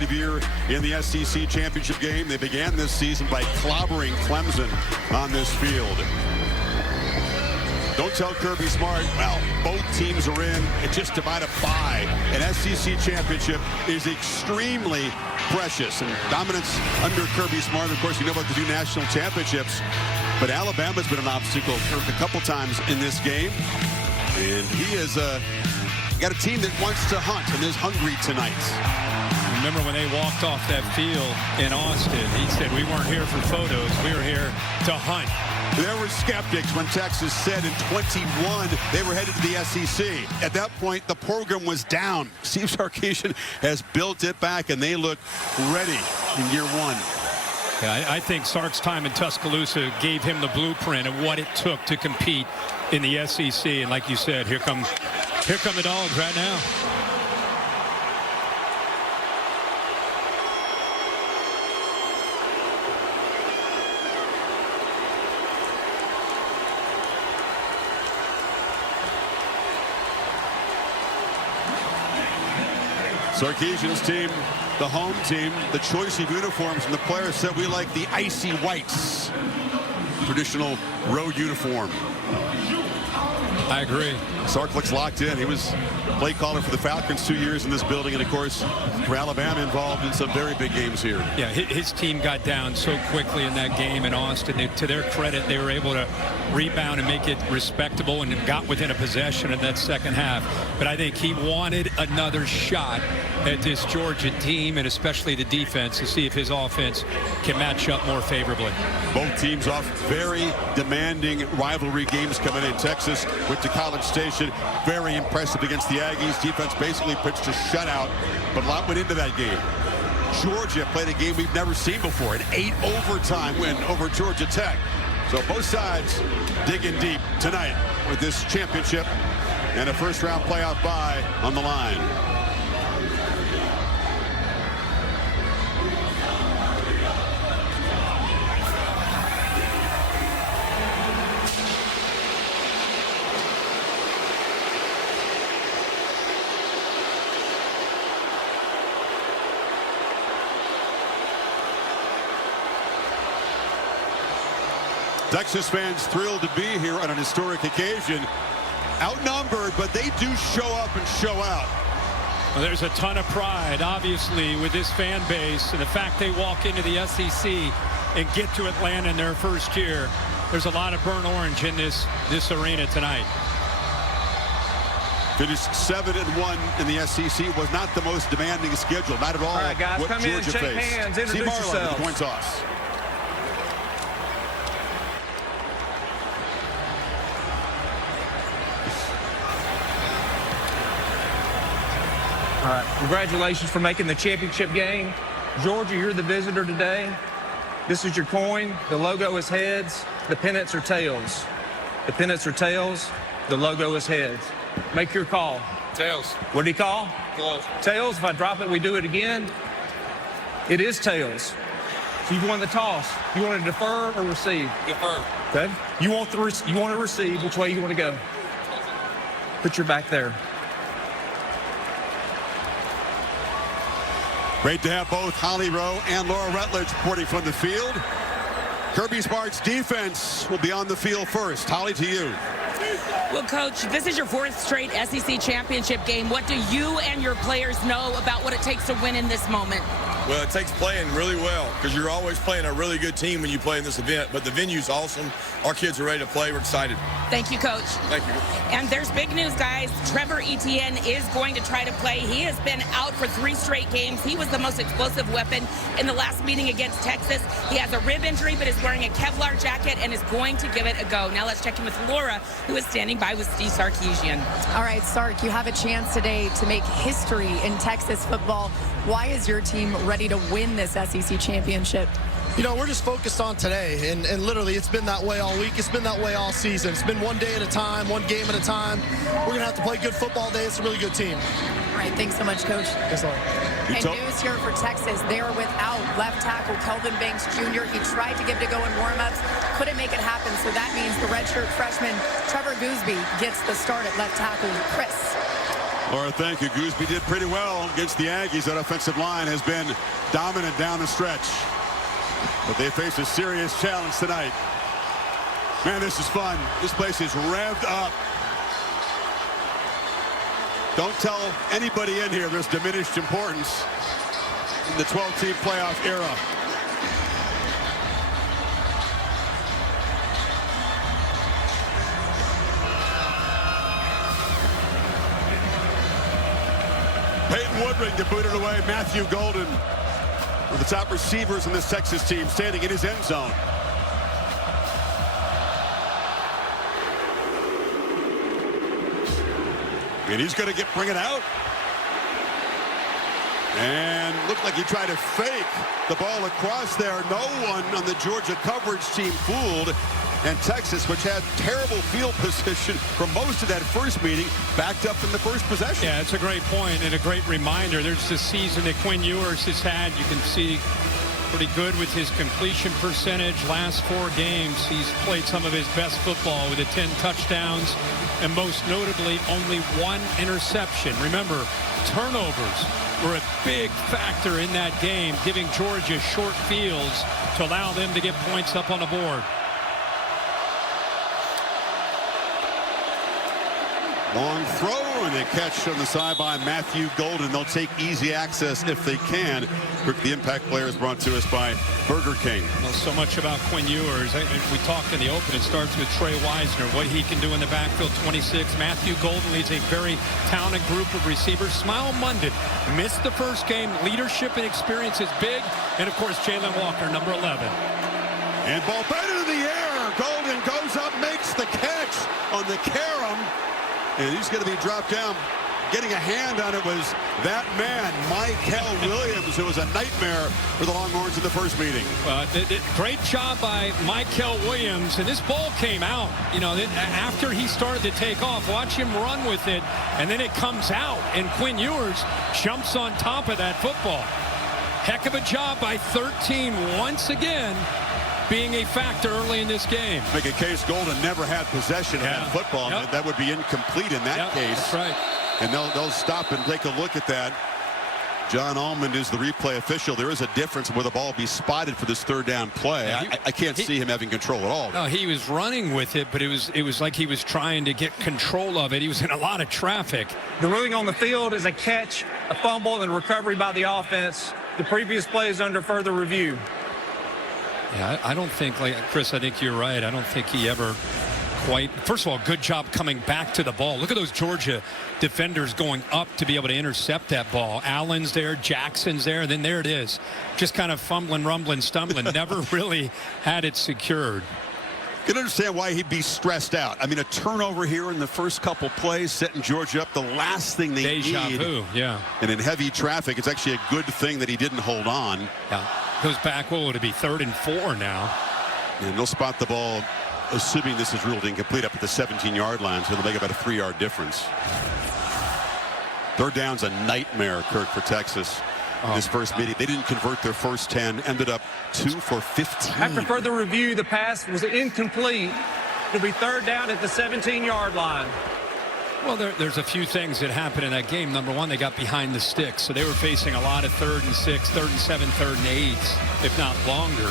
consecutive year in the SEC championship game. They began this season by clobbering Clemson on this field. Don't tell Kirby Smart, well, both teams are in. It's just about a bye. An SEC championship is extremely precious. And dominance under Kirby Smart, of course, you know about the two national championships. But Alabama's been an obstacle a couple times in this game. And he has got a team that wants to hunt and is hungry tonight. Remember when they walked off that field in Austin, he said, we weren't here for photos, we were here to hunt. There were skeptics when Texas said in 21 they were headed to the SEC. At that point, the program was down. Steve Sarkisian has built it back, and they look ready in year one. Yeah, I think Sark's time in Tuscaloosa gave him the blueprint of what it took to compete in the SEC. And like you said, here come the Dogs right now. Sarkisian's team, the home team, the choice of uniforms, and the players said we like the icy whites. Traditional road uniform. I agree. Sark looks locked in. He was play caller for the Falcons 2 years in this building, and of course for Alabama involved in some very big games here. Yeah, his team got down so quickly in that game in Austin. To their credit, they were able to rebound and make it respectable and got within a possession in that second half. But I think he wanted another shot at this Georgia team, and especially the defense, to see if his offense can match up more favorably. Both teams off very demanding rivalry games coming in. Texas went to College Station, very impressive against the Aggies. Defense basically pitched a shutout, but a lot went into that game. Georgia played a game we've never seen before, an 8 overtime win over Georgia Tech. So both sides digging deep tonight with this championship and a first-round playoff bye on the line. Texas fans thrilled to be here on an historic occasion. Outnumbered, but they do show up and show out. Well, there's a ton of pride, obviously, with this fan base, and the fact they walk into the SEC and get to Atlanta in their first year. There's a lot of burnt orange in this arena tonight. Finished 7-1 in the SEC. Was not the most demanding schedule, not at all. All right, guys, what come Georgia in, shake faced. hands, introduce yourselves. The coin toss. All right, congratulations for making the championship game. Georgia, you're the visitor today. This is your coin. The logo is heads. The pennants are tails. The pennants are tails. The logo is heads. Make your call. Tails. What did he call? Tails. Tails. If I drop it, we do it again. It is tails. So you've won the toss. You want to defer or receive? Defer. Okay. You want to receive. Which way you want to go? Put your back there. Great to have both Holly Rowe and Laura Rutledge reporting from the field. Kirby Smart's defense will be on the field first. Holly, to you. Well, Coach, this is your 4th straight SEC championship game. What do you and your players know about what it takes to win in this moment? Well, it takes playing really well because you're always playing a really good team when you play in this event. But the venue's awesome. Our kids are ready to play. We're excited. Thank you, Coach. Thank you. And there's big news, guys. Trevor Etienne is going to try to play. He has been out for 3 straight games. He was the most explosive weapon in the last meeting against Texas. He has a rib injury, but is wearing a Kevlar jacket and is going to give it a go. Now let's check in with Laura, who is standing by with Steve Sarkisian. All right, Sark, you have a chance today to make history in Texas football. Why is your team ready to win this SEC championship? You know, we're just focused on today, and literally it's been that way all week. It's been that way all season. It's been one day at a time, one game at a time. We're going to have to play good football today. It's a really good team. All right, thanks so much, Coach. Yes, Lord. And news here for Texas. They are without left tackle Kelvin Banks Jr. He tried to give it a go in warm-ups, couldn't make it happen, so that means the redshirt freshman Trevor Gooseby gets the start at left tackle. Chris. Laura, thank you. Gooseby did pretty well against the Aggies. That offensive line has been dominant down the stretch. But they face a serious challenge tonight. Man, this is fun. This place is revved up. Don't tell anybody in here there's diminished importance in the 12-team playoff era. Peyton Woodring to boot it away. Matthew Golden, one of the top receivers in this Texas team, standing in his end zone. And he's going to bring it out. And looked like he tried to fake the ball across there. No one on the Georgia coverage team fooled. And Texas, which had terrible field position for most of that first meeting, backed up in the first possession. Yeah, it's a great point and a great reminder. There's this season that Quinn Ewers has had. You can see pretty good with his completion percentage. Last 4 games, he's played some of his best football with 10 touchdowns and most notably only 1 interception. Remember, turnovers were a big factor in that game, giving Georgia short fields to allow them to get points up on the board. Long throw and a catch on the side by Matthew Golden. They'll take easy access if they can. The impact player is brought to us by Burger King. Well, so much about Quinn Ewers. We talked in the open. It starts with Trey Wisner, what he can do in the backfield. 26. Matthew Golden leads a very talented group of receivers. Smile Munden missed the first game. Leadership and experience is big. And, of course, Jalen Walker, number 11. And ball batted in the air. Golden goes up, makes the catch on the carom. And he's going to be dropped down. Getting a hand on it was that man, Mykel Williams, who was a nightmare for the Longhorns in the first meeting. Great job by Mykel Williams. And this ball came out, after he started to take off. Watch him run with it. And then it comes out. And Quinn Ewers jumps on top of that football. Heck of a job by 13 once again, being a factor early in this game. Make a case Golden never had possession of that football. Yep. That would be incomplete in that case. That's right. And they'll stop and take a look at that. John Allman is the replay official. There is a difference where the ball be spotted for this third down play. Yeah, I can't see him having control at all. No, he was running with it, but it was like he was trying to get control of it. He was in a lot of traffic. The ruling on the field is a catch, a fumble, and recovery by the offense. The previous play is under further review. Yeah, I don't think, Chris, I think you're right. I don't think he ever quite. First of all, good job coming back to the ball. Look at those Georgia defenders going up to be able to intercept that ball. Allen's there, Jackson's there, then there it is. Just kind of fumbling, rumbling, stumbling. Never really had it secured. You can understand why he'd be stressed out. I mean, a turnover here in the first couple plays, setting Georgia up. The last thing they need. Deja vu, yeah. And in heavy traffic, it's actually a good thing that he didn't hold on. Yeah. Goes back, what would it be, 3rd and 4 now? And they'll spot the ball, assuming this is ruled incomplete, up at the 17-yard line, so it'll make about a 3-yard difference. Third down's a nightmare, Kirk, for Texas. This first meeting, they didn't convert their first 10, ended up 2 for 15. After further review, the pass was incomplete. It'll be 3rd down at the 17-yard line. Well, there's a few things that happened in that game. Number one, they got behind the sticks, so they were facing a lot of 3rd and 6, 3rd and 7, 3rd and 8s, if not longer.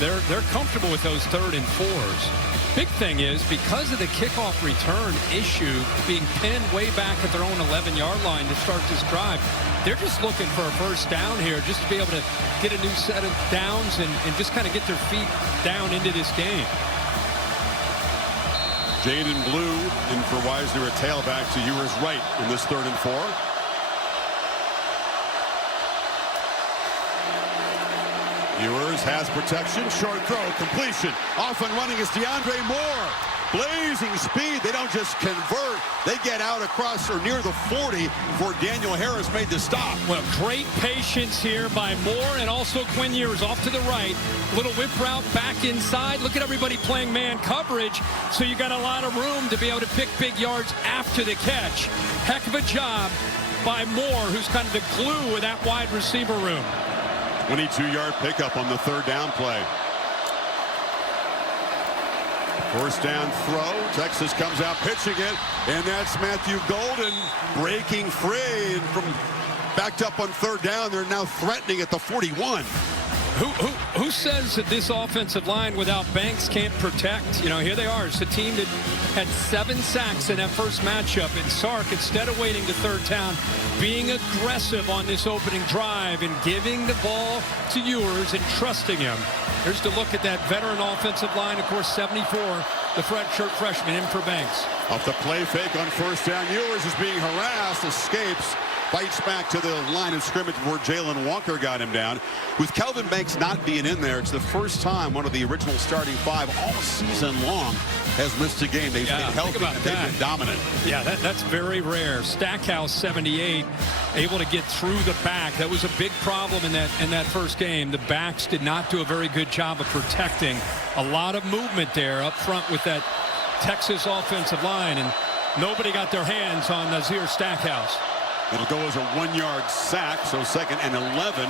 They're comfortable with those 3rd and 4s. Big thing is, because of the kickoff return issue being pinned way back at their own 11-yard line to start this drive, they're just looking for a first down here, just to be able to get a new set of downs and just kind of get their feet down into this game. Jaden Blue in for Wisner, a tailback to Ewers right in this 3rd and 4. Ewers has protection, short throw, completion. Off and running is DeAndre Moore. Blazing speed. They don't just convert. They get out across or near the 40 before Daniel Harris made the stop. Well, great patience here by Moore and also Quinn Ewers off to the right. Little whip route back inside. Look at everybody playing man coverage. So you got a lot of room to be able to pick big yards after the catch. Heck of a job by Moore, who's kind of the glue of that wide receiver room. 22-yard pickup on the 3rd down play. First down throw. Texas comes out pitching it, and that's Matthew Golden breaking free. And from backed up on third down, they're now threatening at the 41. Who says that this offensive line without Banks can't protect? You know, here they are. It's a team that had 7 sacks in that first matchup. And Sark, instead of waiting to third down, being aggressive on this opening drive and giving the ball to Ewers and trusting him. Here's to look at that veteran offensive line. Of course, 74, the redshirt freshman in for Banks. Off the play fake on first down. Ewers is being harassed, escapes. Bites back to the line of scrimmage where Jalen Walker got him down. With Kelvin Banks not being in there, it's the first time one of the original starting 5 all season long has missed a game. They've been healthy and they've been dominant. Yeah, that's very rare. Stackhouse, 78, able to get through the back. That was a big problem in that first game. The backs did not do a very good job of protecting. A lot of movement there up front with that Texas offensive line, and nobody got their hands on Nazir Stackhouse. It'll go as a 1-yard sack, so 2nd and 11.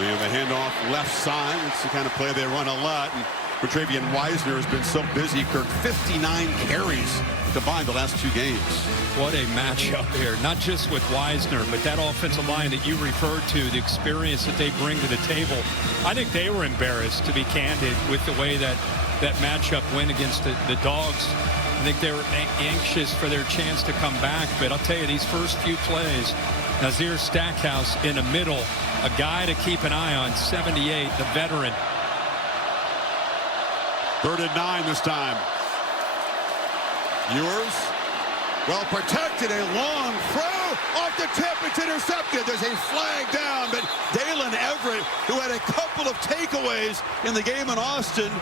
We have a handoff left side. It's the kind of play they run a lot. And Travian Wisner has been so busy. Kirk, 59 carries combined the last 2 games. What a matchup here, not just with Wisner, but that offensive line that you referred to, the experience that they bring to the table. I think they were embarrassed, to be candid, with the way that matchup went against the Dogs. I think they were anxious for their chance to come back, but I'll tell you, these first few plays, Nazir Stackhouse in the middle, a guy to keep an eye on, 78, the veteran. 3rd and 9 this time. Ewers, well protected, a long throw off the tip. It's intercepted. There's a flag down, but Dalen Everett, who had a couple of takeaways in the game in Austin,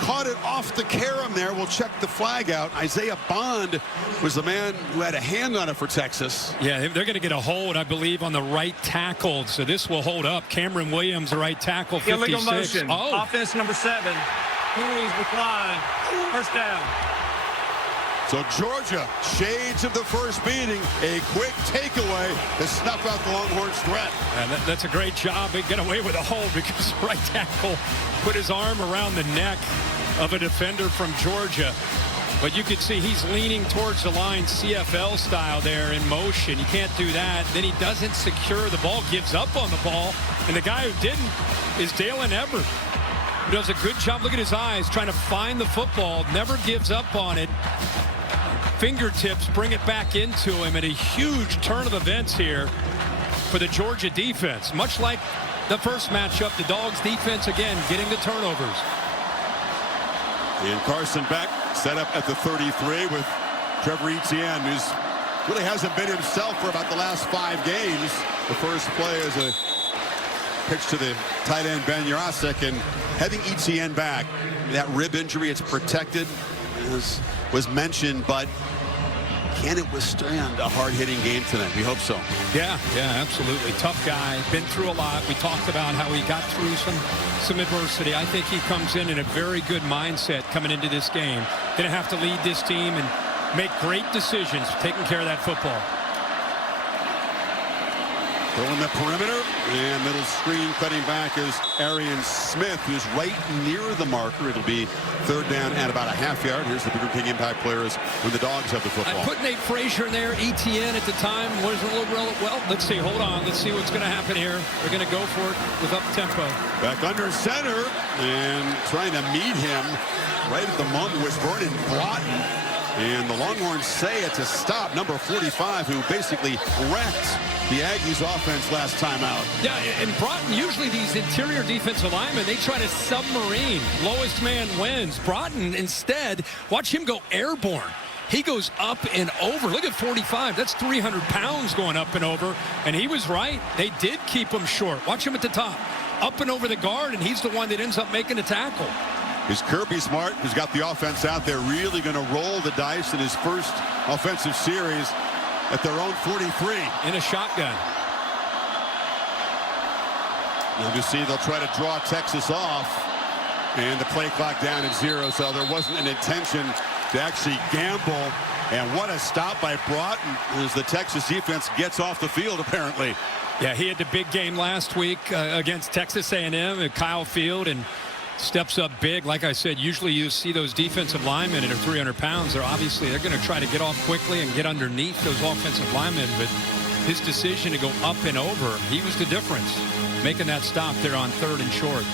caught it off the carom there. We'll check the flag out. Isaiah Bond was the man who had a hand on it for Texas. Yeah, they're going to get a hold, I believe, on the right tackle. So this will hold up. Cameron Williams, the right tackle, 56. Illegal motion. Oh. Offense number 7. Cooley's decline. First down. So Georgia, shades of the first meeting, a quick takeaway to snuff out the Longhorns' threat. And that's a great job. They get away with a hold because the right tackle put his arm around the neck of a defender from Georgia. But you could see he's leaning towards the line CFL style there in motion. You can't do that. Then he doesn't secure the ball, gives up on the ball. And the guy who didn't is Dalen Everett. He does a good job. Look at his eyes, trying to find the football, never gives up on it. Fingertips bring it back into him, and a huge turn of events here for the Georgia defense. Much like the first matchup, the Dogs defense again getting the turnovers. And Carson Beck set up at the 33 with Trevor Etienne, who's really hasn't been himself for about the last 5 games. The first play is a pitch to the tight end Ben Jurasek, and having Etienne back, that rib injury, it's protected, as was mentioned, but can it withstand a hard-hitting game tonight? We hope so. Yeah, absolutely. Tough guy, been through a lot. We talked about how he got through some adversity. I think he comes in a very good mindset coming into this game. Going to have to lead this team and make great decisions, taking care of that football. Throwing the perimeter, and middle screen cutting back is Arian Smith, who's right near the marker. It'll be 3rd down at about a half-yard. Here's the Burger King impact players when the Dogs have the football. I put Nate Frazier in there. Etienne at the time wasn't a little relevant. Well, let's see. Hold on. Let's see what's going to happen here. They're going to go for it with up tempo. Back under center and trying to meet him right at the moment was Vernon Broughton. And the Longhorns say it's a stop. Number 45, who basically wrecked the Aggies offense last time out. Yeah, and Broughton, usually these interior defensive linemen, they try to submarine. Lowest man wins. Broughton, instead, watch him go airborne. He goes up and over. Look at 45. That's 300 pounds going up and over. And he was right. They did keep him short. Watch him at the top. Up and over the guard, and he's the one that ends up making the tackle. Is Kirby Smart, who's got the offense out there, really going to roll the dice in his first offensive series at their own 43? In a shotgun. You'll just see they'll try to draw Texas off, and the play clock down at 0, so there wasn't an intention to actually gamble. And what a stop by Broughton as the Texas defense gets off the field, apparently. Yeah, he had the big game last week against Texas A&M at Kyle Field, and steps up big. Like I said, usually you see those defensive linemen that are 300 pounds. They're going to try to get off quickly and get underneath those offensive linemen. But his decision to go up and over, he was the difference, making that stop there on 3rd and short.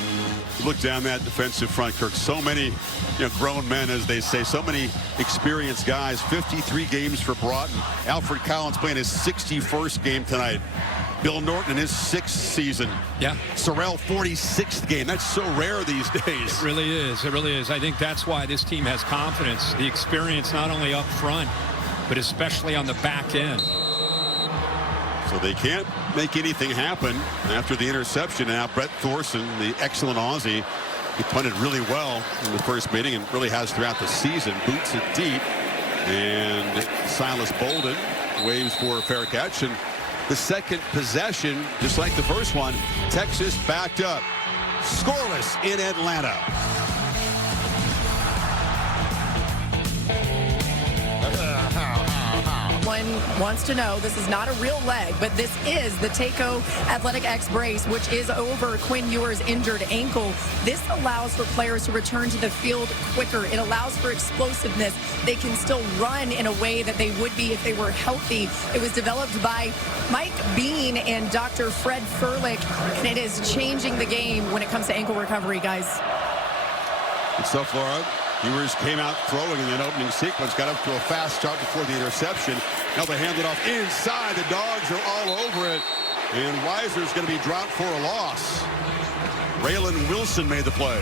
Look down that defensive front, Kirk. So many grown men, as they say, so many experienced guys. 53 games for Broughton. Alfred Collins playing his 61st game tonight. Bill Norton in his 6th season. Yeah. Sorrell 46th game. That's so rare these days. It really is. It really is. I think that's why this team has confidence. The experience not only up front, but especially on the back end. So they can't make anything happen after the interception. Now Brett Thorson, the excellent Aussie, he punted really well in the first meeting and really has throughout the season. Boots it deep. And Silas Bolden waves for a fair catch. And the second possession, just like the first one, Texas backed up. Scoreless in Atlanta. Wants to know this is not a real leg, but this is the Taco Athletic X brace, which is over Quinn Ewer's injured ankle. This allows for players to return to the field quicker. It allows for explosiveness. They can still run in a way that they would be if they were healthy. It was developed by Mike Bean and Dr. Fred Furlick, and it is changing the game when it comes to ankle recovery, guys. Good stuff, Laura. Ewers came out throwing in that opening sequence, got up to a fast start before the interception. Now they hand it off inside. The Dogs are all over it. And Weiser's going to be dropped for a loss. Raylan Wilson made the play.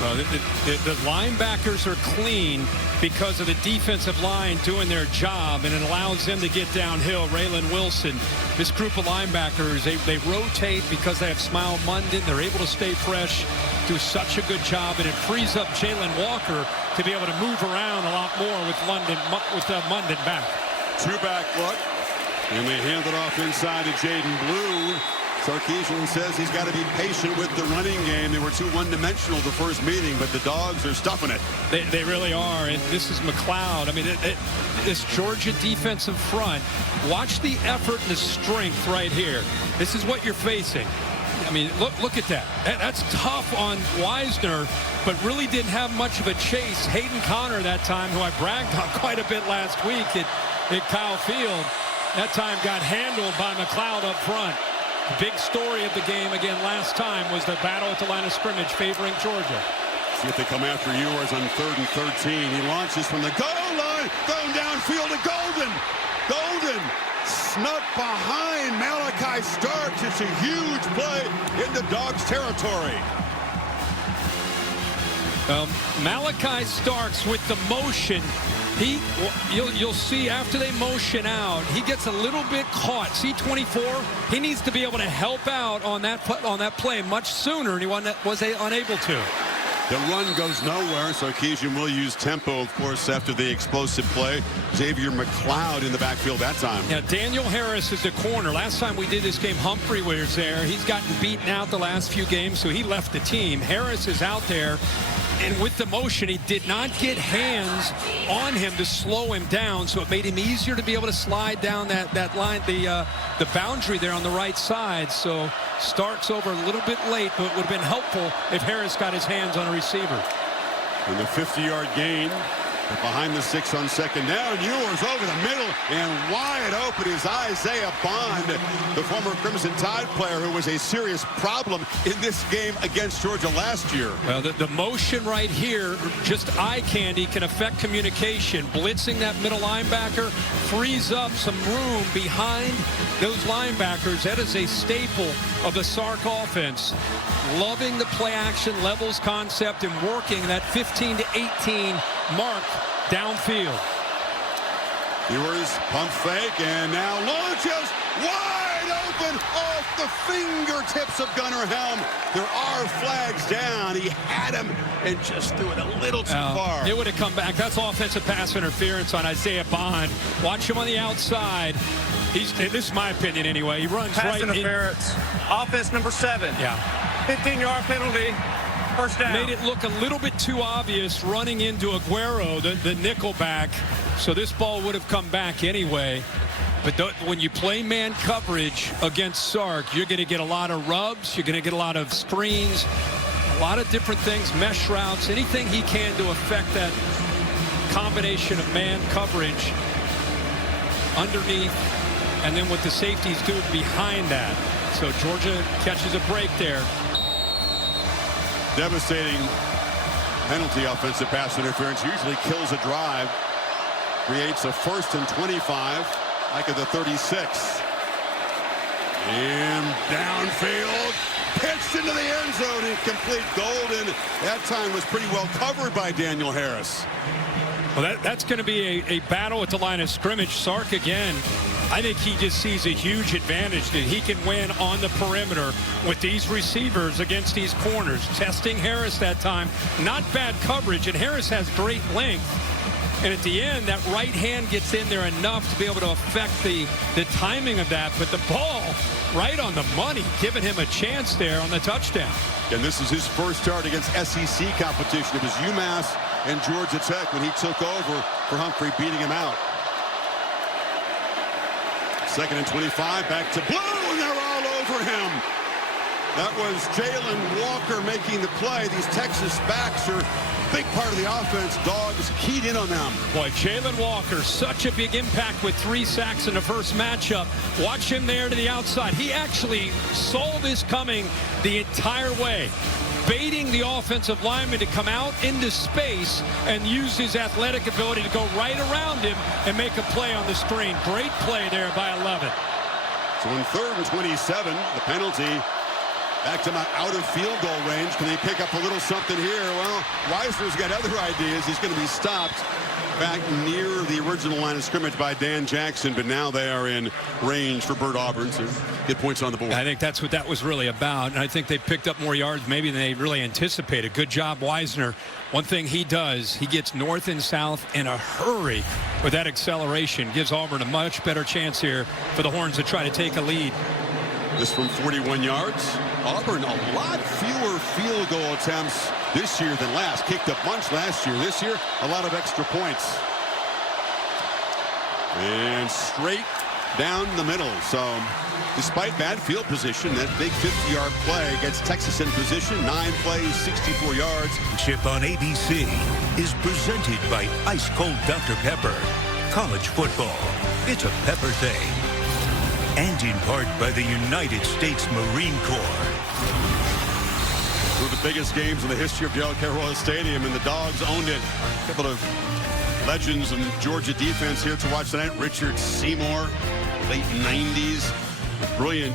Well, the linebackers are clean because of the defensive line doing their job, and it allows them to get downhill. Raylan Wilson, this group of linebackers, they rotate because they have Smile Munden. They're able to stay fresh, do such a good job, and it frees up Jalen Walker to be able to move around a lot more with Munden back. Two-back look, and they hand it off inside to Jaden Blue. Sarkisian says he's got to be patient with the running game. They were too one-dimensional the first meeting, but the Dogs are stuffing it. They really are, and this is McLeod. I mean, this Georgia defensive front, watch the effort and the strength right here. This is what you're facing. I mean, look at that. That's tough on Wisner, but really didn't have much of a chase. Hayden Connor that time, who I bragged on quite a bit last week at Kyle Field, that time got handled by McLeod up front. The big story of the game again last time was the battle at the line of scrimmage favoring Georgia. See if they come after Ewers on 3rd and 13. He launches from the goal line, going downfield to Golden. Golden snuck behind Malachi Starks. It's a huge play in the Dogs' territory. Malachi Starks with the motion. You'll see after they motion out, he gets a little bit caught. See 24, he needs to be able to help out on that play much sooner, and he was unable to. The run goes nowhere. Sarkisian will use tempo, of course, after the explosive play. Xavier McLeod in the backfield that time. Yeah, Daniel Harris is the corner. Last time we did this game, Humphrey was there. He's gotten beaten out the last few games, so he left the team. Harris is out there. And with the motion, he did not get hands on him to slow him down, so it made him easier to be able to slide down that line, the boundary there on the right side. So Starks over a little bit late, but it would have been helpful if Harris got his hands on a receiver. And the 50-yard gain behind the 6 on 2nd down. Ewers over the middle, and wide open is Isaiah Bond, the former Crimson Tide player who was a serious problem in this game against Georgia last year. Well, the motion right here, just eye candy, can affect communication. Blitzing that middle linebacker frees up some room behind those linebackers. That is a staple of the Sark offense. Loving the play action levels concept and working that 15 to 18 mark downfield. Ewers pump fake and now launches wide open off the fingertips of Gunnar Helm. There are flags down. He had him and just threw it a little too far. It would have come back. That's offensive pass interference on Isaiah Bond. Watch him on the outside. This is my opinion anyway. He runs pass right interference. Offense number 7. Yeah. 15-yard penalty. First down. Made it look a little bit too obvious running into Aguero, the nickel back. So this ball would have come back anyway. But when you play man coverage against Sark, you're going to get a lot of rubs. You're going to get a lot of screens. A lot of different things, mesh routes, anything he can to affect that combination of man coverage underneath, and then what the safeties do behind that. So Georgia catches a break there. Devastating penalty, offensive pass interference. Usually kills a drive. Creates a 1st and 25, like at the 36. And downfield. Pitched into the end zone. Incomplete. Golden, that time, was pretty well covered by Daniel Harris. Well, that's going to be a battle at the line of scrimmage. Sark again. I think he just sees a huge advantage that he can win on the perimeter with these receivers against these corners. Testing Harris that time. Not bad coverage, and Harris has great length. And at the end, that right hand gets in there enough to be able to affect the timing of that. But the ball right on the money, giving him a chance there on the touchdown. And this is his first start against SEC competition. It was UMass and Georgia Tech when he took over for Humphrey, beating him out. 2nd and 25, back to Blue, and they're all over him. That was Jalen Walker making the play. These Texas backs are a big part of the offense. Dogs keyed in on them. Boy, Jalen Walker, such a big impact with 3 sacks in the first matchup. Watch him there to the outside. He actually saw this coming the entire way, baiting the offensive lineman to come out into space and use his athletic ability to go right around him and make a play on the screen. Great play there by 11. So in 3rd and 27, the penalty. Back to my out of field goal range. Can they pick up a little something here? Well, Weisner's got other ideas. He's going to be stopped back near the original line of scrimmage by Dan Jackson, but now they are in range for Bert Auburn to get points on the board. I think that's what that was really about, and I think they picked up more yards maybe than they really anticipated. Good job, Weisner. One thing he does, he gets north and south in a hurry with that acceleration. Gives Auburn a much better chance here for the Horns to try to take a lead. This from 41 yards. Auburn, a lot fewer field goal attempts this year than last. Kicked a bunch last year. This year, a lot of extra points. And straight down the middle. So, despite bad field position, that big 50-yard play gets Texas in position. 9 plays, 64 yards. Chip on ABC is presented by Ice Cold Dr. Pepper. College football, it's a pepper thing. And in part by the United States Marine Corps. One of the biggest games in the history of Del Carroll Stadium, and the Dogs owned it. A couple of legends in Georgia defense here to watch tonight. Richard Seymour, late 90s. Brilliant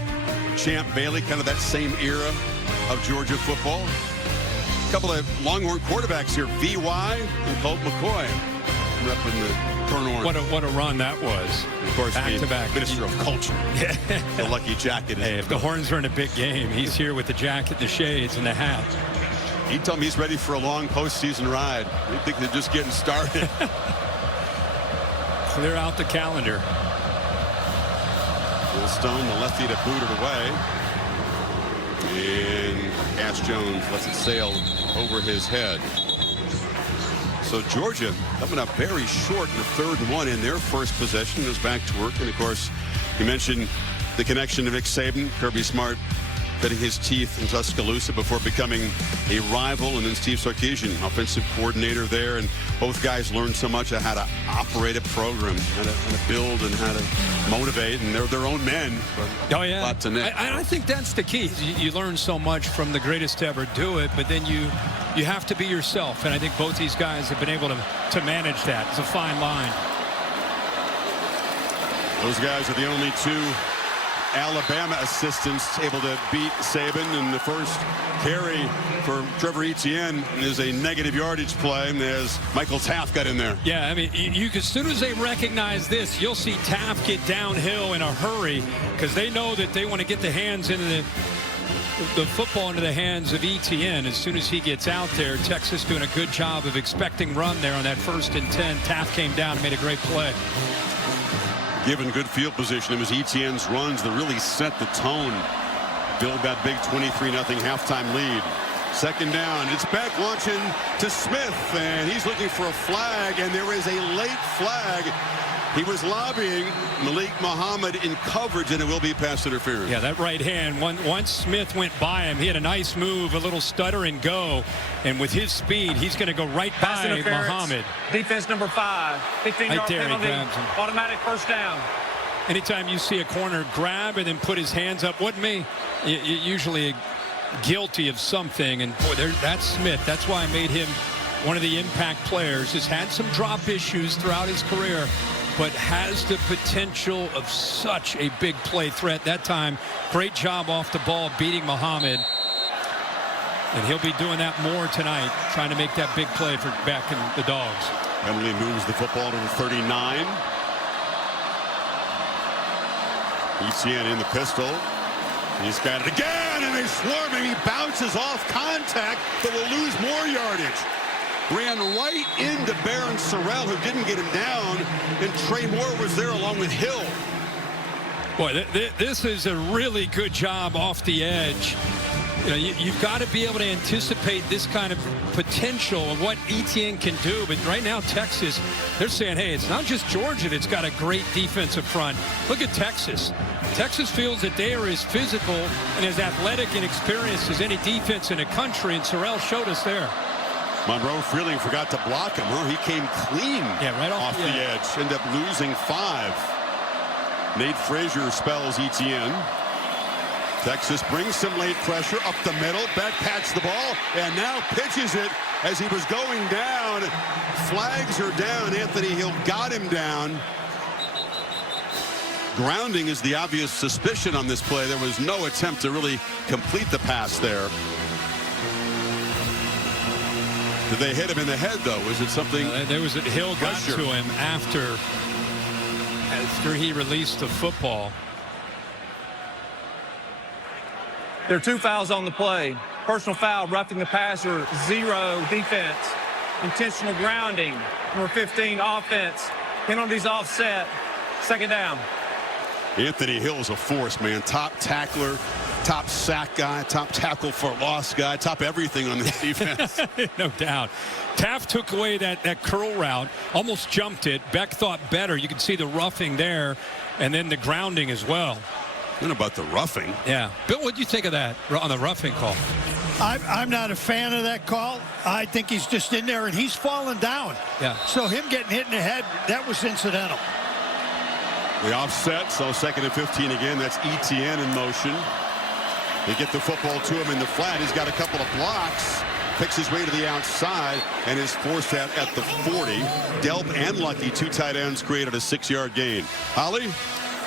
Champ Bailey, kind of that same era of Georgia football. A couple of Longhorn quarterbacks here, V.Y. and Colt McCoy. Repping the turn orange. What a run that was. Of course, back to back. Minister of Culture. The lucky jacket. Hey, if the Horns are in a big game, he's here with the jacket, the shades, and the hat. He told me he's ready for a long postseason ride. I think they're just getting started. Clear out the calendar. Will Stone, the lefty, to boot it away. And Cash Jones lets it sail over his head. So Georgia coming up very short in the 3rd and 1 in their first possession. Goes back to work. And, of course, you mentioned the connection to Nick Saban. Kirby Smart cutting his teeth in Tuscaloosa before becoming a rival. And then Steve Sarkisian, offensive coordinator there. And both guys learned so much of how to operate a program, how to build and how to motivate. And they're their own men. Oh, yeah. A lot to Nick. I think that's the key. You learn so much from the greatest to ever do it, but then you have to be yourself. And I think both these guys have been able to manage that. It's a fine line. Those guys are the only 2 Alabama assistants able to beat Saban, and the first carry for Trevor Etienne is a negative yardage play, and as Michael Taft got in there. Yeah, I mean, as soon as they recognize this, you'll see Taft get downhill in a hurry because they know that they want to get the hands into the football into the hands of Etienne. As soon as he gets out there, Texas doing a good job of expecting run there on that 1st and 10. Taft came down and made a great play. Given good field position, it was Etienne's runs that really set the tone. Build that big 23-0 halftime lead. 2nd down. It's back launching to Smith, and he's looking for a flag, and there is a late flag He was lobbying Malik Muhammad in coverage, and it will be pass interference. Yeah, that right hand, once Smith went by him, he had a nice move, a little stutter and go. And with his speed, he's going to go right by Muhammad. Defense number 5. 15-yard penalty. Automatic first down. Anytime you see a corner grab and then put his hands up, wasn't me. Usually guilty of something. And boy, that's Smith. That's why I made him one of the impact players. Has had some drop issues throughout his career, but has the potential of such a big play threat. That time, great job off the ball, beating Muhammad. And he'll be doing that more tonight, trying to make that big play for back in the Dogs. Emily moves the football to the 39. Etienne in the pistol. He's got it again, and they swarm him. He bounces off contact, but will lose more yardage. Ran right into Baron Sorrell, who didn't get him down, and Trey Moore was there along with Hill. Boy, this is a really good job off the edge. You know, you've got to be able to anticipate this kind of potential of what Etienne can do. But right now, Texas, they're saying, hey, it's not just Georgia that's got a great defensive front. Look at Texas. Texas feels that they are as physical and as athletic and experienced as any defense in the country, and Sorrell showed us there. Monroe Freeling forgot to block him. He came clean right off the edge. Ended up losing 5. Nate Frazier spells Etienne. Texas brings some late pressure up the middle. Beck pats the ball and now pitches it as he was going down. Flags are down. Anthony Hill got him down. Grounding is the obvious suspicion on this play. There was no attempt to really complete the pass there. Did they hit him in the head, though? Was it something? There was Hill got to him after he released the football. There are 2 fouls on the play. Personal foul, roughing the passer, 0 defense. Intentional grounding, number 15 offense. Penalties offset, 2nd down. Anthony Hill's a force, man. Top tackler, top sack guy, top tackle for loss guy, top everything on this defense. No doubt. Taft took away that curl route, almost jumped it. Beck thought better. You can see the roughing there, and then the grounding as well. What about the roughing? Yeah. Bill, what do you think of that on the roughing call? I'm not a fan of that call. I think he's just in there, and he's falling down. Yeah. So him getting hit in the head, that was incidental. The offset, so 2nd and 15 again. That's Etienne in motion. They get the football to him in the flat. He's got a couple of blocks. Picks his way to the outside and is forced out at the 40. Delp and Lucky, 2 tight ends, created a 6-yard gain. Holly?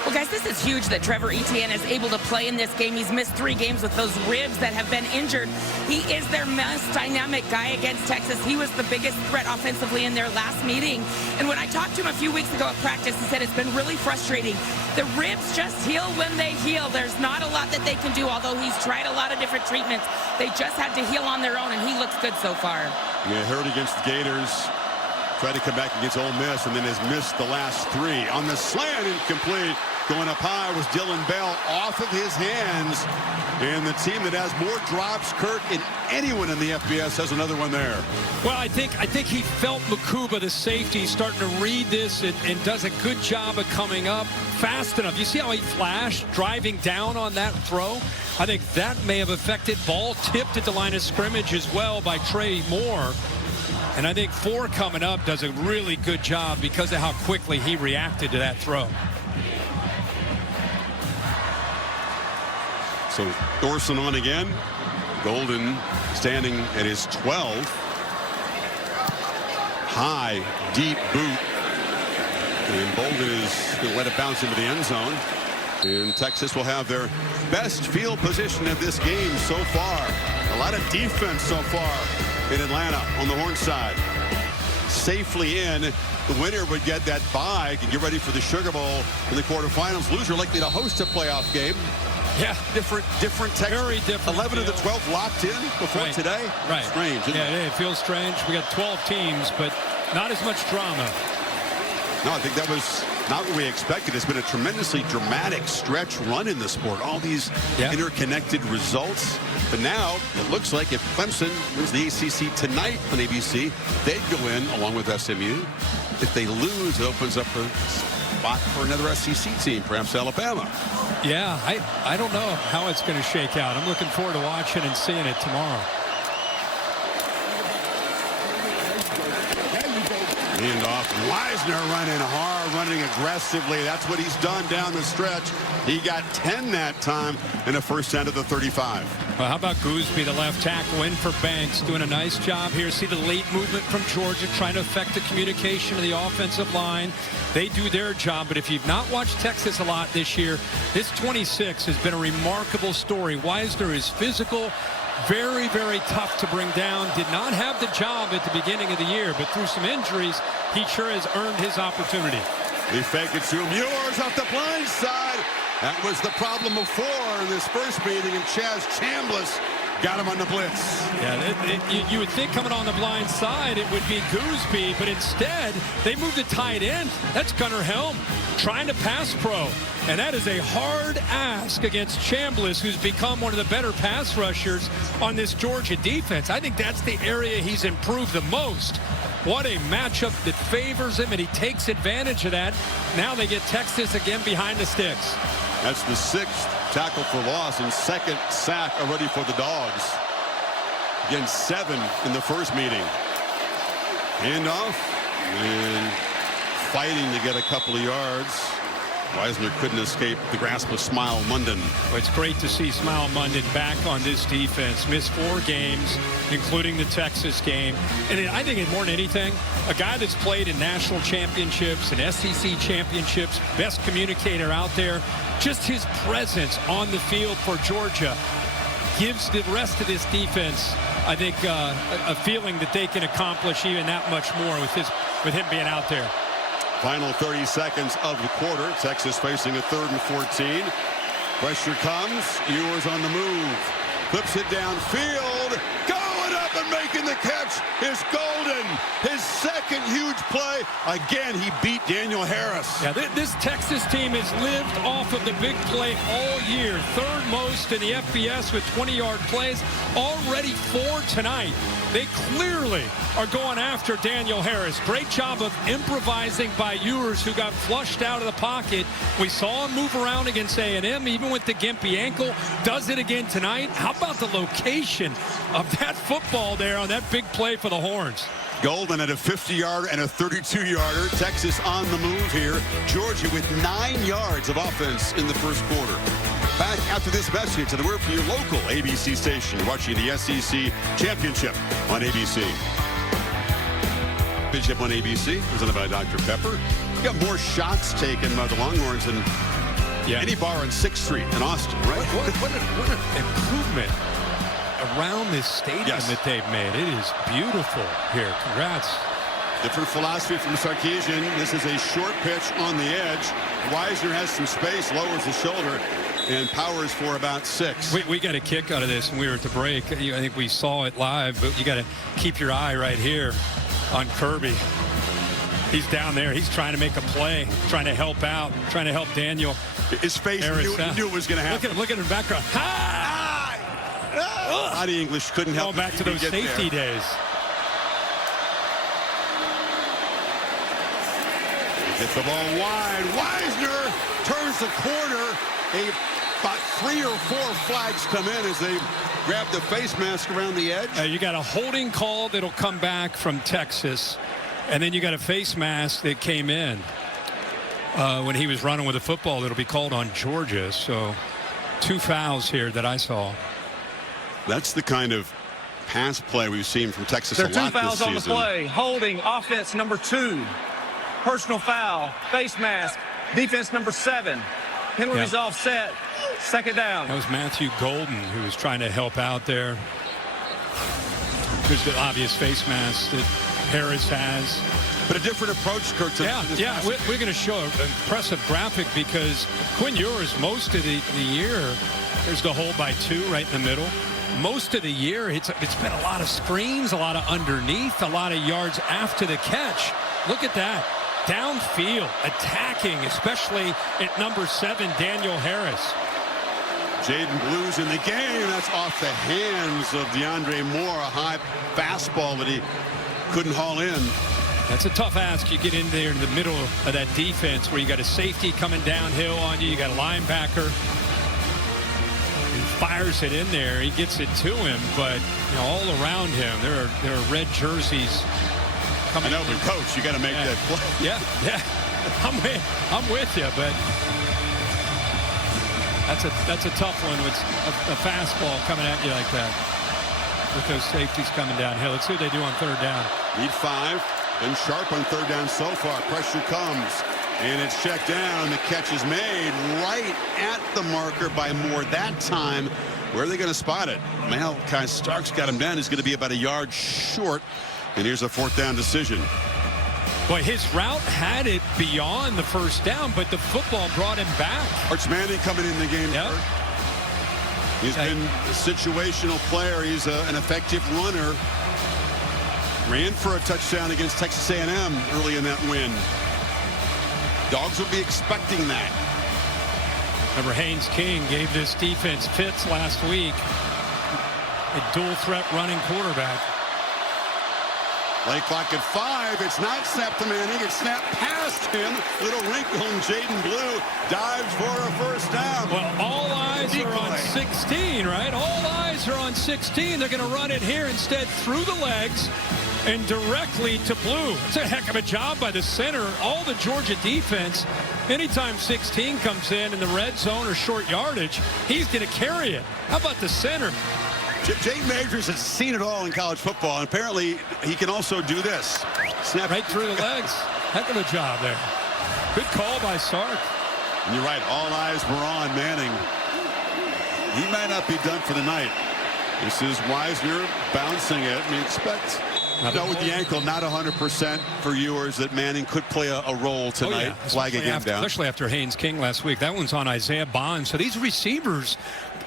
Well, guys, this is huge that Trevor Etienne is able to play in this game. He's missed 3 games with those ribs that have been injured. He is their most dynamic guy against Texas. He was the biggest threat offensively in their last meeting. And when I talked to him a few weeks ago at practice, he said it's been really frustrating. The ribs just heal when they heal. There's not a lot that they can do, although he's tried a lot of different treatments. They just had to heal on their own, and he looks good so far. Yeah, hurt against the Gators. Tried to come back against Ole Miss, and then has missed the last 3. On the slant, incomplete. Going up high was Dylan Bell off of his hands. And the team that has more drops, Kurt, than anyone in the FBS has another one there. Well, I think he felt Makuba, the safety, starting to read this and does a good job of coming up fast enough. You see how he flashed driving down on that throw? I think that may have affected. Ball tipped at the line of scrimmage as well by Trey Moore. And I think 4 coming up does a really good job because of how quickly he reacted to that throw. So Thorson on again. Golden standing at his 12. High, deep boot. And Bolden is going to let it bounce into the end zone. And Texas will have their best field position of this game so far. A lot of defense so far in Atlanta on the Horn side. Safely in. The winner would get that bye and get ready for the Sugar Bowl in the quarterfinals. Loser likely to host a playoff game. Yeah, different Texas. Very different. 11 of the 12 locked in before today. Right. Strange, isn't it? It feels strange. We got 12 teams, but not as much drama. No, I think that was not what we expected. It's been a tremendously dramatic stretch run in the sport. All these interconnected results. But now it looks like if Clemson wins the ACC tonight on ABC, they'd go in along with SMU. If they lose, it opens up a spot for another SEC team, perhaps Alabama. Yeah, I don't know how it's going to shake out. I'm looking forward to watching and seeing it tomorrow. Handoff. Wisner running hard, running aggressively. That's what he's done down the stretch. He got 10 that time in a first down to the 35. Well, how about Gooseby, the left tackle, in for Banks, doing a nice job here. See the late movement from Georgia, trying to affect the communication of the offensive line. They do their job, but if you've not watched Texas a lot this year, this 26 has been a remarkable story. Wisner is physical, very, very tough to bring down. Did not have the job at the beginning of the year, but through some injuries, he sure has earned his opportunity. They fake it to him. Ewers off the blind side. That was the problem before in this first meeting, and Chaz Chambliss got him on the blitz. Yeah, you would think coming on the blind side it would be Gooseby, but instead they moved the tight end. That's Gunnar Helm trying to pass pro. And that is a hard ask against Chambliss, who's become one of the better pass rushers on this Georgia defense. I think that's the area he's improved the most. What a matchup that favors him, and he takes advantage of that. Now they get Texas again behind the sticks. That's the 6th tackle for loss and 2nd sack already for the Dogs. Again, 7 in the first meeting. Handoff and fighting to get a couple of yards. Wisner couldn't escape the grasp of Smile Munden. Well, it's great to see Smile Munden back on this defense. Missed 4 games, including the Texas game. And I think more than anything, a guy that's played in national championships and SEC championships, best communicator out there, just his presence on the field for Georgia gives the rest of this defense, I think, a feeling that they can accomplish even that much more with him being out there. Final 30 seconds of the quarter. Texas facing a 3rd and 14. Pressure comes. Ewers on the move. Clips it downfield. Going up and making the catch is Golden. His 2nd huge play. Again, he beat Daniel Harris. Yeah, this Texas team has lived off of the big play all year. 3rd most in the FBS with 20-yard plays. Already 4 tonight. They clearly are going after Daniel Harris. Great job of improvising by Ewers, who got flushed out of the pocket. We saw him move around against A&M, even with the gimpy ankle. Does it again tonight. How about the location of that football there on that big play for the Horns? Golden at a 50-yarder and a 32-yarder. Texas on the move here. Georgia with 9 yards of offense in the first quarter. Back after this message and the word from your local ABC station. Watching the SEC Championship on ABC. Championship on ABC, presented by Dr. Pepper. We got more shots taken by the Longhorns than any bar on 6th Street in Austin, right? What an improvement around this stadium that they've made. It is beautiful here. Congrats. Different philosophy from Sarkisian. This is a short pitch on the edge. Wisner has some space, lowers the shoulder, and powers for about 6. We got a kick out of this when we were at the break. I think we saw it live, but you got to keep your eye right here on Kirby. He's down there. He's trying to make a play, trying to help out, trying to help Daniel. His face, he knew it was going to happen. Look at him in the background. Body English couldn't help. Going back to those safety days. Gets the ball wide. Wisner turns the corner. About 3 or 4 flags come in as they grab the face mask around the edge. You got a holding call that'll come back from Texas, and then you got a face mask that came in when he was running with the football that'll be called on Georgia. So 2 fouls here that I saw. That's the kind of pass play we've seen from Texas a lot this season. There are 2 fouls on the play. Holding, offense number 2. Personal foul, face mask, defense number 7. Penalties offset, 2nd down. That was Matthew Golden who was trying to help out there. There's the obvious face mask that Harris has. But a different approach, Kurt. We're going to show an impressive graphic because Quinn Ewers, most of the year, there's the hold by 2 right in the middle. Most of the year, it's been a lot of screens, a lot of underneath, a lot of yards after the catch. Look at that. Downfield, attacking, especially at number 7, Daniel Harris. Jaden Blue's in the game. That's off the hands of DeAndre Moore. A high fastball that he couldn't haul in. That's a tough ask. You get in there in the middle of that defense where you got a safety coming downhill on you. You got a linebacker. He fires it in there. He gets it to him, but all around him there are red jerseys coming. I know, but coach, you got to make that play. Yeah. I'm with you, but that's a tough one with a fastball coming at you like that. With those safeties coming downhill. Let's see what they do on third down. Lead 5. Been sharp on third down so far. Pressure comes. And it's checked down. The catch is made right at the marker by Moore that time. Where are they going to spot it? Malachi Starks got him down. He's going to be about a yard short. And here's a fourth down decision. Boy, his route had it beyond the first down, but the football brought him back. Arch Manning coming in the game. Yep. He's been a situational player. He's an effective runner. Ran for a touchdown against Texas A&M early in that win. Dogs will be expecting that. Remember, Haynes King gave this defense fits last week. A dual threat running quarterback. Play clock at 5. It's not snapped to Manning. It's snapped past him. Little wrinkle, and Jaden Blue dives for a first down. Well, all eyes are on 16, right? All eyes are on 16. They're going to run it here instead through the legs and directly to Blue. It's a heck of a job by the center. All the Georgia defense, anytime 16 comes in the red zone or short yardage, he's going to carry it. How about the center? Jay Majors has seen it all in college football, and apparently he can also do this. Snap right through the legs. Heck of a job there. Good call by Sark. And you're right. All eyes were on Manning. He might not be done for the night. This is Wisner bouncing it. I mean, expect. With the ankle not 100% for Ewers that Manning could play a role tonight, flagging him down. Especially after Haynes King last week. That one's on Isaiah Bond. So these receivers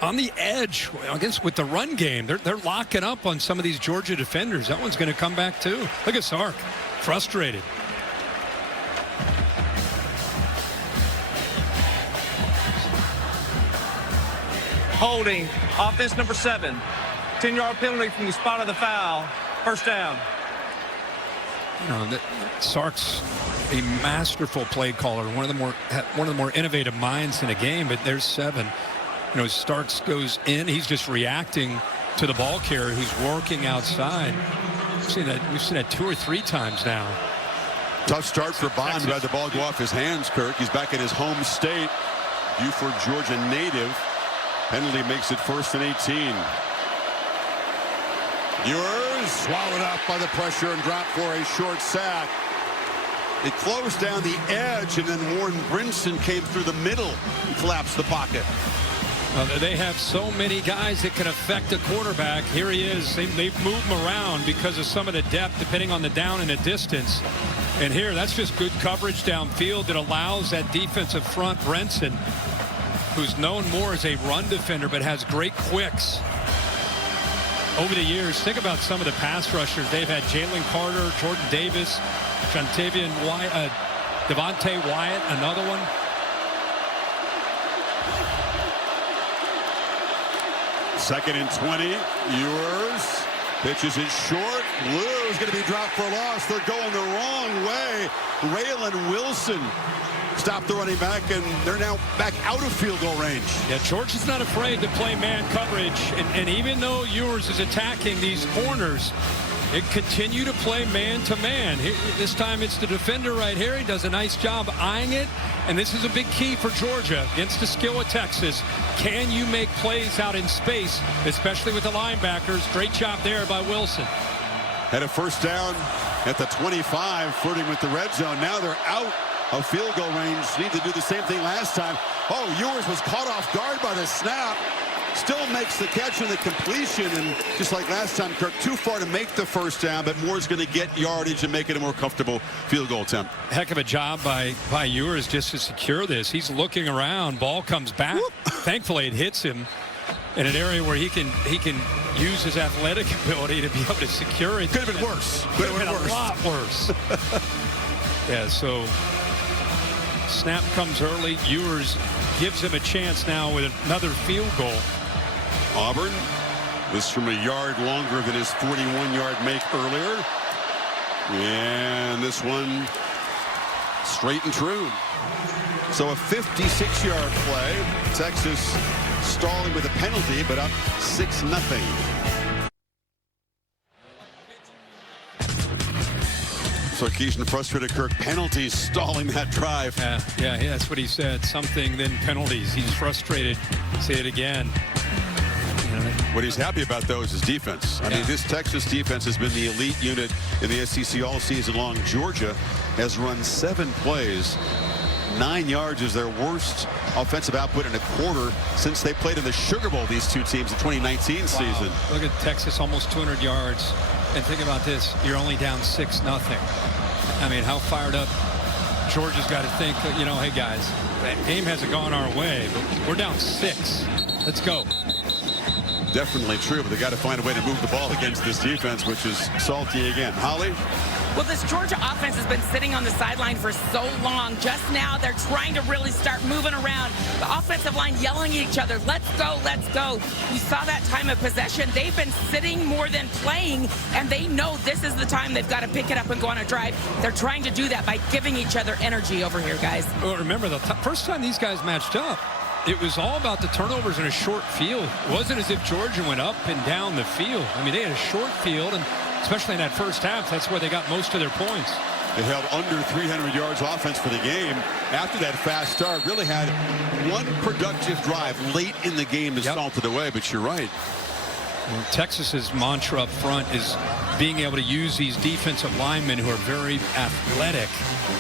on the edge, I guess, with the run game, they're locking up on some of these Georgia defenders. That one's going to come back too. Look at Sark, frustrated. Holding, offense number 7. 10-yard penalty from the spot of the foul. First down. Sark's a masterful play caller, one of the more innovative minds in the game. But there's 7. Starks goes in. He's just reacting to the ball carrier who's working outside. We've seen that 2 or 3 times now. Tough start for Bond. Had the ball go off his hands, Kirk. He's back in his home state. Buford, Georgia native. Penalty makes it 1st and 18. Ewers swallowed up by the pressure and dropped for a short sack. It closed down the edge, and then Warren Brinson came through the middle and collapsed the pocket. They have so many guys that can affect a quarterback. Here he is. They've moved him around because of some of the depth, depending on the down and the distance. And here, that's just good coverage downfield that allows that defensive front, Brinson, who's known more as a run defender, but has great quicks. Over the years, think about some of the pass rushers. They've had Jalen Carter, Jordan Davis, Jontavian Wyatt, Devontae Wyatt, another one. Second and 20. Ewers pitches it short. Blue is going to be dropped for a loss. They're going the wrong way. Raylan Wilson stopped the running back, and they're now back out of field goal range. Yeah, Georgia's not afraid to play man coverage, and even though Ewers is attacking these corners, they continue to play man-to-man. This time it's the defender right here. He does a nice job eyeing it, and this is a big key for Georgia against the skill of Texas. Can you make plays out in space, especially with the linebackers? Great job there by Wilson. Had a first down at the 25, flirting with the red zone. Now they're out of field goal range. Need to do the same thing last time. Oh, Ewers was caught off guard by the snap. Still makes the catch and the completion, and just like last time, Kirk, too far to make the first down, but Moore's going to get yardage and make it a more comfortable field goal attempt. Heck of a job by Ewers just to secure this. He's looking around. Ball comes back. Whoop. Thankfully, it hits him in an area where he can use his athletic ability to be able to secure it. Could have been worse. Could have been a lot worse. Yeah, so snap comes early. Ewers gives him a chance now with another field goal. Auburn was from a yard longer than his 41-yard make earlier. And this one straight and true. So a 56-yard play. Texas stalling with a penalty, but up 6-0. Sarkisian frustrated Kirk. Penalties stalling that drive. Yeah, that's what he said. Something, then penalties. He's frustrated. Say it again. What he's happy about, though, is his defense. I mean, this Texas defense has been the elite unit in the SEC all season long. Georgia has run 7 plays. 9 yards is their worst offensive output in a quarter since they played in the Sugar Bowl, these two teams, the 2019 season. Look at Texas, almost 200 yards. And think about this. You're only down 6-0. I mean, how fired up Georgia's got to think, you know, hey, guys, that game hasn't gone our way, but we're down 6. Let's go. Definitely true, but they got to find a way to move the ball against this defense, which is salty again. Holly? Well, this Georgia offense has been sitting on the sideline for so long. Just now, they're trying to really start moving around. The offensive line yelling at each other, let's go, let's go. You saw that time of possession. They've been sitting more than playing, and they know this is the time they've got to pick it up and go on a drive. They're trying to do that by giving each other energy over here, guys. Well, remember, the first time these guys matched up, it was all about the turnovers in a short field. It wasn't as if Georgia went up and down the field. I mean, they had a short field, and especially in that first half, that's where they got most of their points. They held under 300 yards offense for the game. After that fast start, really had one productive drive late in the game to salt it away, but you're right. Well, Texas's mantra up front is being able to use these defensive linemen who are very athletic.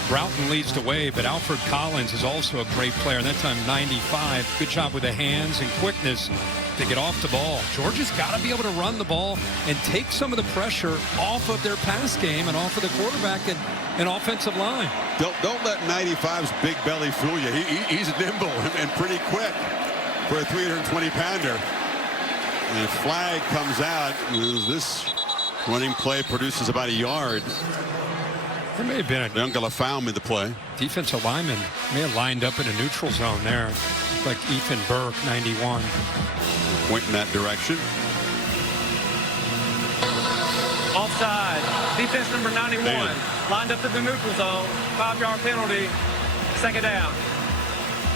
Broughton leads the way, but Alfred Collins is also a great player, and that time 95. Good job with the hands and quickness to get off the ball. Georgia's got to be able to run the ball and take some of the pressure off of their pass game and off of the quarterback and offensive line. Don't let 95's big belly fool you. He's nimble and pretty quick for a 320-pounder. And a flag comes out. This running play produces about a yard. There may have been a Youngala in the play. Defensive lineman may have lined up in a neutral zone there. Like Ethan Burke, 91. Point in that direction. Offside. Defense number 91. Man. Lined up in the neutral zone. 5-yard penalty. Second down.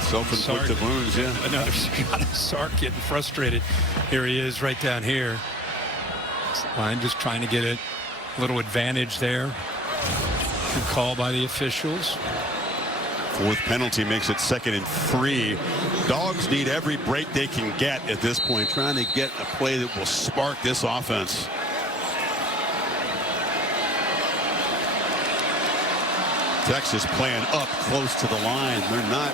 Self-inflicted wounds, yeah. Another Sark getting frustrated. Here he is right down here. Line just trying to get a little advantage there. Good call by the officials. 4th penalty makes it 2nd and 3. Dogs need every break they can get at this point, trying to get a play that will spark this offense. Texas playing up close to the line. They're not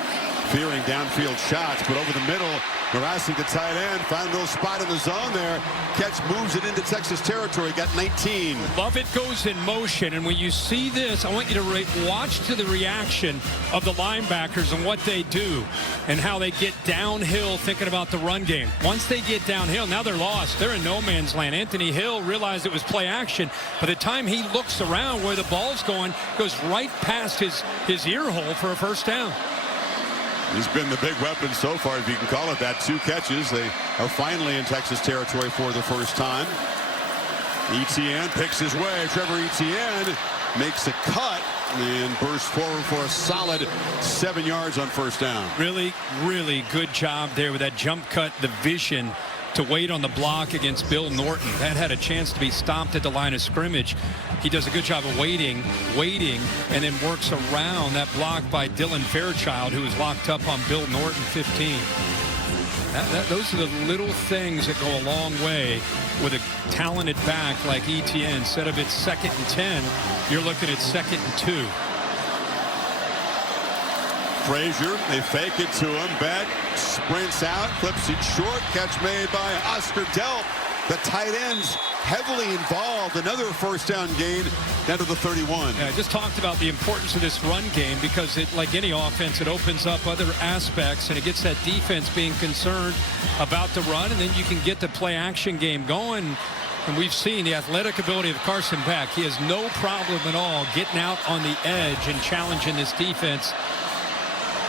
fearing downfield shots, but over the middle, harassing the tight end, found a little spot in the zone there. Catch moves it into Texas territory, got 19. Lovett goes in motion, and when you see this, I want you to watch to the reaction of the linebackers and what they do and how they get downhill thinking about the run game. Once they get downhill, now they're lost. They're in no man's land. Anthony Hill realized it was play action. By the time he looks around where the ball's going, goes right past his ear hole for a first down. He's been the big weapon so far, if you can call it that. 2 catches. They are finally in Texas territory for the first time. Etienne picks his way. Trevor Etienne makes a cut and bursts forward for a solid 7 yards on first down. Really, really good job there with that jump cut, the vision to wait on the block against Bill Norton. That had a chance to be stopped at the line of scrimmage. He does a good job of waiting, and then works around that block by Dylan Fairchild, who is locked up on Bill Norton 15. Those are the little things that go a long way with a talented back like Etienne. Instead of it's 2nd and 10, you're looking at 2nd and 2. Frazier, they fake it to him. Beck sprints out, clips it short. Catch made by Oscar Delp. The tight ends heavily involved. Another first down gain down to the 31. Yeah, I just talked about the importance of this run game because it, like any offense, it opens up other aspects and it gets that defense being concerned about the run, and then you can get the play action game going. And we've seen the athletic ability of Carson Beck. He has no problem at all getting out on the edge and challenging this defense,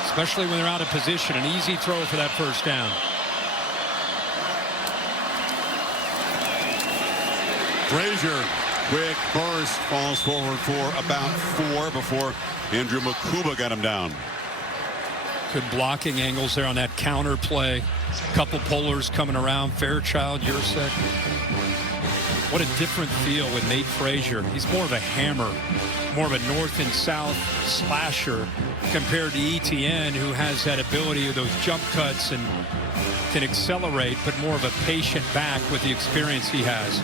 especially when they're out of position. An easy throw for that first down. Frazier Quick burst, falls forward for about 4 before Andrew Makuba got him down. Good blocking angles there on that counter play. Couple pullers coming around. Fairchild, Yursek. What a different feel with Nate Frazier. He's more of a hammer, more of a north and south slasher compared to ETN, who has that ability of those jump cuts and can accelerate, but more of a patient back with the experience he has.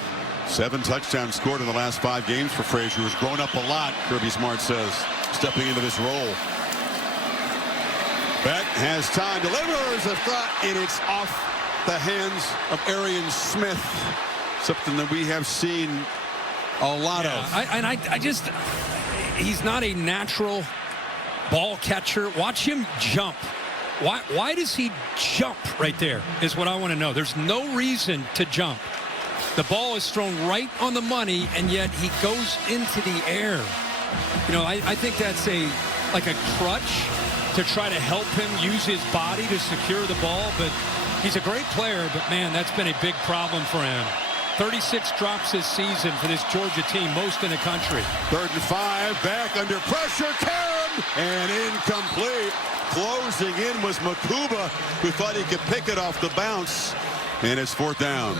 7 touchdowns scored in the last 5 games for Frazier, who's grown up a lot, Kirby Smart says, stepping into this role. Beck has time, delivers a thought, and it's off the hands of Arian Smith. Something that we have seen a lot of. I just, he's not a natural ball catcher. Watch him jump. Why does he jump right there is what I want to know. There's no reason to jump. The ball is thrown right on the money, and yet he goes into the air. You know, I think that's like a crutch to try to help him use his body to secure the ball, but he's a great player, but man, that's been a big problem for him. 36 drops this season for this Georgia team, most in the country. 3rd and 5, back under pressure, Karam, and incomplete. Closing in was Makuba, who thought he could pick it off the bounce, and it's 4th down.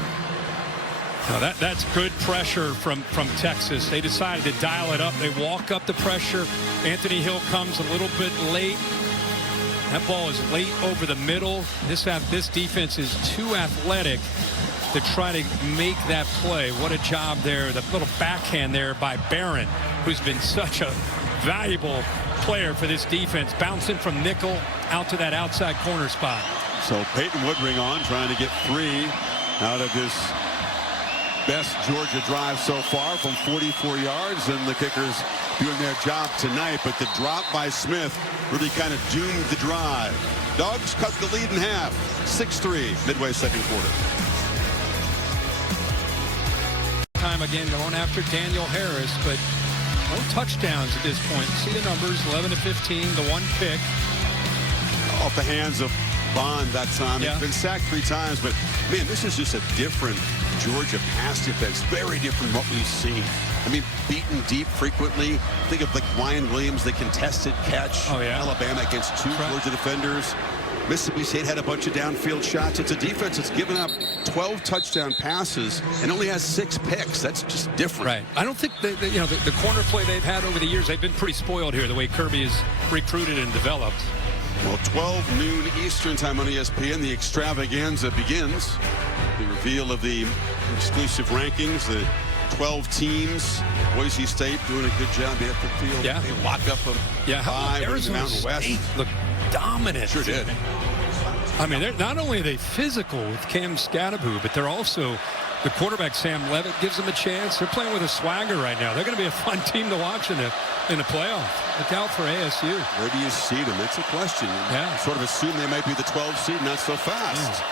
Now that's good pressure from Texas. They decided to dial it up. They walk up the pressure. Anthony Hill comes a little bit late. That ball is late over the middle. This defense is too athletic to try to make that play. What a job there. The little backhand there by Barron, who's been such a valuable player for this defense. Bouncing from nickel out to that outside corner spot. So Peyton Woodring on, trying to get 3 out of this best Georgia drive so far from 44 yards, and the kickers doing their job tonight, but the drop by Smith really kind of doomed the drive. Dogs cut the lead in half, 6-3, midway 2nd quarter. Time again going after Daniel Harris, but no touchdowns at this point. See the numbers, 11 to 15, the 1 pick. Off the hands of Bond that time. Yeah. He's been sacked 3 times, but man, this is just a different Georgia pass defense. Very different from what we've seen. I mean, beaten deep frequently. Think of like Ryan Williams, the contested catch. Oh, yeah. Alabama against 2 Georgia defenders. Mississippi State had a bunch of downfield shots. It's a defense that's given up 12 touchdown passes and only has 6 picks. That's just different. Right. I don't think the corner play they've had over the years, they've been pretty spoiled here, the way Kirby has recruited and developed. Well, 12 noon Eastern time on ESPN, the extravaganza begins. The reveal of the exclusive rankings, the 12 teams. Boise State doing a good job at the field. Yeah. They lock up a 5 in the Mountain West. Look dominant. Sure did. I mean, they're not only are they physical with Cam Scatteraboo, but they're also, the quarterback Sam Levitt gives them a chance. They're playing with a swagger right now. They're going to be a fun team to watch in the playoff. Look out for ASU. Where do you seed them? That's a question. Yeah. Sort of assume they might be the 12 seed, not so fast.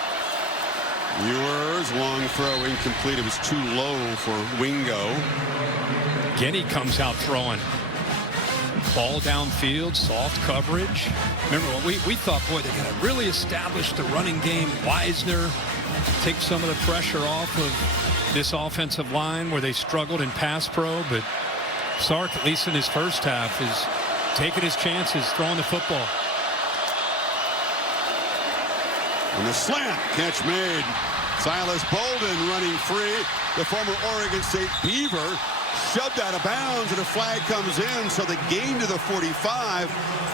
Ewers, long throw, incomplete. It was too low for Wingo. Guinea comes out throwing. Ball downfield, soft coverage. Remember, we thought, boy, they're going to really establish the running game. Wisner take some of the pressure off of this offensive line where they struggled in pass pro, but Sark, at least in his first half, is taking his chances, throwing the football. And the slant catch made. Silas Bolden running free. The former Oregon State Beaver shoved out of bounds, and a flag comes in, so the gain to the 45.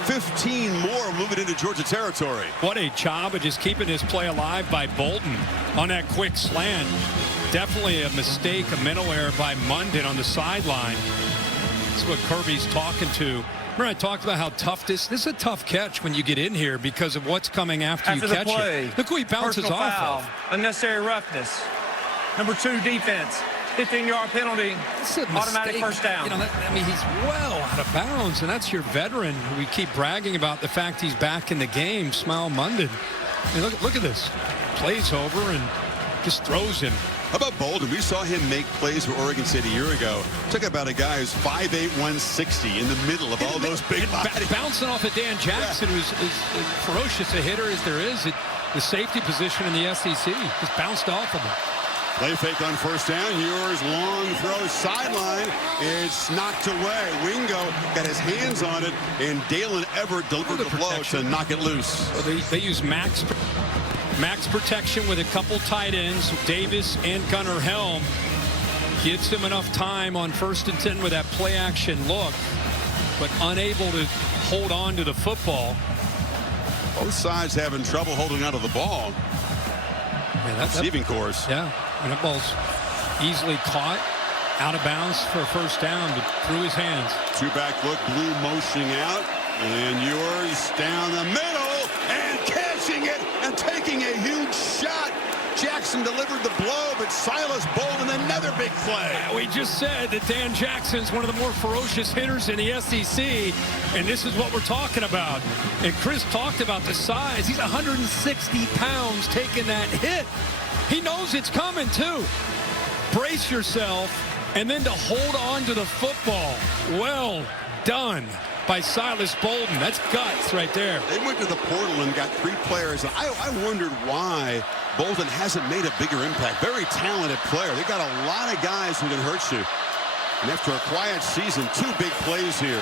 15 more moving into Georgia territory. What a job of just keeping this play alive by Bolden on that quick slant. Definitely a mistake, a mental error by Munden on the sideline. That's what Kirby's talking to. Remember, I talked about how tough this is a tough catch when you get in here because of what's coming after you catch it. Look who he bounces Personal off foul, of. unnecessary roughness. Number 2, defense. 15-yard penalty, automatic first down. You know, I mean, he's well out of bounds, and that's your veteran who we keep bragging about the fact he's back in the game, Smile Munden. I mean, look at this. Plays over and just throws him. How about Bolden? We saw him make plays for Oregon State a year ago. Talk about a guy who's 5'8", 160 in the middle of all those big bodies. Bouncing off of Dan Jackson, who's as ferocious a hitter as there is at the safety position in the SEC. Just bounced off of him. Play fake on first down. Ewers long throw sideline. It's knocked away. Wingo got his hands on it, and Dalen Everett delivered the blow to knock it loose. They use max protection with a couple tight ends. Davis and Gunnar Helm gives him enough time on 1st and 10 with that play action look, but unable to hold on to the football. Both sides having trouble holding out of the ball. Yeah, receiving course. Yeah, and that ball's easily caught out of bounds for a first down, but through his hands. Two-back look, blue motioning out, and Ewers down the middle and catching it and taking a huge shot. Jackson delivered the blow, but Silas Bolden, another big play. We just said that Dan Jackson's one of the more ferocious hitters in the SEC, and this is what we're talking about. And Chris talked about the size. He's 160 pounds taking that hit. He knows it's coming, too. Brace yourself, and then to hold on to the football. Well done by Silas Bolden. That's guts right there. They went to the portal and got 3 players. I wondered why Bolden hasn't made a bigger impact. Very talented player. They got a lot of guys who can hurt you. And after a quiet season, 2 big plays here.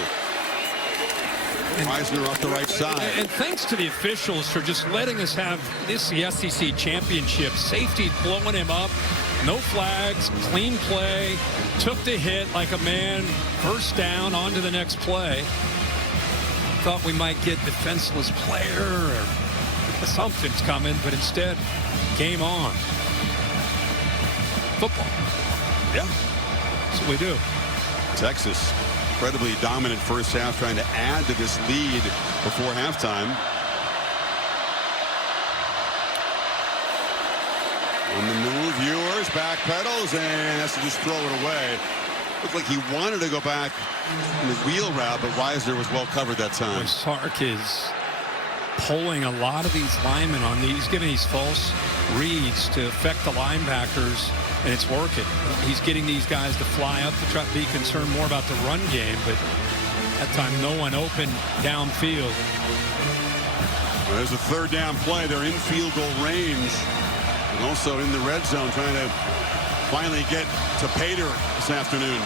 Meisner off the right side. And thanks to the officials for just letting us have this the SEC championship. Safety blowing him up. No flags, clean play, took the hit like a man, first down, on to the next play. Thought we might get defenseless player or something's coming, but instead, game on. Football. Yeah. That's what we do. Texas, incredibly dominant first half, trying to add to this lead before halftime. On the move, Ewers backpedals and has to just throw it away. Looked like he wanted to go back in the wheel route, but Weisner was well covered that time. Sark is pulling a lot of these linemen on these, giving these false reads to affect the linebackers, and it's working. He's getting these guys to fly up to try to be concerned more about the run game, but that time no one open downfield. Well, there's a 3rd down play. They're in field goal range. And also in the red zone, trying to finally get to Pater this afternoon.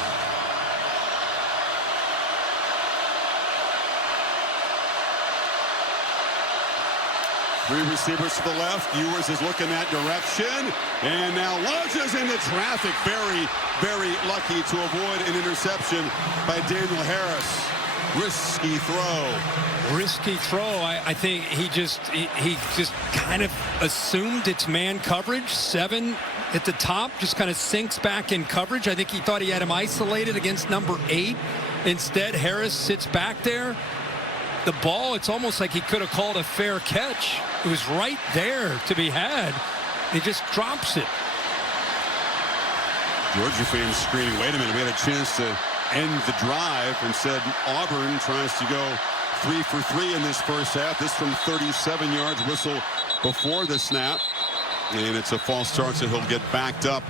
Three receivers to the left. Ewers is looking that direction. And now launches into traffic. Very, very lucky to avoid an interception by Daniel Harris. Risky throw. Risky throw. I think he just kind of assumed it's man coverage. 7 at the top, just kind of sinks back in coverage. I think he thought he had him isolated against number 8. Instead, Harris sits back there. The ball, it's almost like he could have called a fair catch. It was right there to be had. He just drops it. Georgia fans screaming, wait a minute, we had a chance to end the drive. Instead, Auburn tries to go 3 for 3 in this first half. This from 37 yards, whistle before the snap. And it's a false start, so he'll get backed up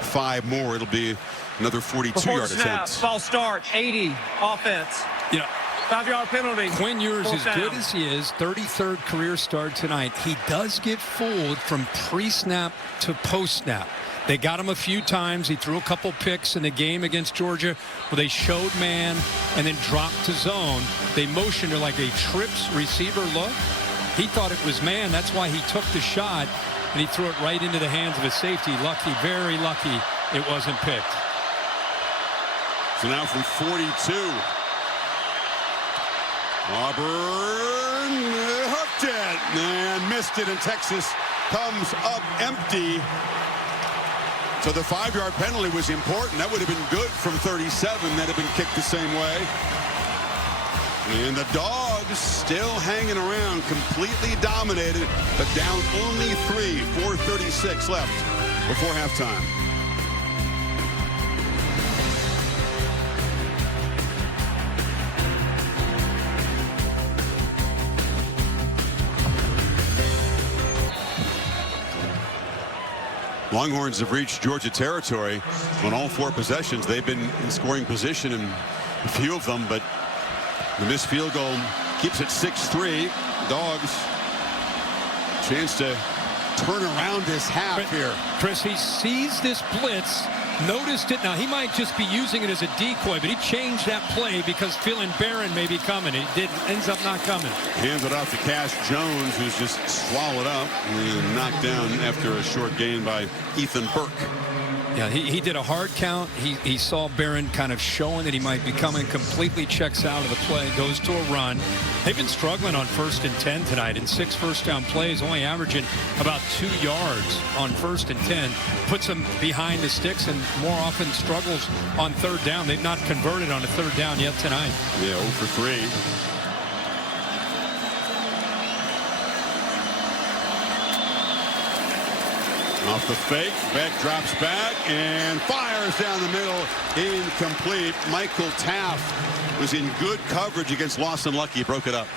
5 more. It'll be another 42-yard attempt. False start, 80, offense. You know, 5-yard penalty. Quinn Ewers, as good as he is, 33rd career start tonight, he does get fooled from pre-snap to post-snap. They got him a few times. He threw a couple picks in the game against Georgia where they showed man and then dropped to zone. They motioned to like a trips receiver look. He thought it was man. That's why he took the shot, and he threw it right into the hands of his safety. Lucky, very lucky it wasn't picked. So now from 42. Auburn hooked it and missed it, and Texas comes up empty. So the 5-yard penalty was important. That would have been good from 37. That had been kicked the same way. And the Dogs still hanging around, completely dominated, but down only 3, 4:36 left before halftime. Longhorns have reached Georgia territory on all 4 possessions. They've been in scoring position in a few of them, but the missed field goal keeps it 6-3. Dogs chance to turn around this half here. Chris, he sees this blitz, noticed it. Now, he might just be using it as a decoy, but he changed that play because feeling Barron may be coming. He ends up not coming. Hands it off to Cash Jones, who's just swallowed up and knocked down after a short gain by Ethan Burke. Yeah, he did a hard count. He saw Barron kind of showing that he might be coming, completely checks out of the play, goes to a run. They've been struggling on 1st and 10 tonight in 6 first-down plays, only averaging about 2 yards on 1st and 10. Puts them behind the sticks and more often struggles on 3rd down. They've not converted on a 3rd down yet tonight. Yeah, 0 for 3. Off the fake, Beck drops back and fires down the middle, incomplete. Michael Taft was in good coverage against Lawson Lucky, broke it up.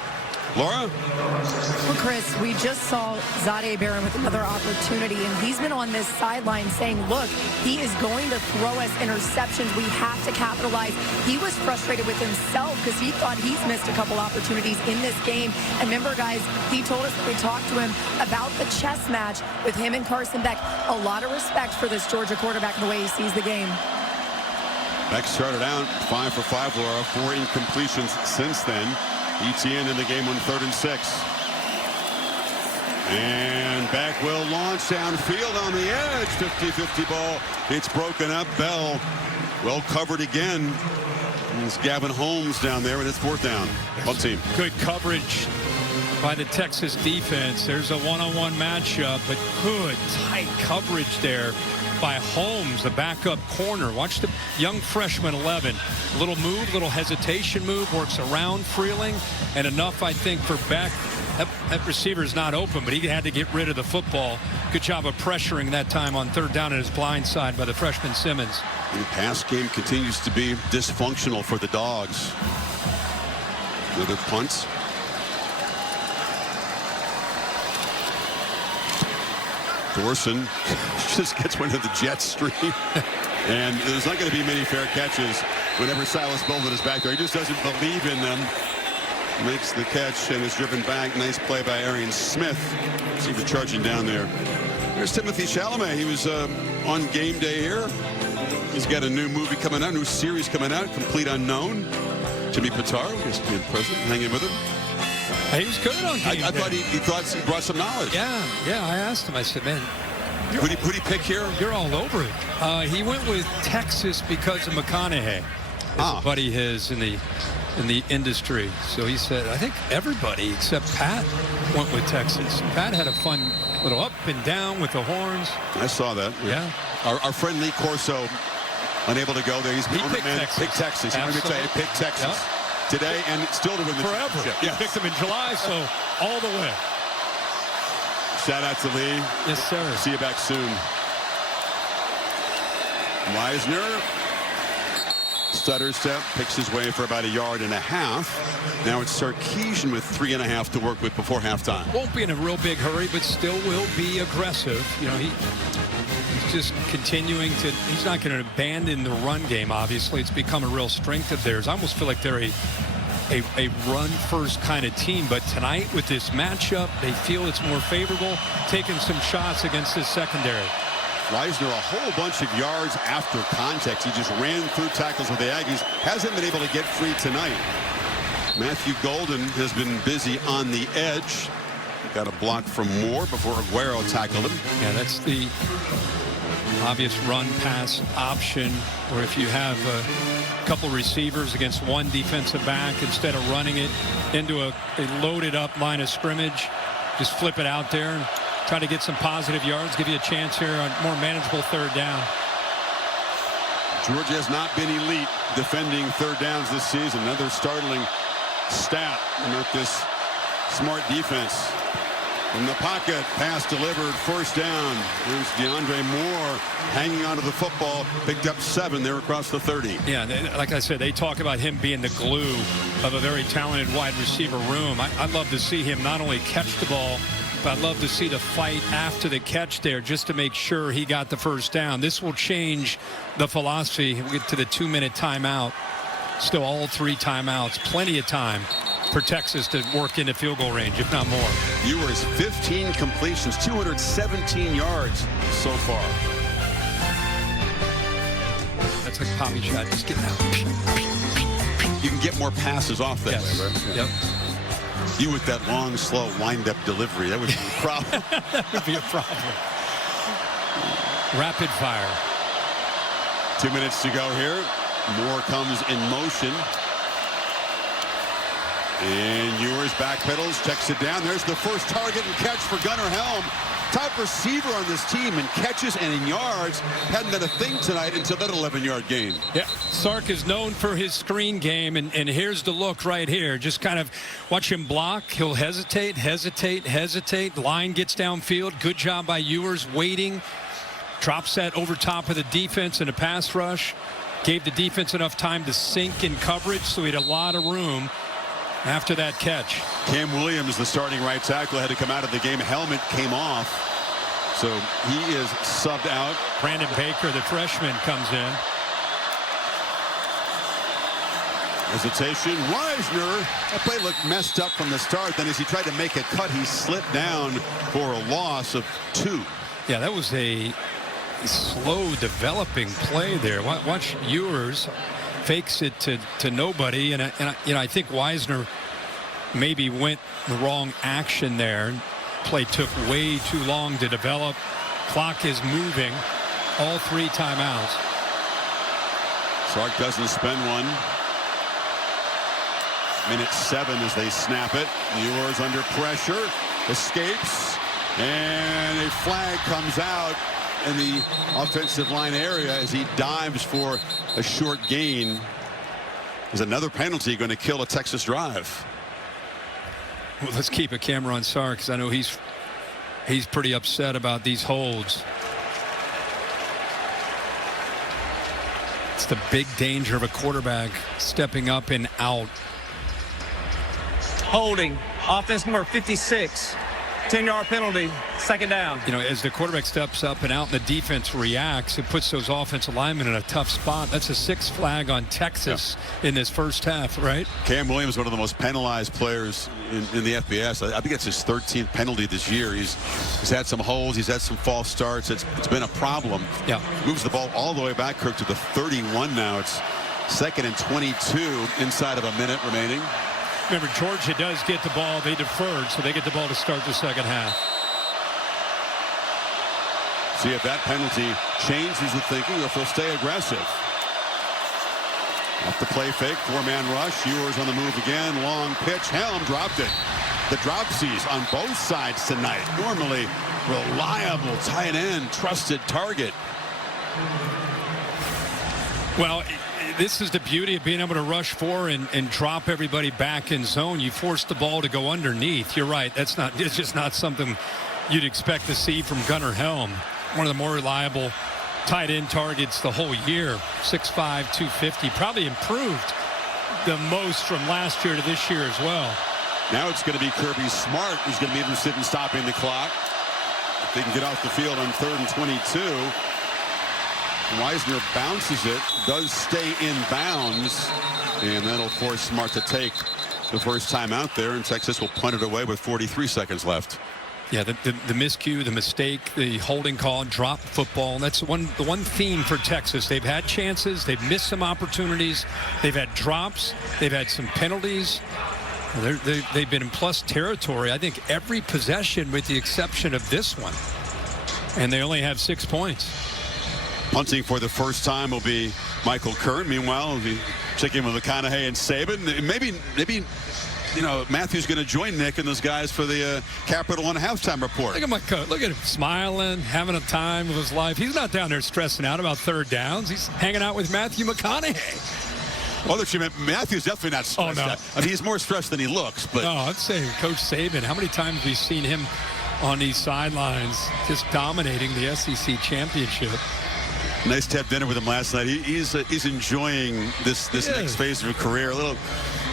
Laura? Well, Chris, we just saw Zade Barron with another opportunity, and he's been on this sideline saying, look, he is going to throw us interceptions. We have to capitalize. He was frustrated with himself because he thought he's missed a couple opportunities in this game. And remember, guys, he told us when we talked to him about the chess match with him and Carson Beck. A lot of respect for this Georgia quarterback and the way he sees the game. Beck started out 5 for 5, Laura, 4 incompletions since then. Etienne in the game on 3rd and 6. And Beck will launch downfield on the edge. 50-50 ball. It's broken up. Bell well covered again. It's Gavin Holmes down there, and it's 4th down. One team. Good coverage by the Texas defense. There's a one-on-one matchup, but good tight coverage there by Holmes, the backup corner. Watch the young freshman 11. Little move, little hesitation move, works around Freeling, and enough, I think, for Beck. That receiver is not open, but he had to get rid of the football. Good job of pressuring that time on 3rd down at his blind side by the freshman Simmons. And the pass game continues to be dysfunctional for the Dogs. Another punt. Thorson just gets one of the jet stream. And there's not going to be many fair catches whenever Silas Bolden is back there. He just doesn't believe in them. Makes the catch and is driven back. Nice play by Arian Smith. See the charging down there. There's Timothy Chalamet. He was on game day here. He's got a new movie coming out, new series coming out, Complete Unknown. Jimmy Pitaro is being president, hanging with him. He was good on game I thought he brought some knowledge. Yeah, I asked him. I said, man, who'd he pick here? You're all over it. He went with Texas because of McConaughey. His buddy his in the industry. So he said, I think everybody except Pat went with Texas. Pat had a fun little up and down with the horns. I saw that. Yeah. Our friend Lee Corso, unable to go there. He picked Texas. He wanted to say, picked Texas. Yep. Today and still to win the forever. He picked them in July, so all the way. Shout out to Lee. Yes, sir. See you back soon. Weisner. Stutter step, picks his way for about 1.5 yards. Now it's Sarkisian with 3.5 to work with before halftime. Won't be in a real big hurry, but still will be aggressive. You know, he's just continuing to, he's not going to abandon the run game, obviously. It's become a real strength of theirs. I almost feel like they're a run-first kind of team, but tonight with this matchup, they feel it's more favorable, taking some shots against this secondary. Weisner a whole bunch of yards after contact. He just ran through tackles with the Aggies. Hasn't been able to get free tonight. Matthew Golden has been busy on the edge. Got a block from Moore before Aguero tackled him. Yeah, that's the obvious run-pass option, or if you have a couple receivers against one defensive back, instead of running it into a loaded-up line of scrimmage, just flip it out there and try to get some positive yards, give you a chance here on more manageable 3rd down. Georgia has not been elite defending 3rd downs this season. Another startling stat about this smart defense. In the pocket, pass delivered, 1st down. There's DeAndre Moore hanging onto the football, picked up 7 there across the 30. Yeah, like I said, they talk about him being the glue of a very talented wide receiver room. I'd love to see him not only catch the ball, I'd love to see the fight after the catch there just to make sure he got the 1st down. This will change the philosophy. We get to the 2-minute timeout. Still all 3 timeouts. Plenty of time for Texas to work into field goal range, if not more. Ewers, 15 completions, 217 yards so far. That's like a poppy shot, just getting out. You can get more passes off that way, right? Yep. You with that long, slow, wind-up delivery, that would be a problem. That would be a problem. Rapid fire. 2 minutes to go here. Moore comes in motion. And Ewers backpedals, checks it down. There's the first target and catch for Gunnar Helm. Top receiver on this team in catches and in yards. Hadn't done a thing tonight until that 11-yard gain. Yeah, Sark is known for his screen game, and here's the look right here. Just kind of watch him block. He'll hesitate. Line gets downfield. Good job by Ewers waiting. Drops that over top of the defense in a pass rush. Gave the defense enough time to sink in coverage, so he had a lot of room after that catch. Cam Williams, the starting right tackle, had to come out of the game. Helmet came off. So he is subbed out. Brandon Baker, the freshman, comes in. Hesitation. Weisner. That play looked messed up from the start. Then as he tried to make a cut, he slipped down for a loss of 2. Yeah, that was a slow developing play there. Watch Ewers fakes it to nobody, and I think Weisner maybe went the wrong action there. Play took way too long to develop. Clock is moving. All 3 timeouts. Sark doesn't spend one. Minute 7 as they snap it. Ewers under pressure, escapes, and a flag comes out in the offensive line area as he dives for a short gain. There's another penalty going to kill a Texas drive. Well, let's keep a camera on Sark, because I know he's pretty upset about these holds. It's the big danger of a quarterback stepping up and out. Holding. Offense number 56. 10-yard penalty. Second down. You know, as the quarterback steps up and out and the defense reacts, it puts those offensive linemen in a tough spot. That's a 6th flag on Texas in this first half, right? Cam Williams, one of the most penalized players in the FBS. I think it's his 13th penalty this year. He's had some holds. He's had some false starts. It's been a problem. Yeah. Moves the ball all the way back, Kirk, to the 31 now. It's 2nd and 22 inside of a minute remaining. Remember, Georgia does get the ball. They deferred, so they get the ball to start the second half. See if that penalty changes the thinking or if they'll stay aggressive. Off the play fake, 4-man rush. Ewers on the move again. Long pitch. Helm dropped it. The dropsies on both sides tonight. Normally reliable tight end, trusted target. Well, this is the beauty of being able to rush 4 and drop everybody back in zone. You force the ball to go underneath. You're right. It's just not something you'd expect to see from Gunnar Helm. One of the more reliable tight end targets the whole year. 6'5", 250. Probably improved the most from last year to this year as well. Now it's going to be Kirby Smart who's going to be interested in stopping the clock. If they can get off the field on 3rd and 22. Weisner bounces it, does stay in bounds, and that'll force Smart to take the first time out there, and Texas will punt it away with 43 seconds left. Yeah, the miscue, the mistake, the holding call, drop football. That's the one theme for Texas. They've had chances. They've missed some opportunities. They've had drops. They've had some penalties. They've been in plus territory, I think, every possession with the exception of this one. And they only have 6 points. Punting for the first time will be Michael Kern. Meanwhile, we'll be checking with McConaughey and Saban. Maybe you know, Matthew's going to join Nick and those guys for the Capital One halftime report. Look at my coach. Look at him smiling, having a time of his life. He's not down there stressing out about 3rd downs. He's hanging out with Matthew McConaughey. Well, Matthew's definitely not stressed. Oh, no. I mean, he's more stressed than he looks. But no, I'd say Coach Saban. How many times have we seen him on these sidelines just dominating the SEC championship? Nice to have dinner with him last night. He's enjoying this next phase of his career. A little,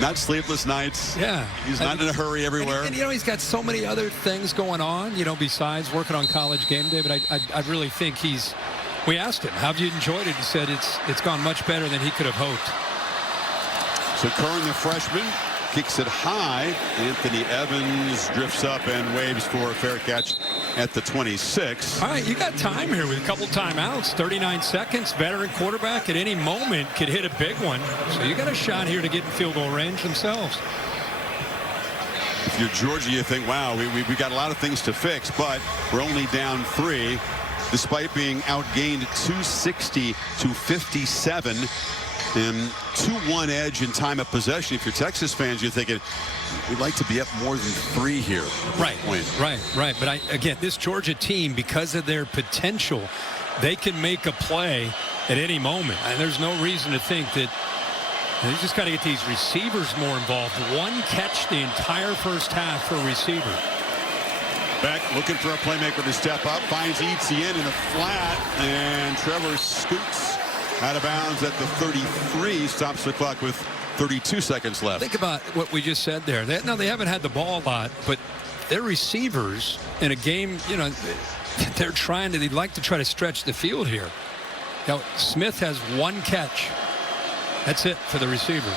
not sleepless nights. Yeah. He's not in a hurry everywhere. And you know, he's got so many other things going on, you know, besides working on College Game Day. But I really think we asked him, how have you enjoyed it? He said it's gone much better than he could have hoped. So Kern, the freshman, kicks it high. Anthony Evans drifts up and waves for a fair catch at the 26. All right, you got time here with a couple timeouts. 39 seconds. Veteran quarterback at any moment could hit a big one. So you got a shot here to get in field goal range themselves. If you're Georgia, you think, wow, we got a lot of things to fix, but we're only down 3, despite being outgained 260 to 57. And 2-1 edge in time of possession. If you're Texas fans, you're thinking, we'd like to be up more than 3 here. Right. But again, this Georgia team, because of their potential, they can make a play at any moment. And there's no reason to think that they just got to get these receivers more involved. 1 catch the entire first half for a receiver. Beck looking for a playmaker to step up, finds Etienne in the flat, and Trevor scoots out of bounds at the 33, stops the clock with 32 seconds left. Think about what we just said there. They haven't had the ball a lot, but their receivers in a game, they'd like to try to stretch the field here. Now, Smith has 1 catch. That's it for the receivers.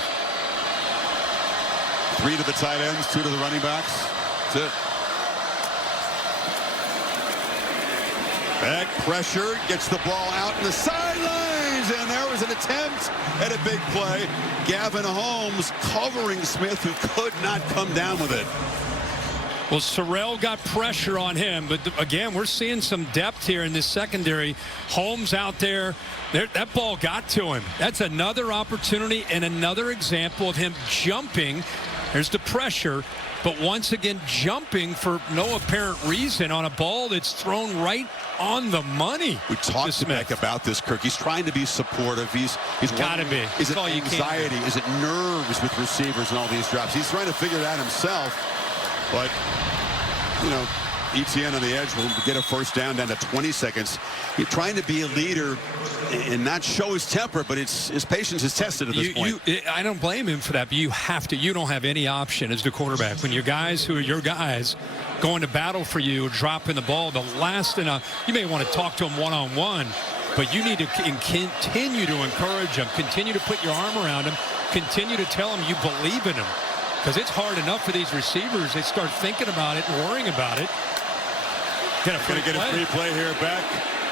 3 to the tight ends, 2 to the running backs. That's it. Beck pressure, gets the ball out in the sidelines, and there was an attempt at a big play. Gavin Holmes covering Smith, who could not come down with it. Well, Sorrell got pressure on him, but again, we're seeing some depth here in this secondary. Holmes out there, that ball got to him. That's another opportunity and another example of him jumping. There's the pressure, but once again jumping for no apparent reason on a ball that's thrown right on the money. We talked to Beck about this, Kirk. He's trying to be supportive. He's got to be. Is it anxiety? Is it nerves with receivers and all these drops? He's trying to figure it out himself. But, Etienne on the edge will get a first down to 20 seconds. He's trying to be a leader and not show his temper, but his patience is tested at this point. I don't blame him for that, but you have to. You don't have any option as the quarterback. When your guys who are your guys going to battle for you, dropping the ball, the last you may want to talk to him one-on-one, but you need to continue to encourage him, continue to put your arm around him, continue to tell him you believe in him. Because it's hard enough for these receivers. They start thinking about it and worrying about it. Going to get a free play here. Beck,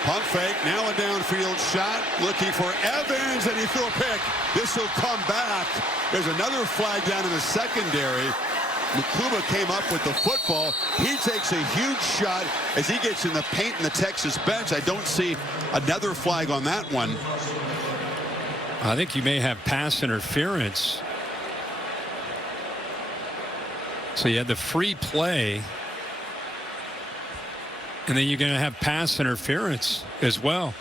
pump fake, now a downfield shot, looking for Evans, and he threw a pick. This will come back. There's another flag down in the secondary. Mukuba came up with the football. He takes a huge shot as he gets in the paint in the Texas bench. I don't see another flag on that one. I think you may have pass interference. So you had the free play, and then you're going to have pass interference as well.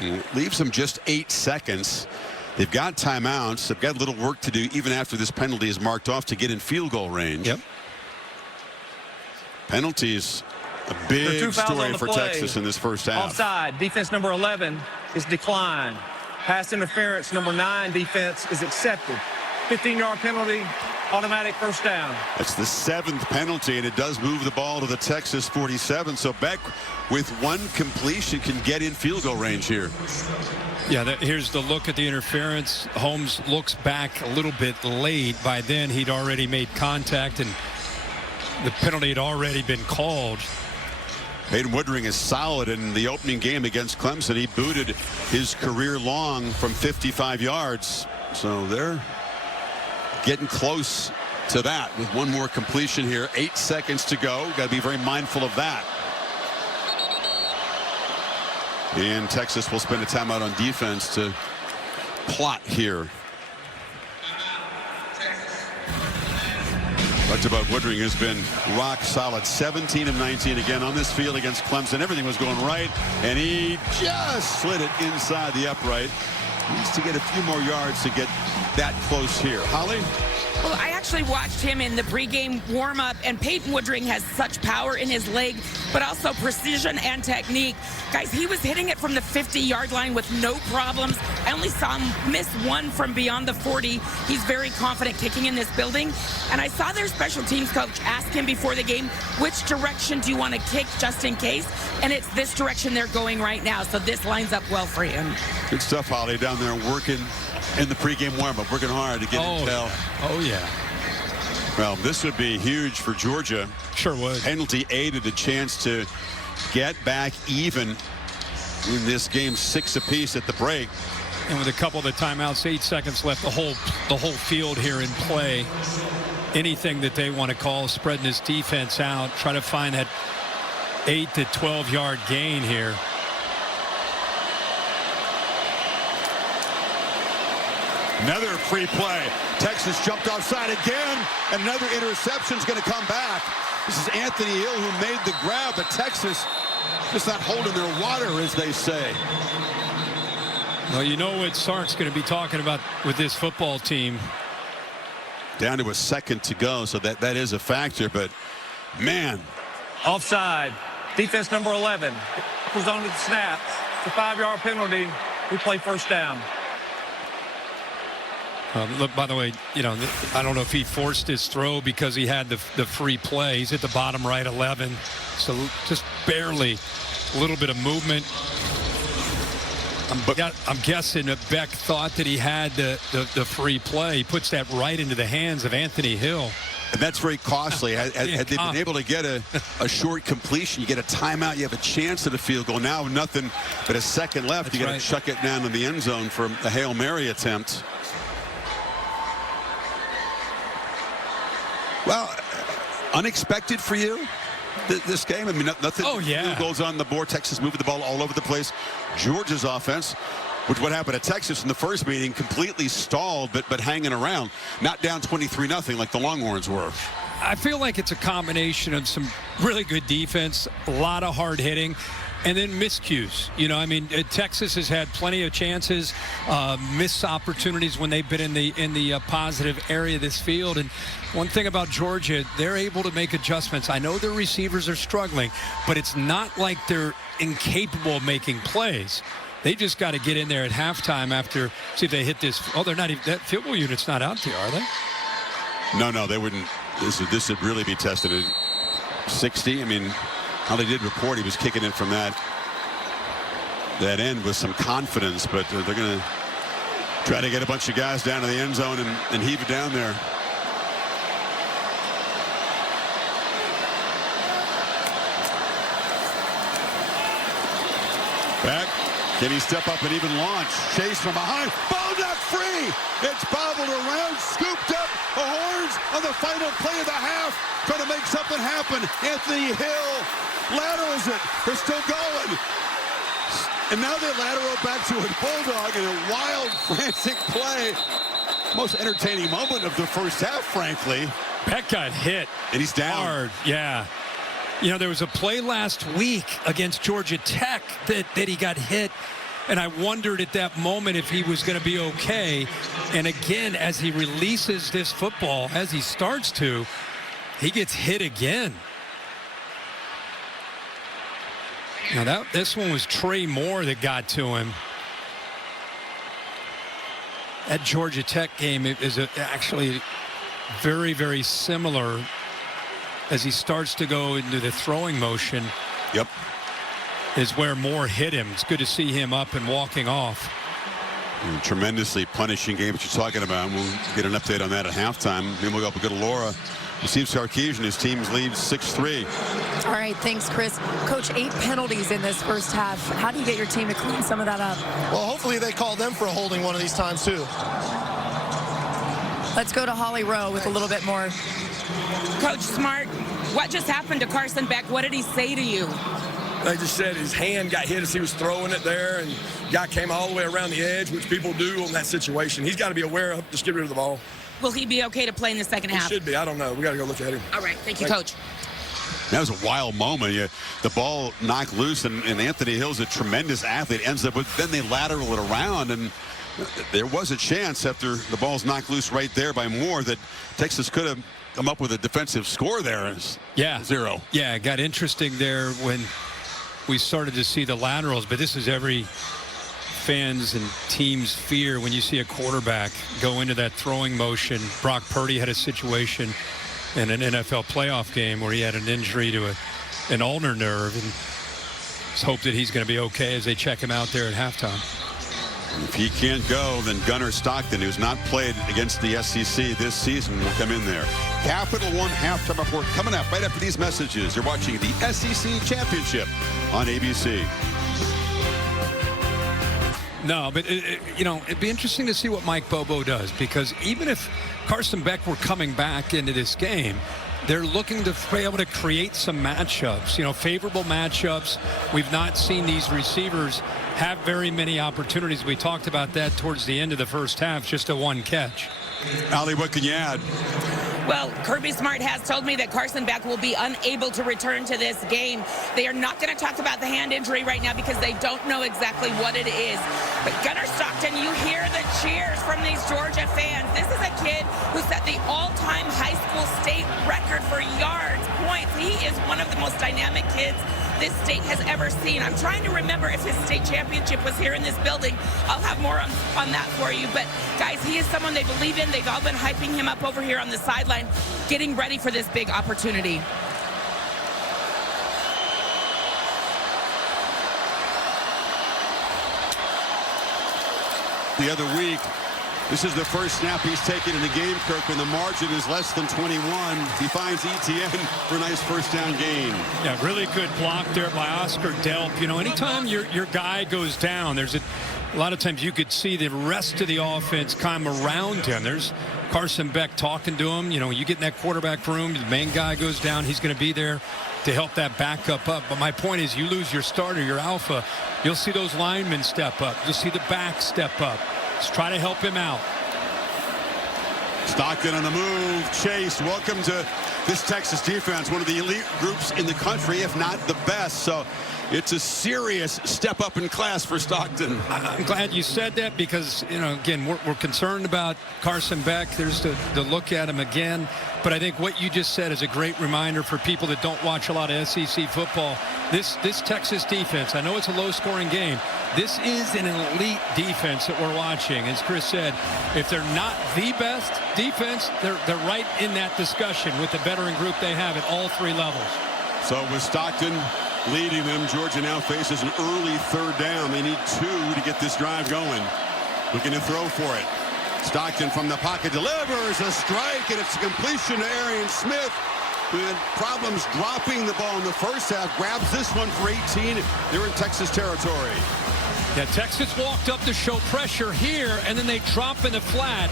It leaves them just 8 seconds. They've got timeouts. They've got a little work to do even after this penalty is marked off to get in field goal range. Yep. Penalties, a big story for Texas in this first half. Offside, defense number 11 is declined. Pass interference number 9 defense is accepted. 15-yard penalty. Automatic first down. That's the 7th penalty, and it does move the ball to the Texas 47. So Beck, with 1 completion, can get in field goal range here. Yeah, here's the look at the interference. Holmes looks back a little bit late. By then, he'd already made contact, and the penalty had already been called. Peyton Woodring is solid in the opening game against Clemson. He booted his career long from 55 yards. So they're getting close to that with 1 more completion here. 8 seconds to go. Got to be very mindful of that. And Texas will spend a timeout on defense to plot here. Talked about Woodring, who's been rock solid. 17 of 19 again on this field against Clemson. Everything was going right, and he just slid it inside the upright. Needs to get a few more yards to get that close here. Holly? Well, I actually watched him in the pregame warm-up, and Peyton Woodring has such power in his leg, but also precision and technique. Guys, he was hitting it from the 50-yard line with no problems. I only saw him miss 1 from beyond the 40. He's very confident kicking in this building. And I saw their special teams coach ask him before the game, which direction do you want to kick just in case? And it's this direction they're going right now, so this lines up well for him. Good stuff, Holly, down there working in the pregame warm-up, working hard to get intel. Oh, yeah. Well, this would be huge for Georgia. Sure would. Penalty aided a chance to get back even in this game, 6 apiece at the break. And with a couple of the timeouts, 8 seconds left, the whole field here in play. Anything that they want to call, spreading this defense out, try to find that 8 to 12-yard gain here. Another free play. Texas jumped offside again. Another interception is going to come back. This is Anthony Hill who made the grab, but Texas just not holding their water, as they say. Well, you know what Sark's going to be talking about with this football team. Down to a second to go, so that is a factor, but man. Offside. Defense number 11. Was on the snap. It's a 5-yard penalty. We play first down. Look, by the way, you know, I don't know if he forced his throw because he had the free play. He's at the bottom right 11, so just barely a little bit of movement. I'm guessing that Beck thought that he had the free play. He puts that right into the hands of Anthony Hill. And that's very costly. Had they been able to get a short completion, you get a timeout, you have a chance at a field goal. Now nothing but a second left. That's you got to right. chuck it down in the end zone for a Hail Mary attempt. Well, unexpected for you, this game? I mean, nothing. Oh, yeah. Goals on the board. Texas moving the ball all over the place. Georgia's offense, which what happened at Texas in the first meeting, completely stalled, but hanging around. Not down 23-0 like the Longhorns were. I feel like it's a combination of some really good defense, a lot of hard hitting, and then miscues. You know, I mean, Texas has had plenty of chances, missed opportunities when they've been in the positive area of this field. And one thing about Georgia, they're able to make adjustments. I know their receivers are struggling, but it's not like they're incapable of making plays. They just got to get in there at halftime after, see if they hit this. Oh, they're not even, that field goal unit's not out there, are they? No, they wouldn't. This would really be tested at 60. I mean, how they did report he was kicking it from that end with some confidence, but they're going to try to get a bunch of guys down to the end zone and heave it down there. Back. Can he step up and even launch? Chase from behind. Ball not free. It's bobbled around, scooped up. The Horns on the final play of the half, trying to make something happen. Anthony Hill laterals it. They're still going. And now they lateral back to a Bulldog in a wild, frantic play. Most entertaining moment of the first half, frankly. Beck got hit. And he's down. Hard, yeah. You know, there was a play last week against Georgia Tech that he got hit, and I wondered at that moment if he was going to be okay. And again, as he releases this football, as he starts to, he gets hit again. Now, this one was Trey Moore that got to him. That Georgia Tech game is actually very, very similar. As he starts to go into the throwing motion, yep, is where Moore hit him. It's good to see him up and walking off. Tremendously punishing game that you're talking about. We'll get an update on that at halftime. Then we'll go up and go to Laura. Steve Sarkisian, his team's leads 6-3. All right, thanks, Chris. Coach, 8 penalties in this first half. How do you get your team to clean some of that up? Well, hopefully they call them for a holding one of these times, too. Let's go to Holly Rowe with a little bit more. Coach Smart, what just happened to Carson Beck? What did he say to you? They just said his hand got hit as he was throwing it there, and guy came all the way around the edge, which people do on that situation. He's got to be aware of, just get rid of the ball. Will he be okay to play in the second half? He should be. I don't know. We got to go look at him. All right. Thank you, Coach. That was a wild moment. The ball knocked loose, and Anthony Hill's a tremendous athlete. Ends up, but then they lateral it around, and there was a chance after the ball's knocked loose right there by Moore that Texas could have come up with a defensive score there. Yeah. 0. Yeah, it got interesting there when we started to see the laterals, but this is every fans and team's fear when you see a quarterback go into that throwing motion. Brock Purdy had a situation in an NFL playoff game where he had an injury to an ulnar nerve, and let's hope that he's going to be okay as they check him out there at halftime. If he can't go, then Gunnar Stockton, who's not played against the SEC this season, will come in there. Capital One halftime report coming up right after these messages. You're watching the SEC Championship on ABC. No, but, it'd be interesting to see what Mike Bobo does, because even if Carson Beck were coming back into this game, they're looking to be able to create some matchups, favorable matchups. We've not seen these receivers have very many opportunities. We talked about that towards the end of the first half, just a one catch. Ali, what can you add? Well, Kirby Smart has told me that Carson Beck will be unable to return to this game. They are not going to talk about the hand injury right now because they don't know exactly what it is. But Gunnar Stockton, you hear the cheers from these Georgia fans. This is a kid who set the all-time high school state record for yards, points. He is one of the most dynamic kids this state has ever seen. I'm trying to remember if his state championship was here in this building. I'll have more on that for you. But, guys, he is someone they believe in. They've all been hyping him up over here on the sideline, getting ready for this big opportunity. The other week, this is the first snap he's taken in the game, Kirk, when the margin is less than 21. He finds ETN for a nice first down gain. Yeah, really good block there by Oscar Delp. Anytime your guy goes down, there's a lot of times you could see the rest of the offense come around him. There's Carson Beck talking to him. You get in that quarterback room, the main guy goes down, he's going to be there to help that backup up. But my point is, you lose your starter, your alpha, you'll see those linemen step up. You'll see the back step up. Just try to help him out. Stockton on the move. Chase, welcome to this Texas defense, one of the elite groups in the country, if not the best. So it's a serious step up in class for Stockton. I'm glad you said that because, again, we're concerned about Carson Beck. There's the look at him again. But I think what you just said is a great reminder for people that don't watch a lot of SEC football. This Texas defense, I know it's a low-scoring game. This is an elite defense that we're watching. As Chris said, if they're not the best defense, they're right in that discussion with the veteran group they have at all three levels. So with Stockton leading them, Georgia now faces an early third down. They need 2 to get this drive going. Looking to throw for it. Stockton from the pocket delivers a strike, and it's a completion to Arian Smith. With problems dropping the ball in the first half, grabs this one for 18. They're in Texas territory. Yeah, Texas walked up to show pressure here, and then they drop in the flat.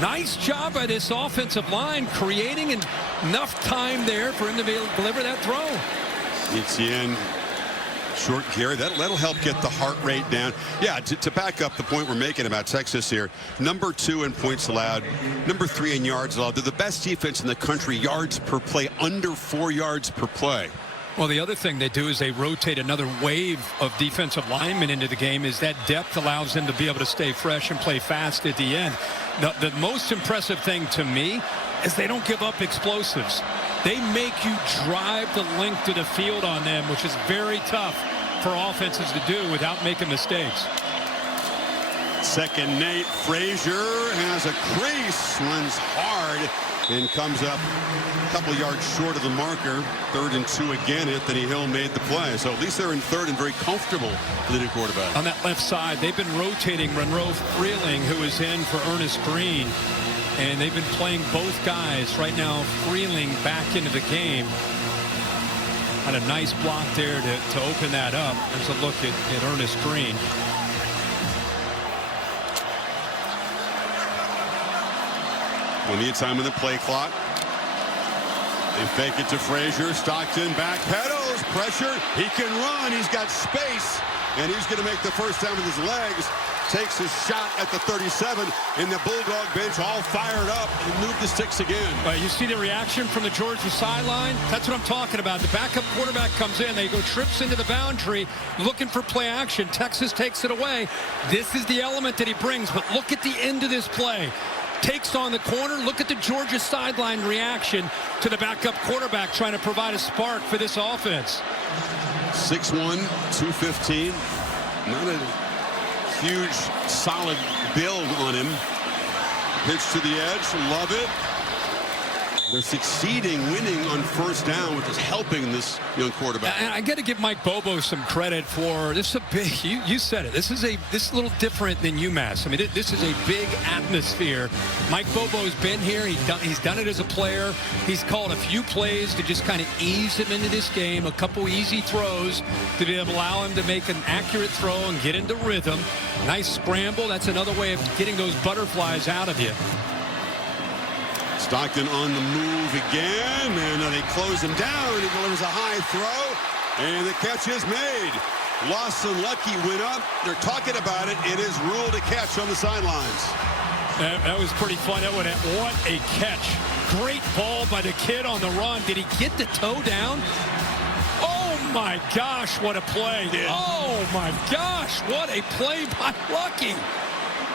Nice job by this offensive line, creating enough time there for him to be able to deliver that throw. Etienne, short carry. That'll help get the heart rate down. Yeah, to back up the point we're making about Texas here, number 2 in points allowed, number 3 in yards allowed. They're the best defense in the country, yards per play, under 4 yards per play. Well, the other thing they do is they rotate another wave of defensive linemen into the game. Is that depth allows them to be able to stay fresh and play fast at the end. The most impressive thing to me is they don't give up explosives. They make you drive the length of the field on them, which is very tough for offenses to do without making mistakes. Second Nate. Frazier has a crease, runs hard, and comes up a couple yards short of the marker. 3rd and 2 again. Anthony Hill made the play. So at least they're in 3rd and very comfortable for the new quarterback. On that left side, they've been rotating Monroe Freeling, who is in for Ernest Green. And they've been playing both guys. Right now, Freeling back into the game. Had a nice block there to open that up. There's a look at Ernest Green. We'll need time in the play clock. They fake it to Frazier. Stockton back pedals. Pressure. He can run. He's got space. And he's going to make the first down with his legs. Takes his shot at the 37. And the Bulldog bench all fired up and moved the sticks again. You see the reaction from the Georgia sideline? That's what I'm talking about. The backup quarterback comes in. They go trips into the boundary looking for play action. Texas takes it away. This is the element that he brings. But look at the end of this play. Takes on the corner. Look at the Georgia sideline reaction to the backup quarterback trying to provide a spark for this offense. 6'1", 215. Not a huge, solid build on him. Pitch to the edge. Love it. They're succeeding, winning on first down, which is helping this young quarterback. And I got to give Mike Bobo some credit for this. Is a big. You said it. This is a little different than UMass. I mean, this is a big atmosphere. Mike Bobo's been here. He's done it as a player. He's called a few plays to just kind of ease him into this game. A couple easy throws to be able to allow him to make an accurate throw and get into rhythm. Nice scramble. That's another way of getting those butterflies out of you. Stockton on the move again, and they close him down. He delivers a high throw, and the catch is made. Lawson Lucky went up. They're talking about it. It is ruled a catch on the sidelines. That was pretty fun. What a catch. Great ball by the kid on the run. Did he get the toe down? Oh, my gosh, what a play. Oh, my gosh, what a play by Lucky.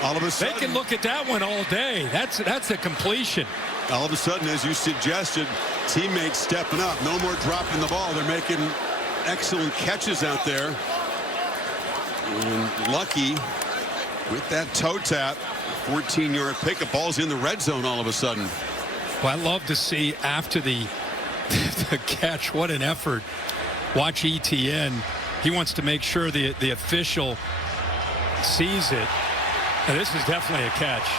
All of a sudden, they can look at that one all day. That's a completion. All of a sudden, as you suggested, teammates stepping up. No more dropping the ball. They're making excellent catches out there. And Lucky with that toe tap, 14-yard pickup. Ball's in the red zone all of a sudden. Well, I love to see after the catch, what an effort. Watch ETN. He wants to make sure the official sees it. And this is definitely a catch.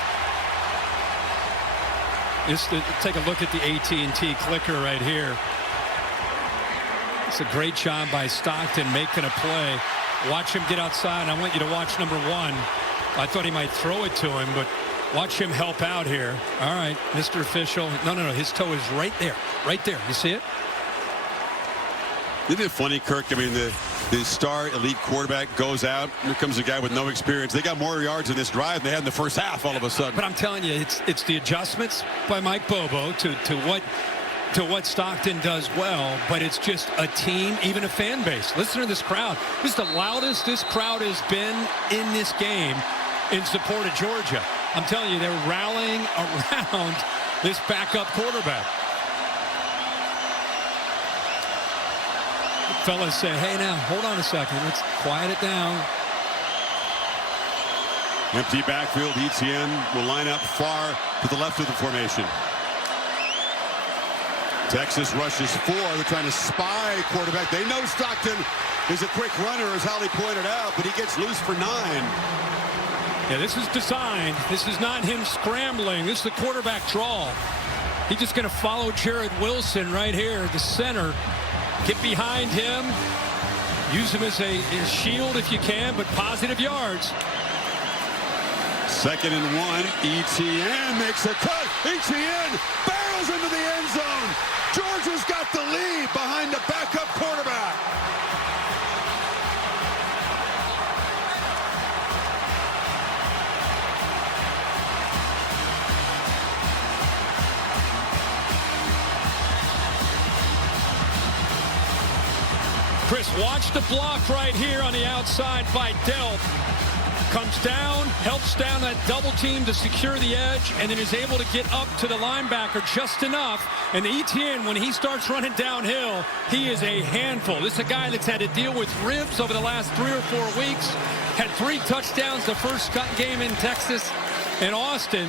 Take a look at the AT&T clicker right here. It's a great job by Stockton making a play. Watch him get outside. I want you to watch number 1. I thought he might throw it to him, but watch him help out here. All right, Mr. Official. No. His toe is right there. Right there. You see it? Isn't it funny, Kirk? I mean, the star elite quarterback goes out. Here comes a guy with no experience. They got more yards in this drive than they had in the first half all of a sudden. But I'm telling you, it's the adjustments by Mike Bobo to what Stockton does well, but it's just a team, even a fan base. Listen to this crowd. This is the loudest this crowd has been in this game in support of Georgia. I'm telling you, they're rallying around this backup quarterback. Fellas say, hey, now, hold on a second. Let's quiet it down. Empty backfield. ETN will line up far to the left of the formation. Texas rushes 4. They're trying to spy quarterback. They know Stockton is a quick runner, as Holly pointed out, but he gets loose for 9. Yeah, this is designed. This is not him scrambling. This is the quarterback draw. He's just going to follow Jared Wilson right here, the center. Get behind him. Use him as a shield if you can, but positive yards. 2nd and 1. ETN makes a cut. ETN barrels into the end zone. Georgia's got the lead behind the backup quarterback. Chris, watch the block right here on the outside by Delp. Comes down, helps down that double team to secure the edge, and then is able to get up to the linebacker just enough. And the ETN, when he starts running downhill, he is a handful. This is a guy that's had to deal with ribs over the last 3 or 4 weeks. Had 3 touchdowns the first game in Texas and Austin.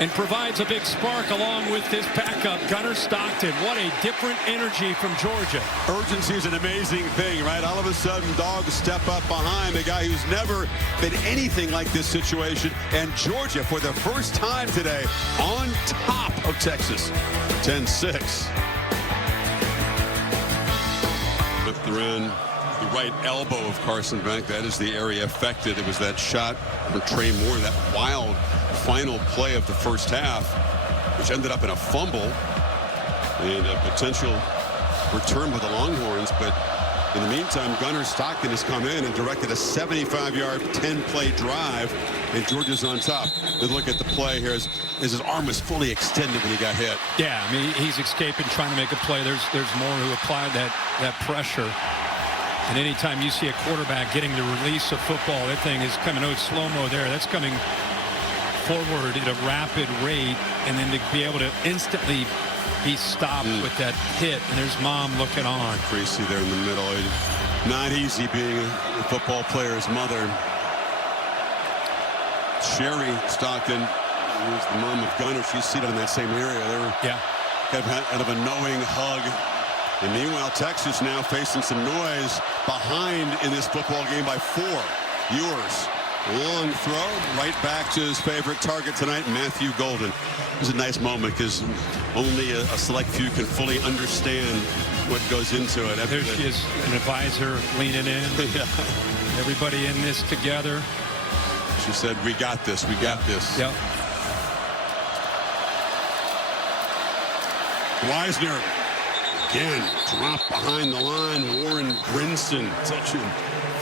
And provides a big spark along with this backup, Gunnar Stockton. What a different energy from Georgia. Urgency is an amazing thing, right? All of a sudden, Dogs step up behind a guy who's never been anything like this situation. And Georgia, for the first time today, on top of Texas. 10-6. Flipped around the right elbow of Carson Beck. That is the area affected. It was that shot for Trey Moore, that wild final play of the first half, which ended up in a fumble and a potential return by the Longhorns. But in the meantime, Gunnar Stockton has come in and directed a 75-yard, 10-play drive, and Georgia's on top. And look at the play here as his arm was fully extended when he got hit. Yeah, I mean, he's escaping, trying to make a play. There's more who applied that pressure. And anytime you see a quarterback getting the release of football, that thing is coming out slow-mo there. That's coming forward at a rapid rate, and then to be able to instantly be stopped with that hit. And there's Mom looking on. Tracy there in the middle. Not easy being a football player's mother. Sherry Stockton is the mom of Gunnar. She's seated in that same area. They were out of a knowing hug. And meanwhile, Texas now facing some noise behind in this football game by 4. Ewers, long throw, right back to his favorite target tonight, Matthew Golden. It was a nice moment because only a select few can fully understand what goes into it. There she is, an advisor leaning in. Yeah. Everybody in this together. She said, we got this, we got this. Yep. Weisner, again, dropped behind the line. Warren Brinson, such a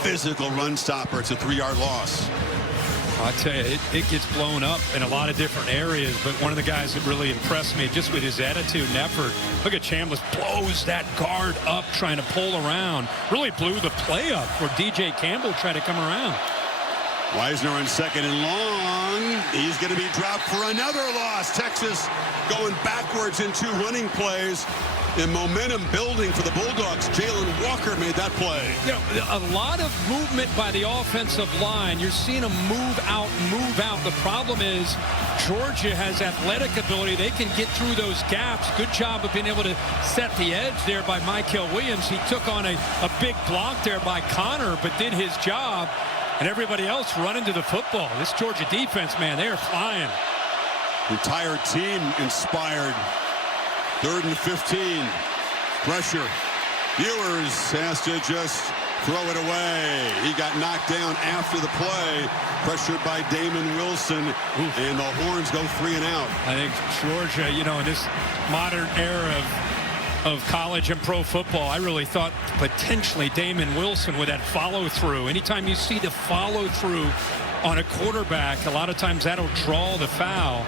physical run stopper. It's a 3-yard loss. I tell you, it gets blown up in a lot of different areas, but one of the guys that really impressed me just with his attitude and effort. Look at Chambliss, blows that guard up trying to pull around. Really blew the play up where DJ Campbell tried to come around. Weisner on 2nd and long. He's going to be dropped for another loss. Texas going backwards in 2 running plays. And momentum building for the Bulldogs. Jalen Walker made that play. You know, a lot of movement by the offensive line. You're seeing them move out, move out. The problem is Georgia has athletic ability. They can get through those gaps. Good job of being able to set the edge there by Michael Williams. He took on a big block there by Connor, but did his job. And everybody else running to the football. This Georgia defense, man, they are flying. Entire team inspired. 3rd and 15. Pressure. Ewers has to just throw it away. He got knocked down after the play. Pressured by Damon Wilson. And the Horns go 3 and out. I think Georgia, you know, in this modern era of college and pro football, I really thought potentially Damon Wilson with that follow through. Anytime you see the follow through on a quarterback, a lot of times that'll draw the foul.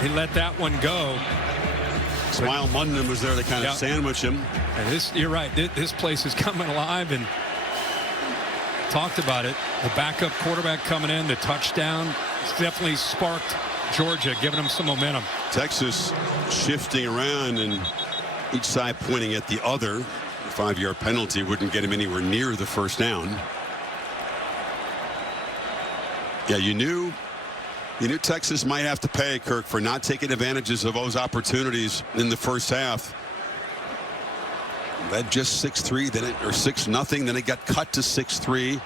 He let that one go. Smile Munden was there to kind of sandwich him. And you're right. This place is coming alive, and talked about it. The backup quarterback coming in, the touchdown, it's definitely sparked Georgia, giving them some momentum. Texas shifting around and each side pointing at the other. The 5-yard penalty wouldn't get him anywhere near the first down. Yeah, you knew Texas might have to pay, Kirk, for not taking advantages of those opportunities in the first half. Led just 6-3, then or 6-0, then it got cut to 6-3.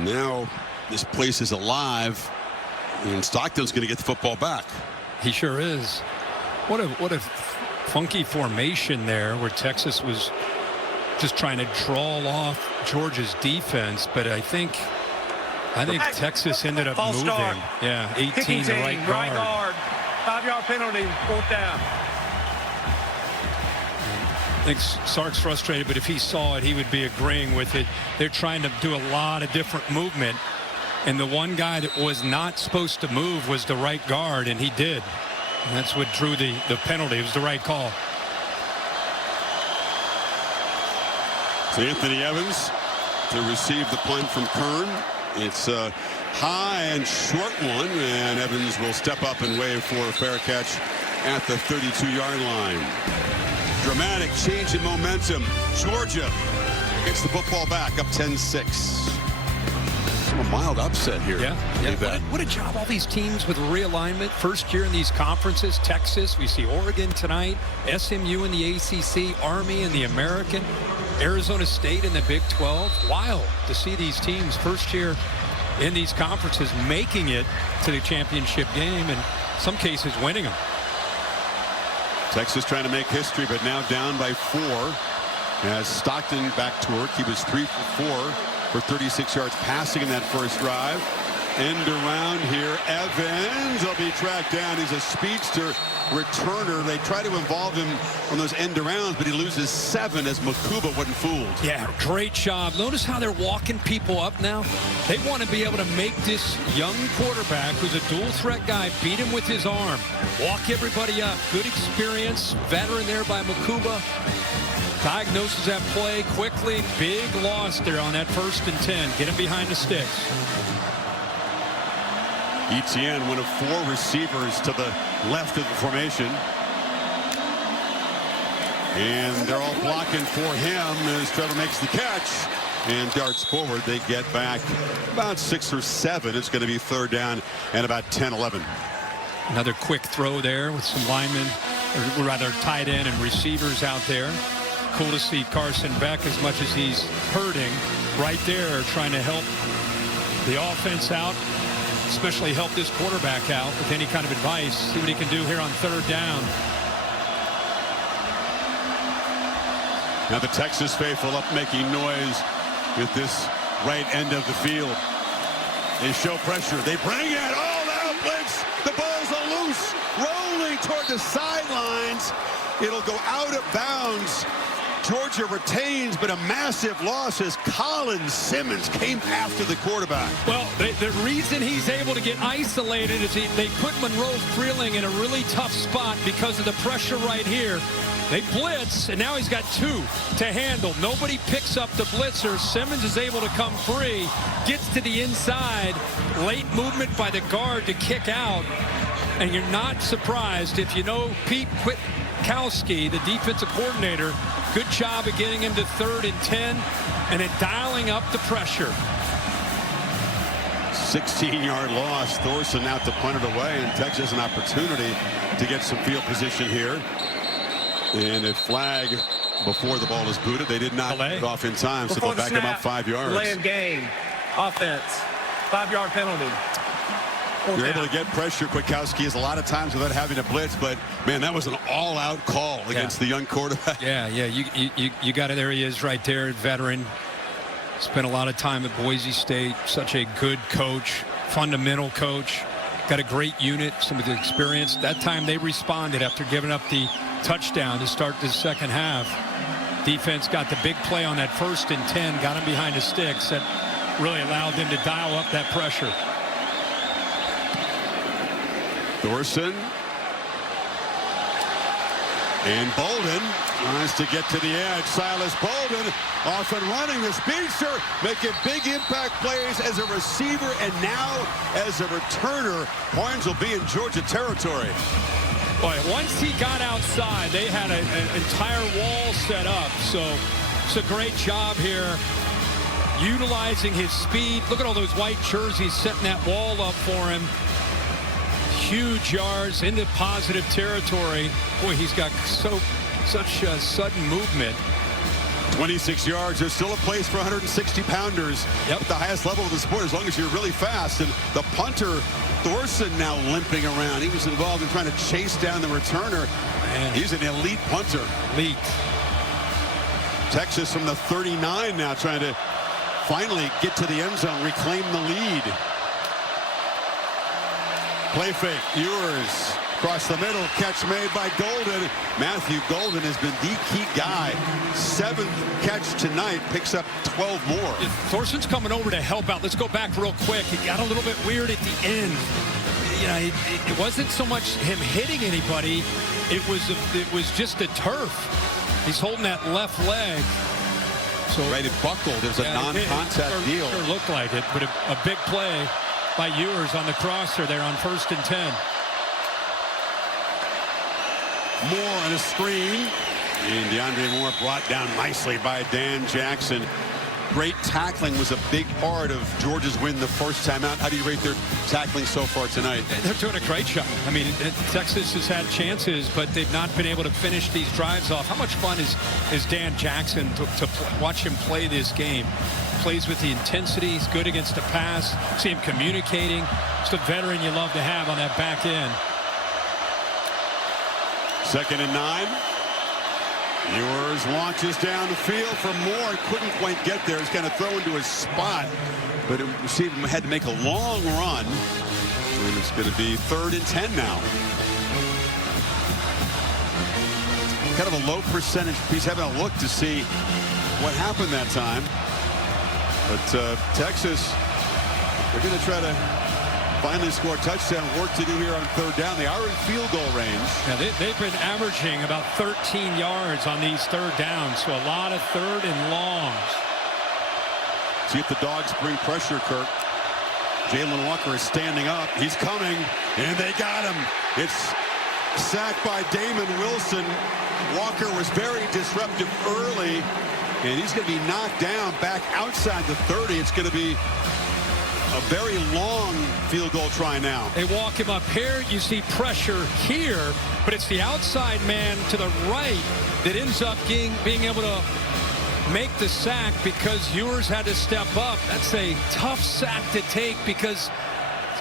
Now this place is alive, and Stockton's going to get the football back. He sure is. What a funky formation there, where Texas was just trying to draw off Georgia's defense, but I think Texas ended up moving. Start. Yeah, 18 to right guard. 5-yard penalty, 4th down. I think Sark's frustrated, but if he saw it, he would be agreeing with it. They're trying to do a lot of different movement, and the one guy that was not supposed to move was the right guard, and he did. And that's what drew the penalty. It was the right call. So Anthony Evans to receive the punt from Kern. It's a high and short one, and Evans will step up and wave for a fair catch at the 32-yard line. Dramatic change in momentum. Georgia gets the football back, up 10-6. A mild upset here. Yeah. What a job all these teams with realignment. First year in these conferences. Texas, we see Oregon tonight, SMU in the ACC, Army in the American, Arizona State in the Big 12. Wild to see these teams first year in these conferences making it to the championship game, and some cases winning them. Texas trying to make history, but now down by 4 as Stockton back to work. He was 3 for 4 for 36 yards passing in that first drive. End around here. Evans will be tracked down. He's a speedster returner. They try to involve him on those end arounds, but he loses 7 as Makuba wasn't fooled. Yeah, great job. Notice how they're walking people up now. They want to be able to make this young quarterback, who's a dual threat guy, beat him with his arm. Walk everybody up. Good experience. Veteran there by Makuba. Diagnoses that play quickly. Big loss there on that 1st and 10. Get him behind the sticks. Etienne, one of 4 receivers to the left of the formation. And they're all blocking for him as Trevor makes the catch and darts forward. They get back about 6 or 7. It's going to be 3rd down and about 10-11. Another quick throw there with some linemen or rather tight end and receivers out there. Cool to see Carson Beck, as much as he's hurting, right there trying to help the offense out, especially help this quarterback out with any kind of advice. See what he can do here on 3rd down. Now the Texas faithful up making noise with this right end of the field. They show pressure. They bring it all out. Blitz. The ball's loose, rolling toward the sidelines. It'll go out of bounds. Georgia retains, but a massive loss as Colin Simmons came after the quarterback. Well, the reason he's able to get isolated is they put Monroe Freeling in a really tough spot because of the pressure right here. They blitz, and now he's got 2 to handle. Nobody picks up the blitzer. Simmons is able to come free, gets to the inside. Late movement by the guard to kick out. And you're not surprised if you know Pete Kwiatkowski, the defensive coordinator. Good job of getting him to 3rd and 10 and then dialing up the pressure. 16-yard loss. Thorson out to punt it away, and Texas an opportunity to get some field position here. And a flag before the ball is booted. They did not get off in time, so they'll back him up 5 yards. Delay of game. Offense. 5-yard penalty. You're able to get pressure. Kwiatkowski has a lot of times without having to blitz, but man, that was an all-out call against the young quarterback. Yeah, you got it. There he is right there, veteran. Spent a lot of time at Boise State. Such a good coach, fundamental coach. Got a great unit, some of the experience. That time they responded after giving up the touchdown to start the second half. Defense got the big play on that 1st and 10, got him behind the sticks. That really allowed them to dial up that pressure. Thorson and Bolden tries to get to the edge. Silas Bolden off and running. The speedster making big impact plays as a receiver and now as a returner. Horns will be in Georgia territory. Boy, once he got outside, they had an entire wall set up. So it's a great job here, utilizing his speed. Look at all those white jerseys setting that wall up for him. Huge yards into positive territory. Boy, he's got such sudden movement. 26 yards. There's still a place for 160-pounders at the highest level of the sport, as long as you're really fast. And the punter, Thorson, now limping around. He was involved in trying to chase down the returner. Man. He's an elite punter. Elite. Texas from the 39 now trying to finally get to the end zone, reclaim the lead. Play fake. Ewers across the middle. Catch made by Golden. Matthew Golden has been the key guy. 7th catch tonight. Picks up 12 more. Thorson's coming over to help out. Let's go back real quick. He got a little bit weird at the end. You know, it wasn't so much him hitting anybody. It was just a turf. He's holding that left leg. So right, it buckled. It was a non-contact deal. Sure looked like it, but a big play by Ewers on the crosser there on 1st and 10. Moore on a screen. And DeAndre Moore brought down nicely by Dan Jackson. Great tackling was a big part of Georgia's win the first time out. How do you rate their tackling so far tonight? They're doing a great job. I mean, Texas has had chances, but they've not been able to finish these drives off. How much fun is Dan Jackson to watch him play this game? Plays with the intensity. He's good against the pass. See him communicating. Just a veteran you love to have on that back end. 2nd and 9. Ewers launches down the field for Moore. Couldn't quite get there. He's kind of thrown to his spot, but received him, had to make a long run. And it's going to be 3rd and 10 now. Kind of a low percentage. He's having a look to see what happened that time. But Texas, they're going to try to finally score a touchdown. Work to do here on 3rd down. They are in field goal range. Yeah, they've been averaging about 13 yards on these 3rd downs, so a lot of 3rd and longs. See if the Dogs bring pressure, Kirk. Jalen Walker is standing up. He's coming, and they got him. It's sacked by Damon Wilson. Walker was very disruptive early, and he's going to be knocked down back outside the 30. It's going to be a very long field goal try now. They walk him up here. You see pressure here, but it's the outside man to the right that ends up being able to make the sack because Ewers had to step up. That's a tough sack to take because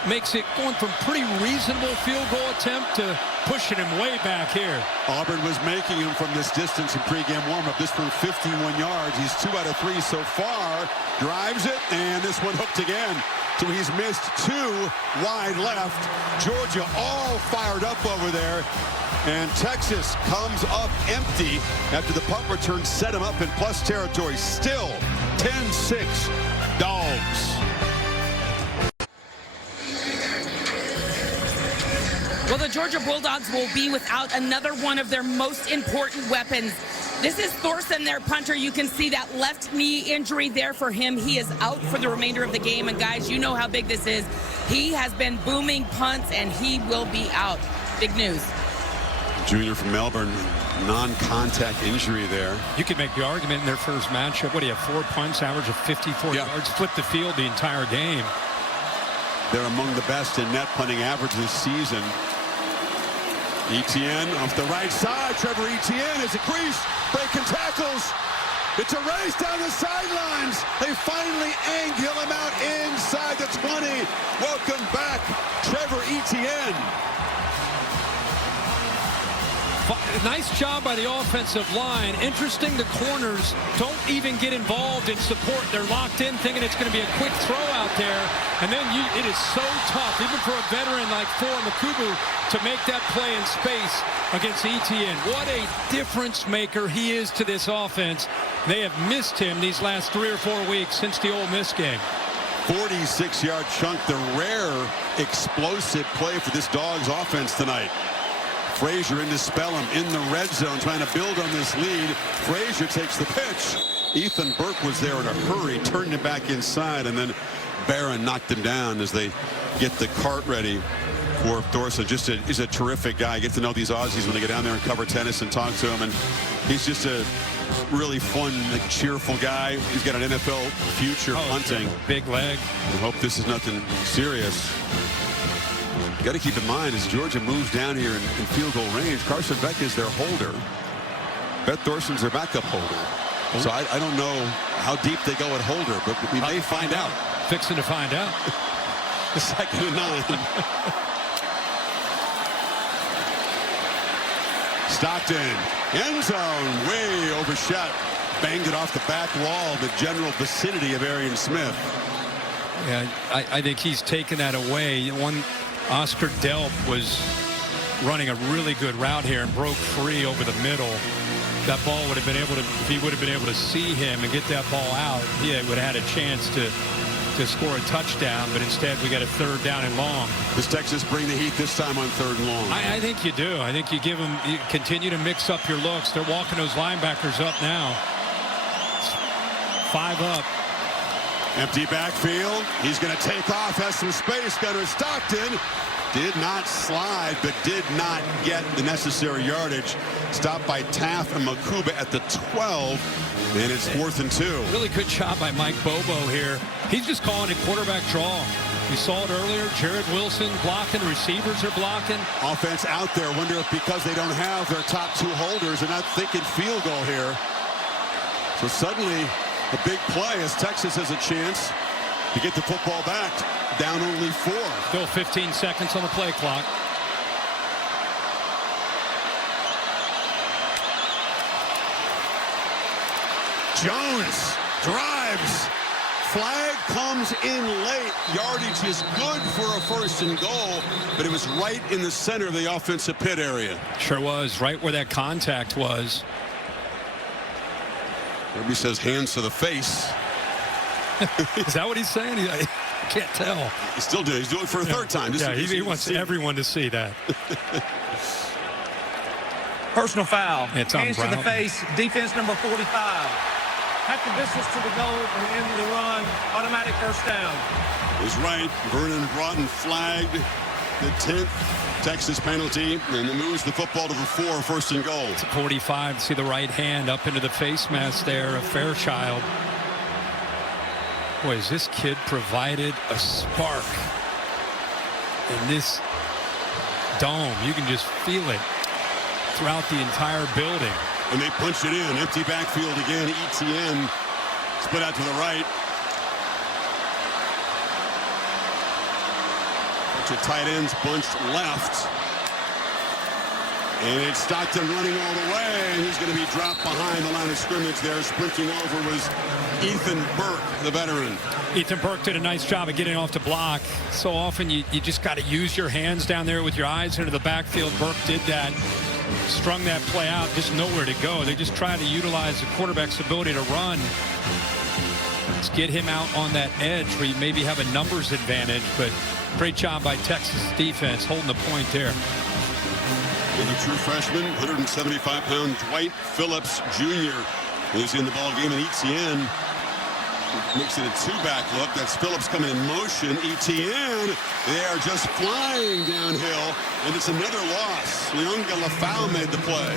it makes it going from pretty reasonable field goal attempt to pushing him way back here. Auburn was making him from this distance in pregame warmup. This from 51 yards. He's 2 out of 3 so far. Drives it, and this one hooked again. So he's missed 2 wide left. Georgia all fired up over there. And Texas comes up empty after the punt return set him up in plus territory. Still 10-6 Dogs. Well, the Georgia Bulldogs will be without another one of their most important weapons. This is Thorson, their punter. You can see that left knee injury there for him. He is out for the remainder of the game. And, guys, you know how big this is. He has been booming punts, and he will be out. Big news. Junior from Melbourne, non-contact injury there. You could make the argument in their first matchup. What do you have, 4 punts, average of 54 yards, flip the field the entire game. They're among the best in net punting average this season. Etienne off the right side. Trevor Etienne is a crease, breaking tackles. It's a race down the sidelines. They finally angle him out inside the 20. Welcome back, Trevor Etienne. Nice job by the offensive line. Interesting, the corners don't even get involved in support. They're locked in thinking it's going to be a quick throw out there. And then it is so tough, even for a veteran like Makubu, to make that play in space against Etienne. What a difference maker he is to this offense. They have missed him these last 3 or 4 weeks since the Ole Miss game. 46-yard chunk, the rare explosive play for this Dogs offense tonight. Frazier into Spellum in the red zone trying to build on this lead. Frazier takes the pitch. Ethan Burke was there in a hurry, turned him back inside, and then Barron knocked him down as they get the cart ready for Thorson. He's a terrific guy. Get to know these Aussies when they get down there and cover tennis and talk to him, and he's just a really fun, cheerful guy. He's got an NFL future punting. Big leg. I hope this is nothing serious. You got to keep in mind as Georgia moves down here in field goal range, Carson Beck is their holder. Beth Thorson's their backup holder. So I don't know how deep they go at holder, but we may find out. Fixing to find out. The 2nd and 9. Stockton, end zone, way overshot. Banged it off the back wall, the general vicinity of Arian Smith. Yeah, I think he's taken that away. Oscar Delp was running a really good route here and broke free over the middle. That ball would have been able to, if he would have been able to see him and get that ball out, he would have had a chance to score a touchdown, but instead we got a 3rd down and long. Does Texas bring the heat this time on 3rd and long? I think you do. I think you give them, you continue to mix up your looks. They're walking those linebackers up now. 5 up. Empty backfield. He's going to take off, has some space. Gunnar Stockton did not slide, but did not get the necessary yardage. Stopped by Taft and Makuba at the 12, and it's 4th and 2. Really good job by Mike Bobo here. He's just calling a quarterback draw. We saw it earlier. Jared Wilson blocking. Receivers are blocking. Offense out there. Wonder if because they don't have their top 2 holders, they're not thinking field goal here. So suddenly, a big play as Texas has a chance to get the football back. Down only 4. Still 15 seconds on the play clock. Jones drives. Flag comes in late. Yardage is good for a 1st and goal, but it was right in the center of the offensive pit area. Sure was, right where that contact was. Maybe says hands to the face. Is that what he's saying? I can't tell. He still did. He's doing it for a 3rd time. He wants everyone to see that. Personal foul. It's on hands Brown. to the face. Defense number 45. Half the distance to the goal and the end of the run. Automatic 1st down. He's right. Vernon Broughton flagged the 10th Texas penalty, and it moves the football to the 4, 1st and goal. It's 45. See the right hand up into the face mask there of Fairchild. Boy, has this kid provided a spark in this dome. You can just feel it throughout the entire building. And they punch it in. Empty backfield again. ETN split out to the right. Bunch of tight ends bunched left. And it's Stockton running all the way. He's going to be dropped behind the line of scrimmage there. Sprinting over was Ethan Burke, the veteran. Ethan Burke did a nice job of getting off the block. So often you just got to use your hands down there with your eyes into the backfield. Burke did that. Strung that play out, just nowhere to go. They just try to utilize the quarterback's ability to run. Let's get him out on that edge where you maybe have a numbers advantage, but great job by Texas defense holding the point there. And a true freshman, 175-pound Dwight Phillips Jr. is in the ball game, and ETN makes it a two-back look. That's Phillips coming in motion. ETN, they are just flying downhill, and it's another loss. Leonga Lafau made the play.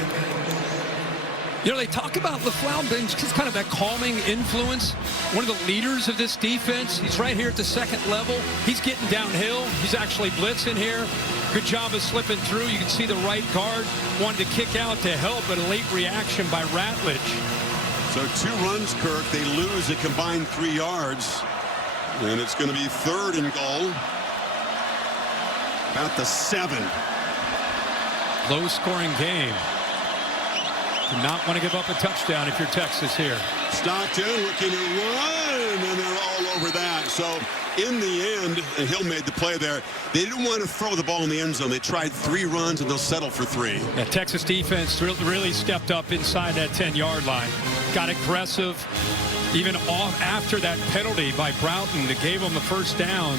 You know, they talk about Lafau being just kind of that calming influence. One of the leaders of this defense. He's right here at the second level. He's getting downhill. He's actually blitzing here. Good job of slipping through. You can see the right guard wanted to kick out to help, but a late reaction by Ratledge. So 2 runs, Kirk. They lose a combined 3 yards. And it's going to be 3rd and goal. About the 7. Low-scoring game. Do not want to give up a touchdown if you're Texas here. Stockton looking to run, and they're all over that. So in the end, and Hill made the play there, they didn't want to throw the ball in the end zone. They tried 3 runs, and they'll settle for 3. Yeah, Texas defense really stepped up inside that 10-yard line. Got aggressive, even off after that penalty by Broughton that gave them the first down.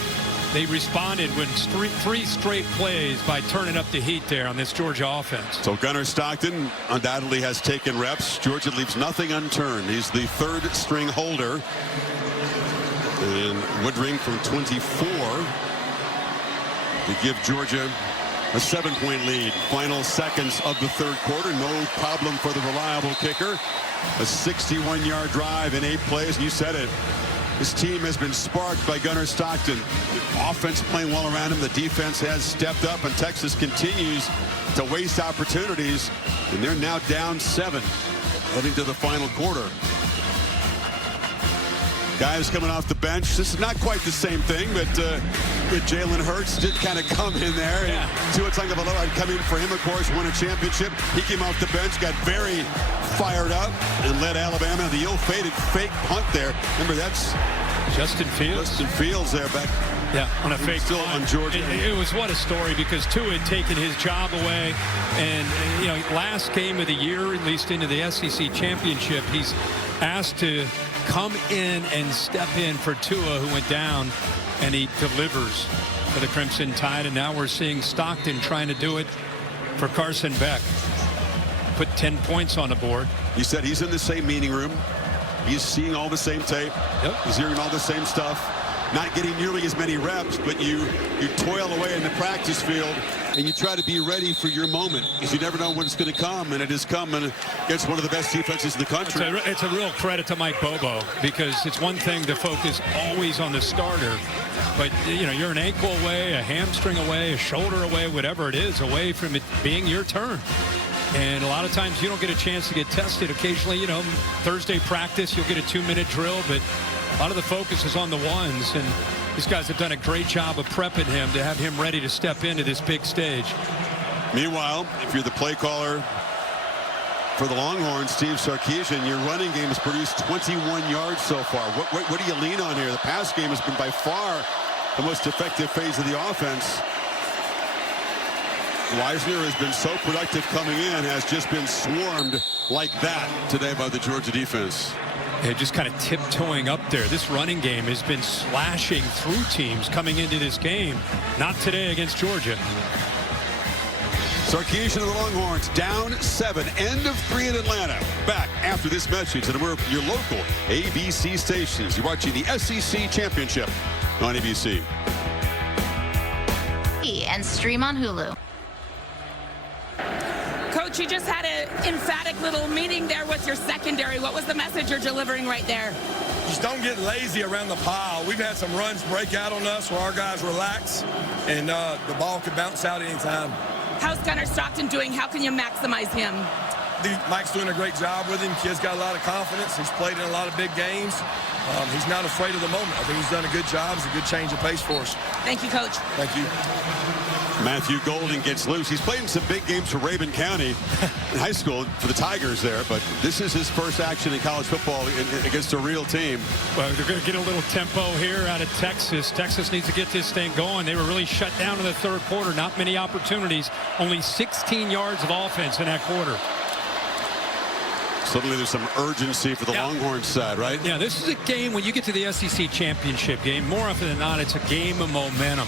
They responded with 3 straight plays by turning up the heat there on this Georgia offense. So Gunnar Stockton undoubtedly has taken reps. Georgia leaves nothing unturned. He's the 3rd string holder. And Woodring from 24 to give Georgia a 7-point lead. Final seconds of the 3rd quarter. No problem for the reliable kicker. A 61-yard drive in 8 plays. You said it. This team has been sparked by Gunnar Stockton. The offense playing well around him. The defense has stepped up, and Texas continues to waste opportunities. And they're now down 7 heading to the final quarter. Guys coming off the bench. This is not quite the same thing, but Jalen Hurts did kind of come in there. Yeah. Tua Tagovailoa had come in for him, of course, won a championship. He came off the bench, got very fired up, and led Alabama to the ill-fated fake punt there. Remember, that's Justin Fields. Justin Fields there back. Yeah, on a fake still punt. on Georgia. It was what a story, because Tua had taken his job away, and you know, last game of the year, at least into the SEC championship, he's asked to come in and step in for Tua, who went down, and he delivers for the Crimson Tide. And now we're seeing Stockton trying to do it for Carson Beck. Put 10 points on the board. You said he's in the same meeting room. He's seeing all the same tape. Yep. He's hearing all the same stuff. Not getting nearly as many reps, but you toil away in the practice field, and you try to be ready for your moment, because you never know when it's going to come, and it is coming against one of the best defenses in the country. It's a real credit to Mike Bobo, because it's one thing to focus always on the starter, but you know, you're an ankle away, a hamstring away, a shoulder away, whatever it is, away from it being your turn. And a lot of times you don't get a chance to get tested. Occasionally, you know, Thursday practice, you'll get a 2-minute drill, but a lot of the focus is on the ones, and these guys have done a great job of prepping him to have him ready to step into this big stage. Meanwhile, if you're the play caller for the Longhorns, Steve Sarkisian, your running game has produced 21 yards so far. What do you lean on here? The pass game has been by far the most effective phase of the offense. Weisner has been so productive coming in, has just been swarmed like that today by the Georgia defense. They're just kind of tiptoeing up there. This running game has been slashing through teams coming into this game. Not today against Georgia. Sarkisian of the Longhorns down 7, end of 3 in Atlanta. Back after this message and we're your local ABC stations. You're watching the SEC Championship on ABC. And stream on Hulu. Coach, you just had an emphatic little meeting there with your secondary. What was the message you're delivering right there? just don't get lazy around the pile. We've had some runs break out on us where our guys relax, and the ball could bounce out anytime. How's Gunnar Stockton doing? How can you maximize him? Mike's doing a great job with him. Kid's got a lot of confidence. He's played in a lot of big games. He's not afraid of the moment. I think he's done a good job. It's a good change of pace for us. Thank you, Coach. Thank you. Matthew Golden gets loose. He's played in some big games for Rabun County in high school for the Tigers there, but this is his first action in college football against a real team. Well, they're going to get a little tempo here out of Texas. Texas needs to get this thing going. They were really shut down in the third quarter. Not many opportunities. Only 16 yards of offense in that quarter. Suddenly there's some urgency for the Longhorns side, right? Yeah, this is a game when you get to the SEC championship game, more often than not, it's a game of momentum.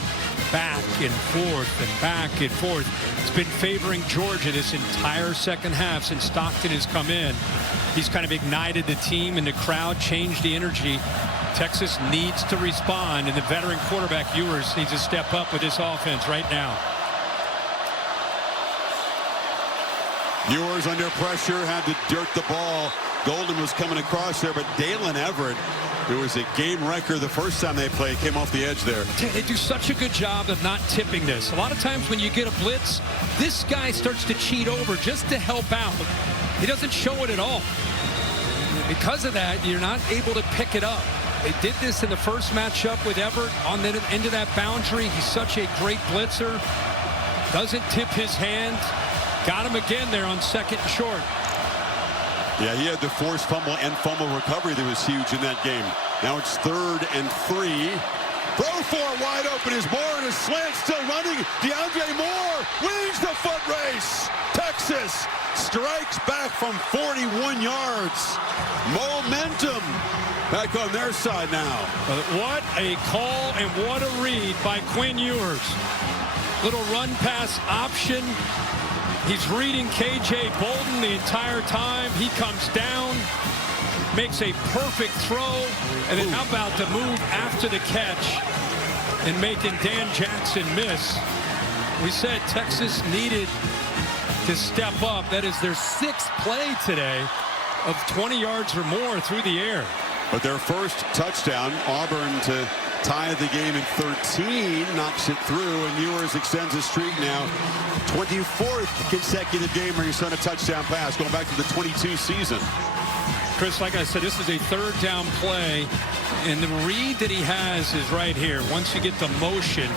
Back and forth and back and forth. It's been favoring Georgia this entire second half since Stockton has come in. He's kind of ignited the team and the crowd, changed the energy. Texas needs to respond, and the veteran quarterback Ewers needs to step up with this offense right now. Ewers under pressure, had to dirt the ball. Golden was coming across there, but Dalen Everett, who was a game wrecker the first time they played, came off the edge there. They do such a good job of not tipping this. A lot of times when you get a blitz, this guy starts to cheat over just to help out. He doesn't show it at all. Because of that, you're not able to pick it up. They did this in the first matchup with Everett on the end of that boundary. He's such a great blitzer. Doesn't tip his hand. Got him again there on second and short. Yeah, he had the forced fumble and fumble recovery that was huge in that game. Now it's 3rd and 3. Throw for it wide open is Moore in a slant, still running. DeAndre Moore wins the foot race. Texas strikes back from 41 yards. Momentum back on their side now. What a call and what a read by Quinn Ewers. Little run pass option. He's reading K.J. Bolden the entire time. He comes down, makes a perfect throw, and then how about the move after the catch and making Dan Jackson miss. We said Texas needed to step up. That is their 6th play today of 20 yards or more through the air. But their first touchdown, Auburn to tie the game in 13, knocks it through, and Ewers extends his streak now. 24th consecutive game where he's done a touchdown pass, going back to the 22 season. Chris, like I said, this is a 3rd down play, and the read that he has is right here. Once you get the motion,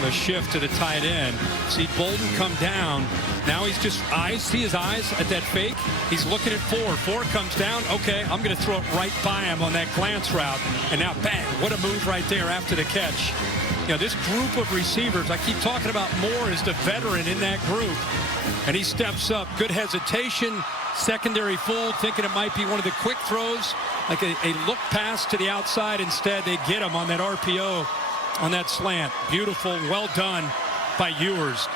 the shift to the tight end, see Bolden come down. Now he's just see his eyes at that fake. He's looking at 4 comes down. Okay, I'm going to throw it right by him on that glance route, and now bang, what a move right there after the catch. You know, this group of receivers, I keep talking about Moore as the veteran in that group, and he steps up. Good hesitation, secondary fool, thinking it might be one of the quick throws, like a look pass to the outside. Instead, they get him on that RPO, on that slant. Beautiful, well done by Ewers.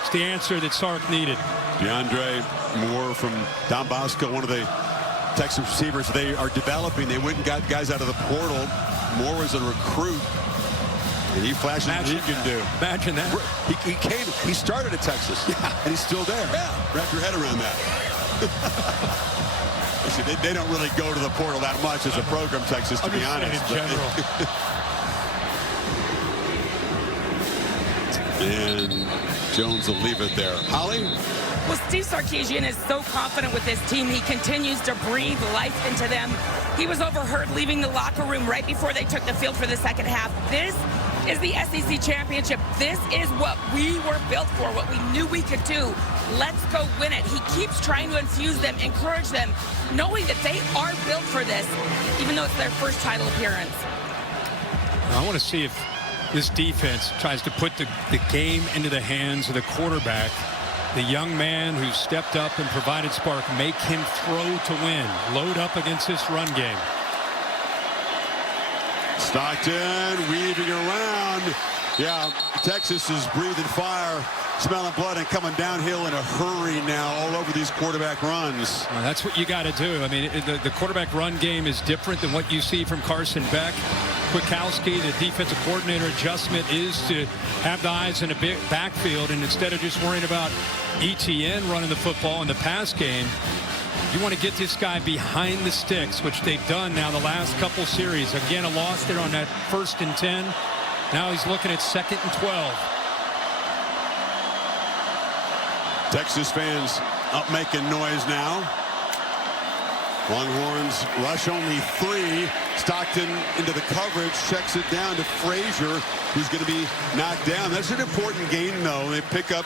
It's the answer that Sark needed. DeAndre Moore from Don Bosco, one of the Texas receivers they are developing. They went and got guys out of the portal. Moore was a recruit, and he flashed what he can do. Imagine that. He started at Texas, and he's still there. Yeah. Wrap your head around that. See, they don't really go to the portal that much as a program, Texas, to be honest. In general. And Jones will leave it there. Holly? Well, Steve Sarkisian is so confident with this team. He continues to breathe life into them. He was overheard leaving the locker room right before they took the field for the second half. This is the SEC championship. This is what we were built for, what we knew we could do. Let's go win it. He keeps trying to infuse them, encourage them, knowing that they are built for this, even though it's their first title appearance. I want to see if this defense tries to put the game into the hands of the quarterback. The young man who stepped up and provided spark, make him throw to win. Load up against this run game. Stockton weaving around. Yeah, Texas is breathing fire, smelling blood, and coming downhill in a hurry now all over these quarterback runs. Well, that's what you got to do. I mean, the quarterback run game is different than what you see from Carson Beck. Kwiatkowski, the defensive coordinator, adjustment is to have the eyes in a big backfield, and instead of just worrying about ETN running the football in the pass game, You want to get this guy behind the sticks, which they've done now the last couple series. Again, a loss there on that 1st and 10. Now he's looking at 2nd and 12. Texas fans up making noise now. Longhorns rush only 3. Stockton into the coverage, checks it down to Frazier, who's going to be knocked down. That's an important gain, though. They pick up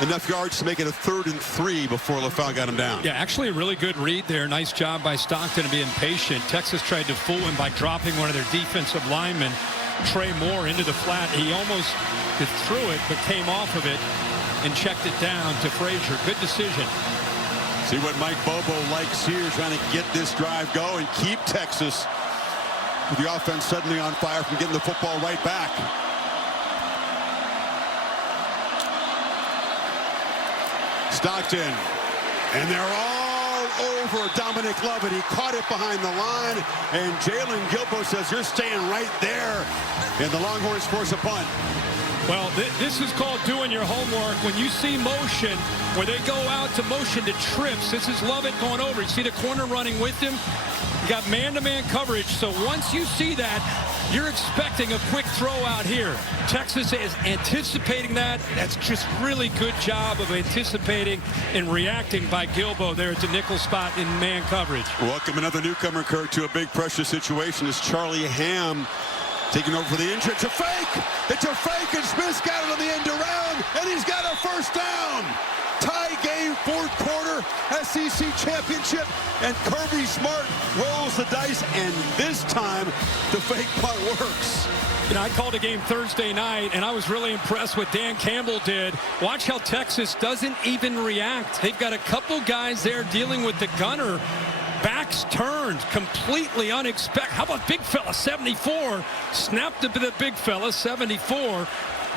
enough yards to make it a 3rd and 3 before LaFau got him down. Yeah, actually a really good read there. Nice job by Stockton to be impatient. Texas tried to fool him by dropping one of their defensive linemen, Trey Moore, into the flat. He almost threw it, but came off of it and checked it down to Frazier. Good decision. See what Mike Bobo likes here, trying to get this drive going, keep Texas with the offense suddenly on fire from getting the football right back. Stockton, and they're all over Dominic Lovett. He caught it behind the line, and Jalen Gilbo says, "You're staying right there." And the Longhorns force a punt. Well, this is called doing your homework. When you see motion, where they go out to motion to trips, this is Lovett going over. You see the corner running with him? You got man-to-man coverage. So once you see that, you're expecting a quick throw out here. Texas is anticipating that. That's just really good job of anticipating and reacting by Gilbo there at the nickel spot in man coverage. Welcome another newcomer, Kurt, to a big pressure situation. Is Charlie Ham taking over for the injury. It's a fake. It's a fake, and Smith's got it on the end around, and he's got a first down. Tie game, 4th quarter, SEC championship, and Kirby Smart rolls the dice, and this time the fake punt works. You know, I called a game Thursday night, and I was really impressed what Dan Campbell did. Watch how Texas doesn't even react. They've got a couple guys there dealing with the gunner. Backs turned, completely unexpected. How about big fella, 74? Snapped to the big fella, 74.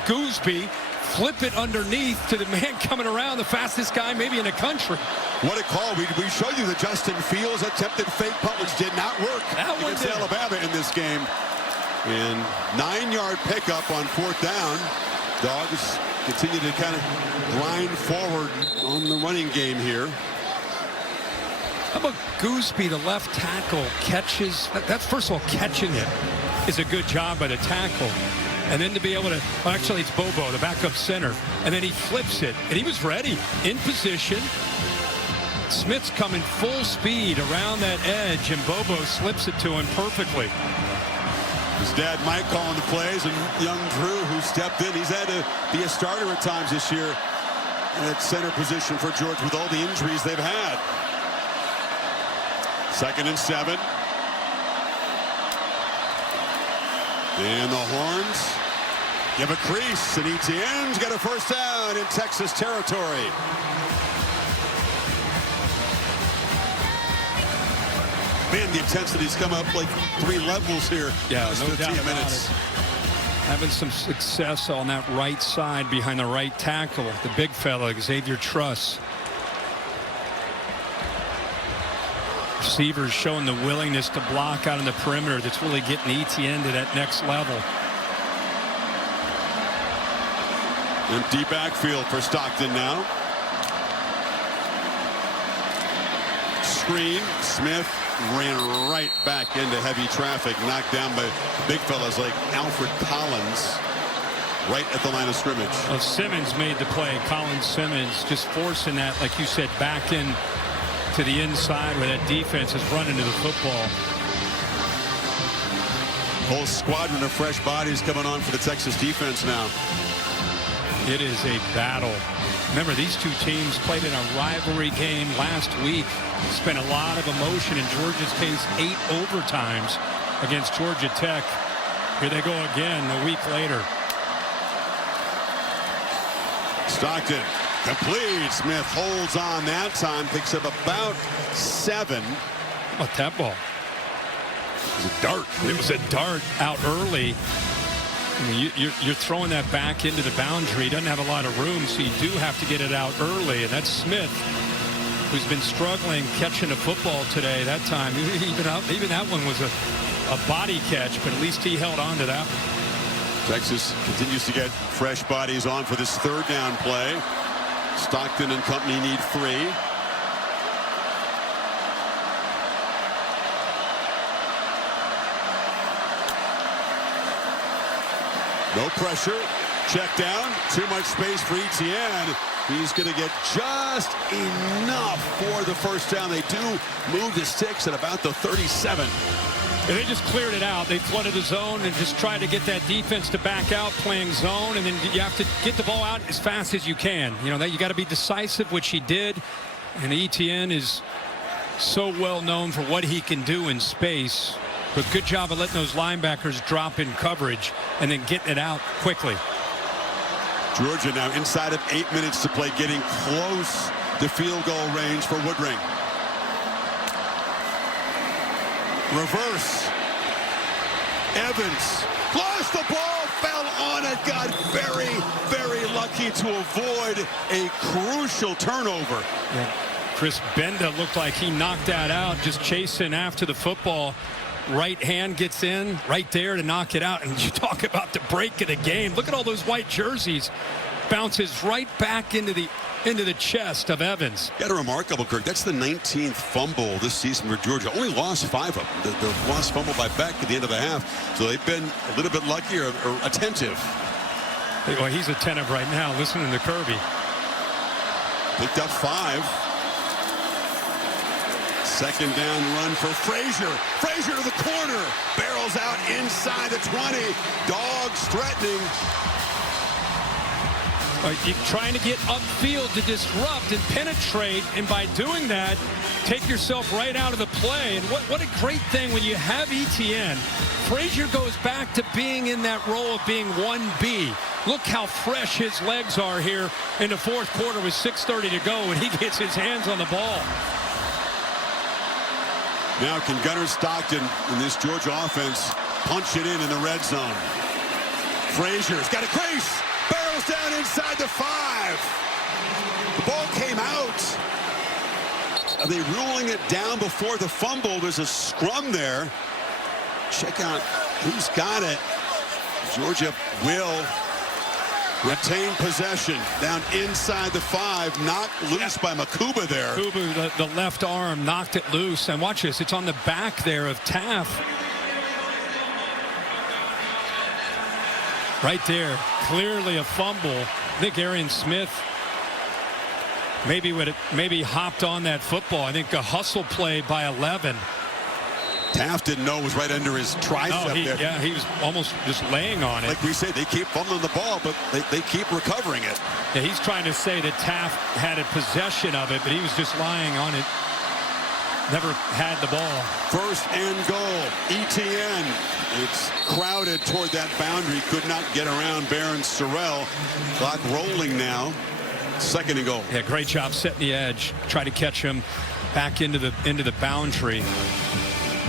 Gooseby, flip it underneath to the man coming around, the fastest guy maybe in the country. What a call. We showed you the Justin Fields attempted fake punt, which did not work against Alabama in this game. And 9-yard pickup on 4th down. Dogs continue to kind of grind forward on the running game here. How about Gooseby, the left tackle, catches? That's, first of all, catching it is a good job by the tackle. And then to be able to, well, actually it's Bobo, the backup center. And then he flips it, and he was ready, in position. Smith's coming full speed around that edge, and Bobo slips it to him perfectly. His dad Mike calling the plays, and young Drew, who stepped in. He's had to be a starter at times this year at center position for Georgia with all the injuries they've had. 2nd and 7. And the Horns give a crease, and Etienne's got a first down in Texas territory. Man, the intensity's come up like 3 levels here. Yeah, no 15 doubt minutes. Having some success on that right side behind the right tackle. The big fella, Xavier Truss. Receivers showing the willingness to block out on the perimeter. That's really getting Etienne to that next level. Empty backfield for Stockton now. Screen. Smith ran right back into heavy traffic, knocked down by big fellas like Alfred Collins right at the line of scrimmage. Well, Simmons made the play. Collins Simmons just forcing that, like you said, back in to the inside where that defense is running to the football. Whole squadron of fresh bodies coming on for the Texas defense now. It is a battle. Remember, these two teams played in a rivalry game last week. Spent a lot of emotion, in Georgia's case, 8 overtimes against Georgia Tech. Here they go again a week later. Stockton complete. Smith holds on that time, picks up about 7. How about that ball? It was a dart. It was a dart out early. I mean, you're throwing that back into the boundary. He doesn't have a lot of room, so you do have to get it out early. And that's Smith, who's been struggling catching a football today. That time, even that one was a body catch, but at least he held on to that one. Texas continues to get fresh bodies on for this 3rd down play. Stockton and company need 3. No pressure. Check down. Too much space for Etienne. He's going to get just enough for the first down. They do move the sticks at about the 37. And they just cleared it out. They flooded the zone and just tried to get that defense to back out playing zone. And then you have to get the ball out as fast as you can. You know, you got to be decisive, which he did. And Etienne is so well known for what he can do in space. But good job of letting those linebackers drop in coverage and then getting it out quickly. Georgia now inside of 8 minutes to play, getting close to field goal range for Woodring. Reverse. Evans. Lost the ball. Fell on it. Got very, very lucky to avoid a crucial turnover. Yeah. Chris Benda looked like he knocked that out, just chasing after the football. Right hand gets in right there to knock it out. And you talk about the break of the game. Look at all those white jerseys. Bounces right back into the chest of Evans. Got a remarkable, Kirk. That's the 19th fumble this season for Georgia. Only lost 5 of them. The lost fumble by Beck at the end of the half. So they've been a little bit lucky or attentive. Well, he's attentive right now, listening to Kirby. Picked up 5. Second down run for Frazier. Frazier to the corner. Barrels out inside the 20. Dogs threatening. You're trying to get upfield to disrupt and penetrate, and by doing that, take yourself right out of the play. And what a great thing when you have Etienne. Frazier goes back to being in that role of being 1B. Look how fresh his legs are here in the fourth quarter with 6:30 to go, and he gets his hands on the ball. Now can Gunnar Stockton in this Georgia offense punch it in the red zone? Frazier's got a crease. Barrels down inside the 5. The ball came out. Are they ruling it down before the fumble? There's a scrum there. Check out who's got it. Georgia will retain possession down inside the 5. Knocked loose by Makuba there. Makuba, the left arm, knocked it loose. And watch this. It's on the back there of Taft. Right there, clearly a fumble. I think Arian Smith maybe hopped on that football. I think a hustle play by 11. Taft didn't know it was right under his tricep there. Yeah, he was almost just laying on it. Like we say, they keep fumbling the ball, but they keep recovering it. Yeah, he's trying to say that Taft had a possession of it, but he was just lying on it. Never had the ball. First and goal. Etienne. It's crowded toward that boundary. Could not get around Baron Sorrell. Clock rolling now. Second and goal. Yeah, great job setting the edge. Try to catch him back into the boundary.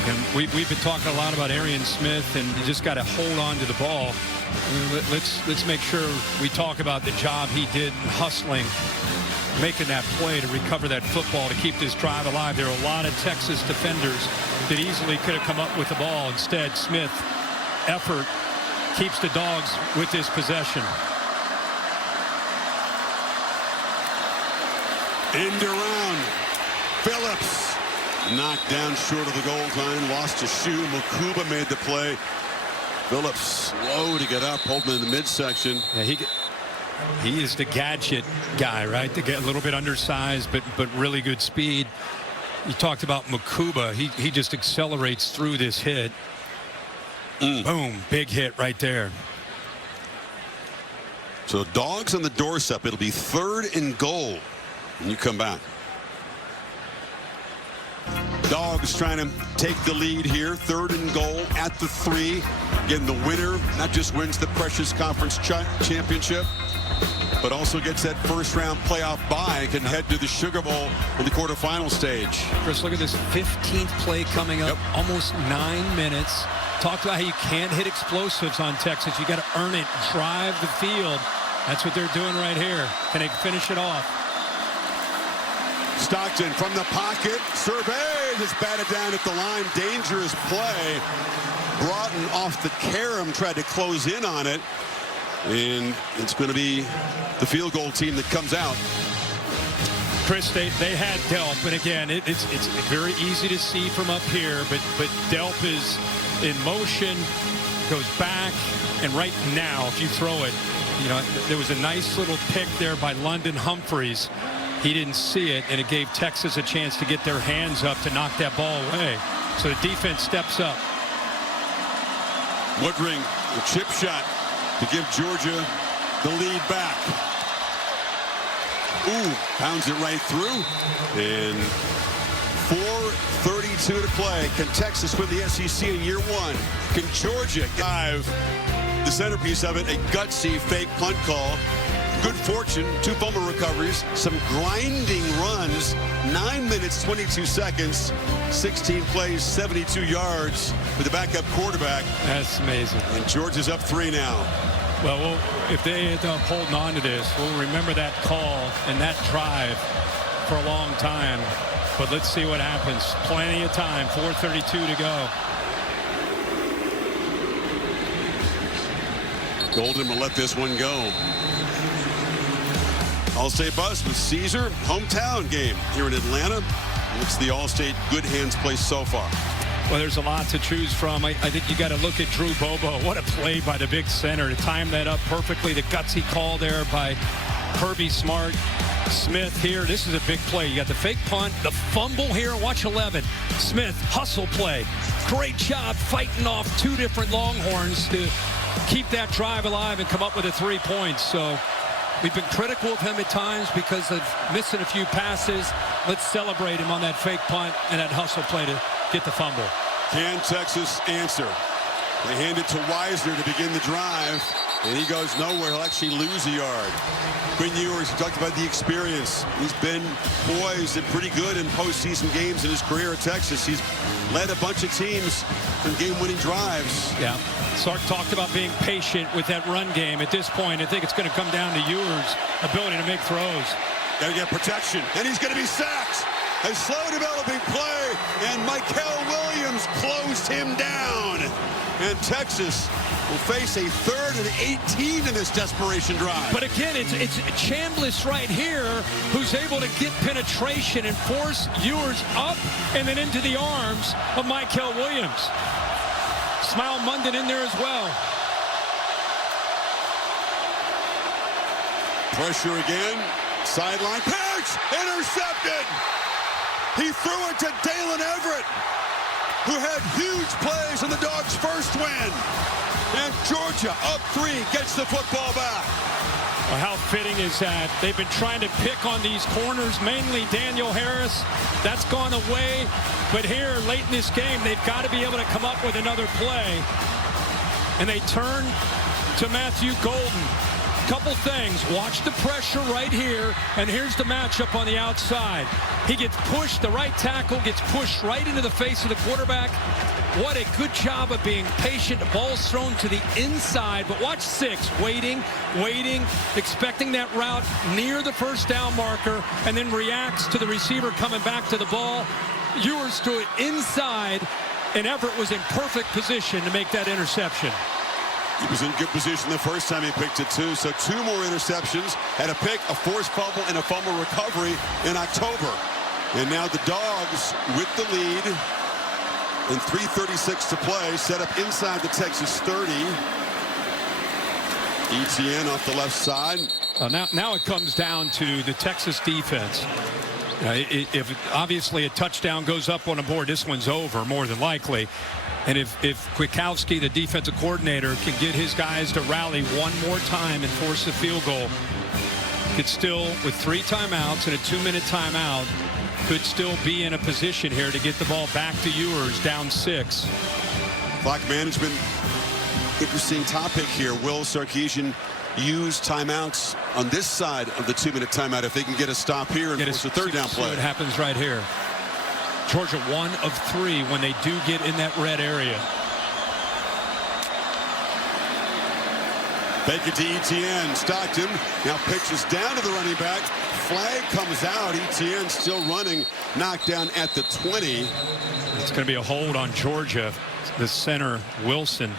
And we've been talking a lot about Arian Smith, and you just got to hold on to the ball. Let's make sure we talk about the job he did in hustling, making that play to recover that football to keep this drive alive. There are a lot of Texas defenders that easily could have come up with the ball. Instead, Smith, effort, keeps the Dogs with this possession. End around. Phillips knocked down short of the goal line, lost a shoe. Makuba made the play. Phillips slow to get up, holding in the midsection. Yeah, he is the gadget guy, right? A little bit undersized, but really good speed. You talked about Makuba. He just accelerates through this hit. Boom, big hit right there. So Dogs on the doorstep. It'll be 3rd and goal when you come back. Dogs trying to take the lead here. 3rd and goal at the 3. Again, the winner not just wins the Precious Conference Championship, but also gets that first-round playoff bye and can head to the Sugar Bowl in the quarterfinal stage. Chris, look at this 15th play coming up. Yep. Almost 9 minutes. Talked about how you can't hit explosives on Texas. You got to earn it, drive the field. That's what they're doing right here. Can they finish it off? Stockton from the pocket. Survey is batted down at the line. Dangerous play. Broughton off the carom tried to close in on it. And it's going to be the field goal team that comes out. Chris, they had Delp, and again, it's very easy to see from up here, but Delp is in motion, goes back, And right now, if you throw it, you know, there was a nice little pick there by London Humphreys. He didn't see it, and it gave Texas a chance to get their hands up to knock that ball away. So the defense steps up. Woodring, the chip shot to give Georgia the lead back. Ooh, pounds it right through. And 4:32 to play. Can Texas win the SEC in year one? Can Georgia dive? The centerpiece of it, a gutsy fake punt call. Good fortune, 2 fumble recoveries, some grinding runs, 9 minutes, 22 seconds, 16 plays, 72 yards with the backup quarterback. That's amazing. And Georgia's up 3 now. Well, if they end up holding on to this, we'll remember that call and that drive for a long time. But let's see what happens. Plenty of time, 4:32 to go. Golden will let this one go. All-State bus with Caesar, hometown game here in Atlanta. It's the All-State good hands place so far. Well, there's a lot to choose from. I think you got to look at Drew Bobo. What a play by the big center to time that up perfectly. The gutsy call there by Kirby Smart. Smith here. This is a big play. You got the fake punt, the fumble here. Watch 11. Smith, hustle play. Great job fighting off 2 different Longhorns to keep that drive alive and come up with the 3 points. So we've been critical of him at times because of missing a few passes. Let's celebrate him on that fake punt and that hustle play to get the fumble. Can Texas answer? They hand it to Wisner to begin the drive, and he goes nowhere. He'll actually lose a yard. Quinn Ewers, he talked about the experience. He's been poised and pretty good in postseason games in his career at Texas. He's led a bunch of teams in game-winning drives. Yeah. Sark talked about being patient with that run game. At this point, I think it's going to come down to Ewers' ability to make throws. Got to get protection, and he's going to be sacked. A slow developing play, and Mykel Williams closed him down. And Texas will face a 3rd and 18 in this desperation drive. But again, it's Chambliss right here who's able to get penetration and force Ewers up and then into the arms of Mykel Williams. Smile Munden in there as well. Pressure again. Sideline pitch! Intercepted! He threw it to Dalen Everett, who had huge plays in the Dogs' first win. And Georgia, up 3, gets the football back. Well, how fitting is that? They've been trying to pick on these corners, mainly Daniel Harris. That's gone away. But here, late in this game, they've got to be able to come up with another play. And they turn to Matthew Golden. Couple things. Watch the pressure right here, and here's the matchup on the outside. He gets pushed, the right tackle gets pushed right into the face of the quarterback. What a good job of being patient. The ball's thrown to the inside, but watch 6, waiting, expecting that route near the first down marker, and then reacts to the receiver coming back to the ball. Ewers threw it inside, and Everett was in perfect position to make that interception. He was in good position the first time he picked it too. So 2 more interceptions, had a pick, a forced fumble, and a fumble recovery in October. And now the Dogs with the lead and 3:36 to play, set up inside the Texas 30. Etienne off the left side. Now it comes down to the Texas defense. If obviously a touchdown goes up on a board, this one's over more than likely. And if Kwiatkowski, the defensive coordinator, can get his guys to rally one more time and force a field goal, could still, with 3 timeouts and a 2-minute timeout, could still be in a position here to get the ball back to Ewers, down 6. Clock management, interesting topic here. Will Sarkisian use timeouts on this side of the 2-minute timeout if they can get a stop here and force a 3rd down play? See what happens right here. Georgia 1 of 3 when they do get in that red area. Fake it to Etienne. Stockton now pitches down to the running back. Flag comes out. Etienne still running. Knocked down at the 20. It's going to be a hold on Georgia. The center, Wilson.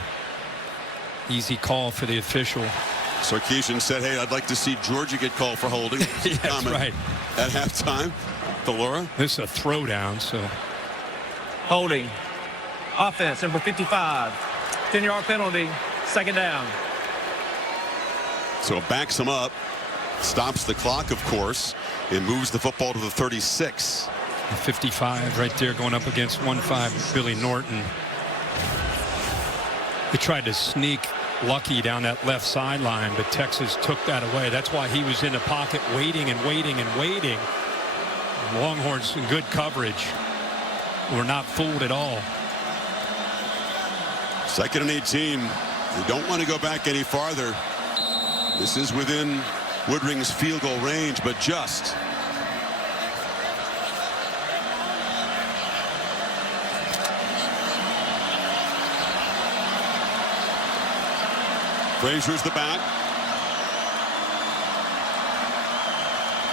Easy call for the official. Sarkisian said, hey, I'd like to see Georgia get called for holding. Yeah, that's right. At halftime. Delora. This is a throwdown, so. Holding. Offense, number 55. 10-yard penalty. Second down. So it backs him up, stops the clock, of course, and moves the football to the 36. 55 right there going up against 1-5 Billy Norton. He tried to sneak Lucky down that left sideline, but Texas took that away. That's why he was in the pocket waiting and waiting and waiting. Longhorns in good coverage. We're not fooled at all. 2nd and 18. You don't want to go back any farther. This is within Woodring's field goal range, but just. Frazier's the back.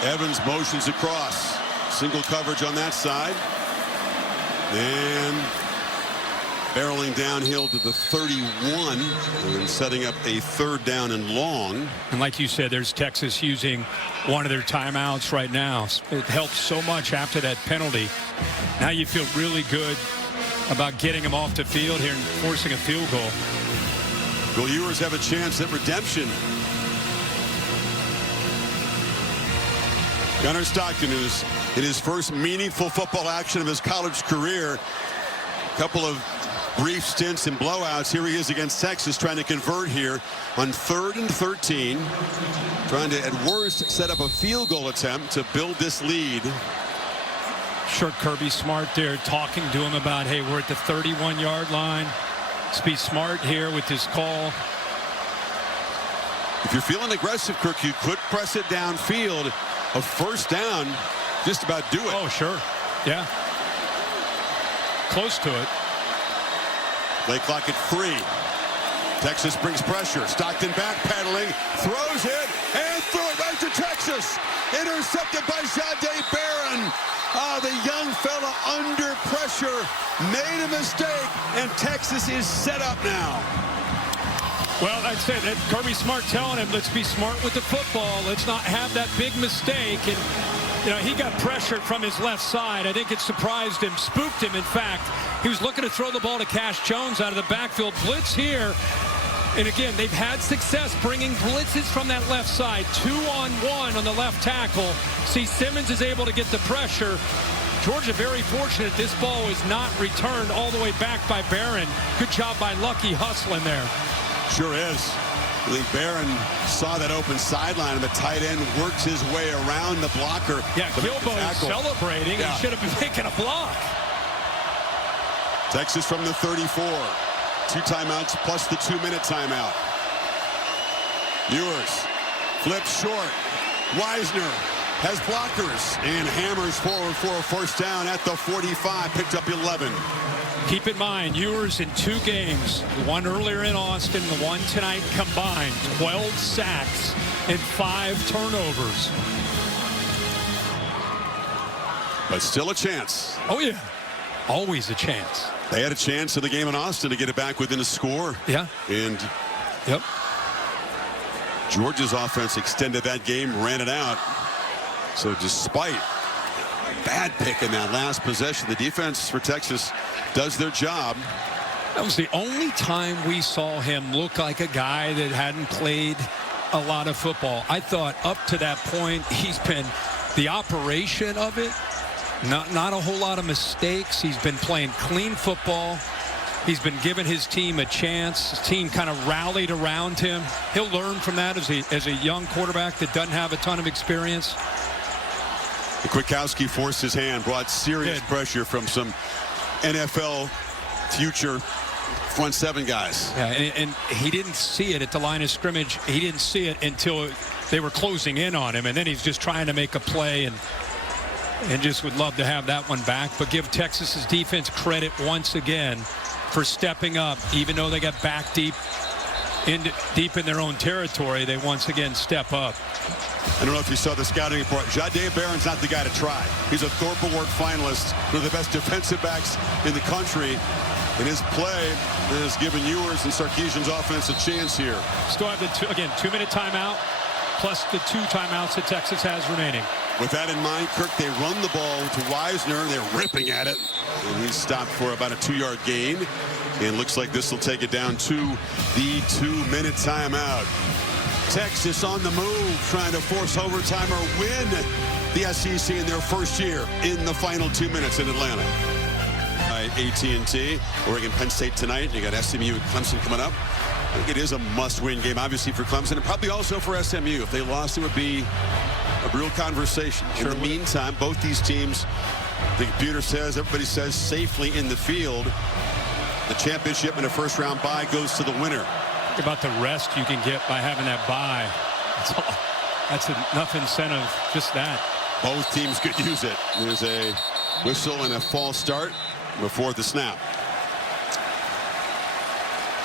Evans motions across. Single coverage on that side. And barreling downhill to the 31 and setting up a 3rd down and long. And like you said, there's Texas using one of their timeouts right now. It helped so much after that penalty. Now you feel really good about getting them off the field here and forcing a field goal. Will Ewers have a chance at redemption? Gunnar Stockton, who's in his first meaningful football action of his college career. A couple of brief stints and blowouts. Here he is against Texas, trying to convert here on 3rd and 13. Trying to, at worst, set up a field goal attempt to build this lead. Sure, Kirby Smart there talking to him about, hey, we're at the 31-yard line. Let's be smart here with this call. If you're feeling aggressive, Kirk, you could press it downfield. A 1st down, just about do it. Oh, sure. Yeah. Close to it. Play clock at 3. Texas brings pressure. Stockton backpedaling, throws it, and threw it right to Texas. Intercepted by Jahdae Barron. The young fella under pressure made a mistake, and Texas is set up now. Well, I'd say that Kirby Smart telling him, let's be smart with the football. Let's not have that big mistake. And, you know, he got pressured from his left side. I think it surprised him, spooked him, in fact. He was looking to throw the ball to Cash Jones out of the backfield. Blitz here. And again, they've had success bringing blitzes from that left side. 2-on-1 on the left tackle. See, Simmons is able to get the pressure. Georgia very fortunate this ball was not returned all the way back by Barron. Good job by Lucky hustling there. Sure is. I think Barron saw that open sideline, and the tight end works his way around the blocker. Yeah, Gilbo celebrating. Yeah. He should have been making a block. Texas from the 34. 2 timeouts plus the 2-minute timeout. Ewers flips short. Wisner has blockers and hammers forward for a 1st down at the 45. Picked up 11. Keep in mind, Ewers in 2 games, the one earlier in Austin, the one tonight combined, 12 sacks and 5 turnovers. But still a chance. Oh, yeah. Always a chance. They had a chance in the game in Austin to get it back within a score. Yeah. And yep. Georgia's offense extended that game, ran it out. So despite a bad pick in that last possession, the defense for Texas does their job. That was the only time we saw him look like a guy that hadn't played a lot of football. I thought up to that point, he's been the operation of it. Not a whole lot of mistakes. He's been playing clean football. He's been giving his team a chance. His team kind of rallied around him. He'll learn from that as a young quarterback that doesn't have a ton of experience. Kwiatkowski forced his hand, brought serious pressure from some NFL future front 7 guys. Yeah, and he didn't see it at the line of scrimmage. He didn't see it until they were closing in on him, and then he's just trying to make a play and just would love to have that one back. But give Texas's defense credit once again for stepping up. Even though they got back deep in their own territory, they once again step up. I don't know if you saw the scouting report. Jahdae Barron's not the guy to try. He's a Thorpe Award finalist, one of the best defensive backs in the country. And his play has given Ewers and Sarkisian's offense a chance here. Still have the 2-minute timeout plus the 2 timeouts that Texas has remaining. With that in mind, Kirk, they run the ball to Wisner. They're ripping at it. And he's stopped for about a 2-yard gain. And looks like this will take it down to the 2-minute timeout. Texas on the move, trying to force overtime or win the SEC in their first year in the final 2 minutes in Atlanta. AT&T, Oregon, Penn State tonight. You got SMU and Clemson coming up. I think it is a must-win game, obviously, for Clemson and probably also for SMU. If they lost, it would be a real conversation. In the meantime, both these teams, the computer says, everybody says, safely in the field. The championship and a first-round bye goes to the winner. Think about the rest you can get by having that bye. That's enough incentive, just that. Both teams could use it. There's a whistle and a false start before the snap.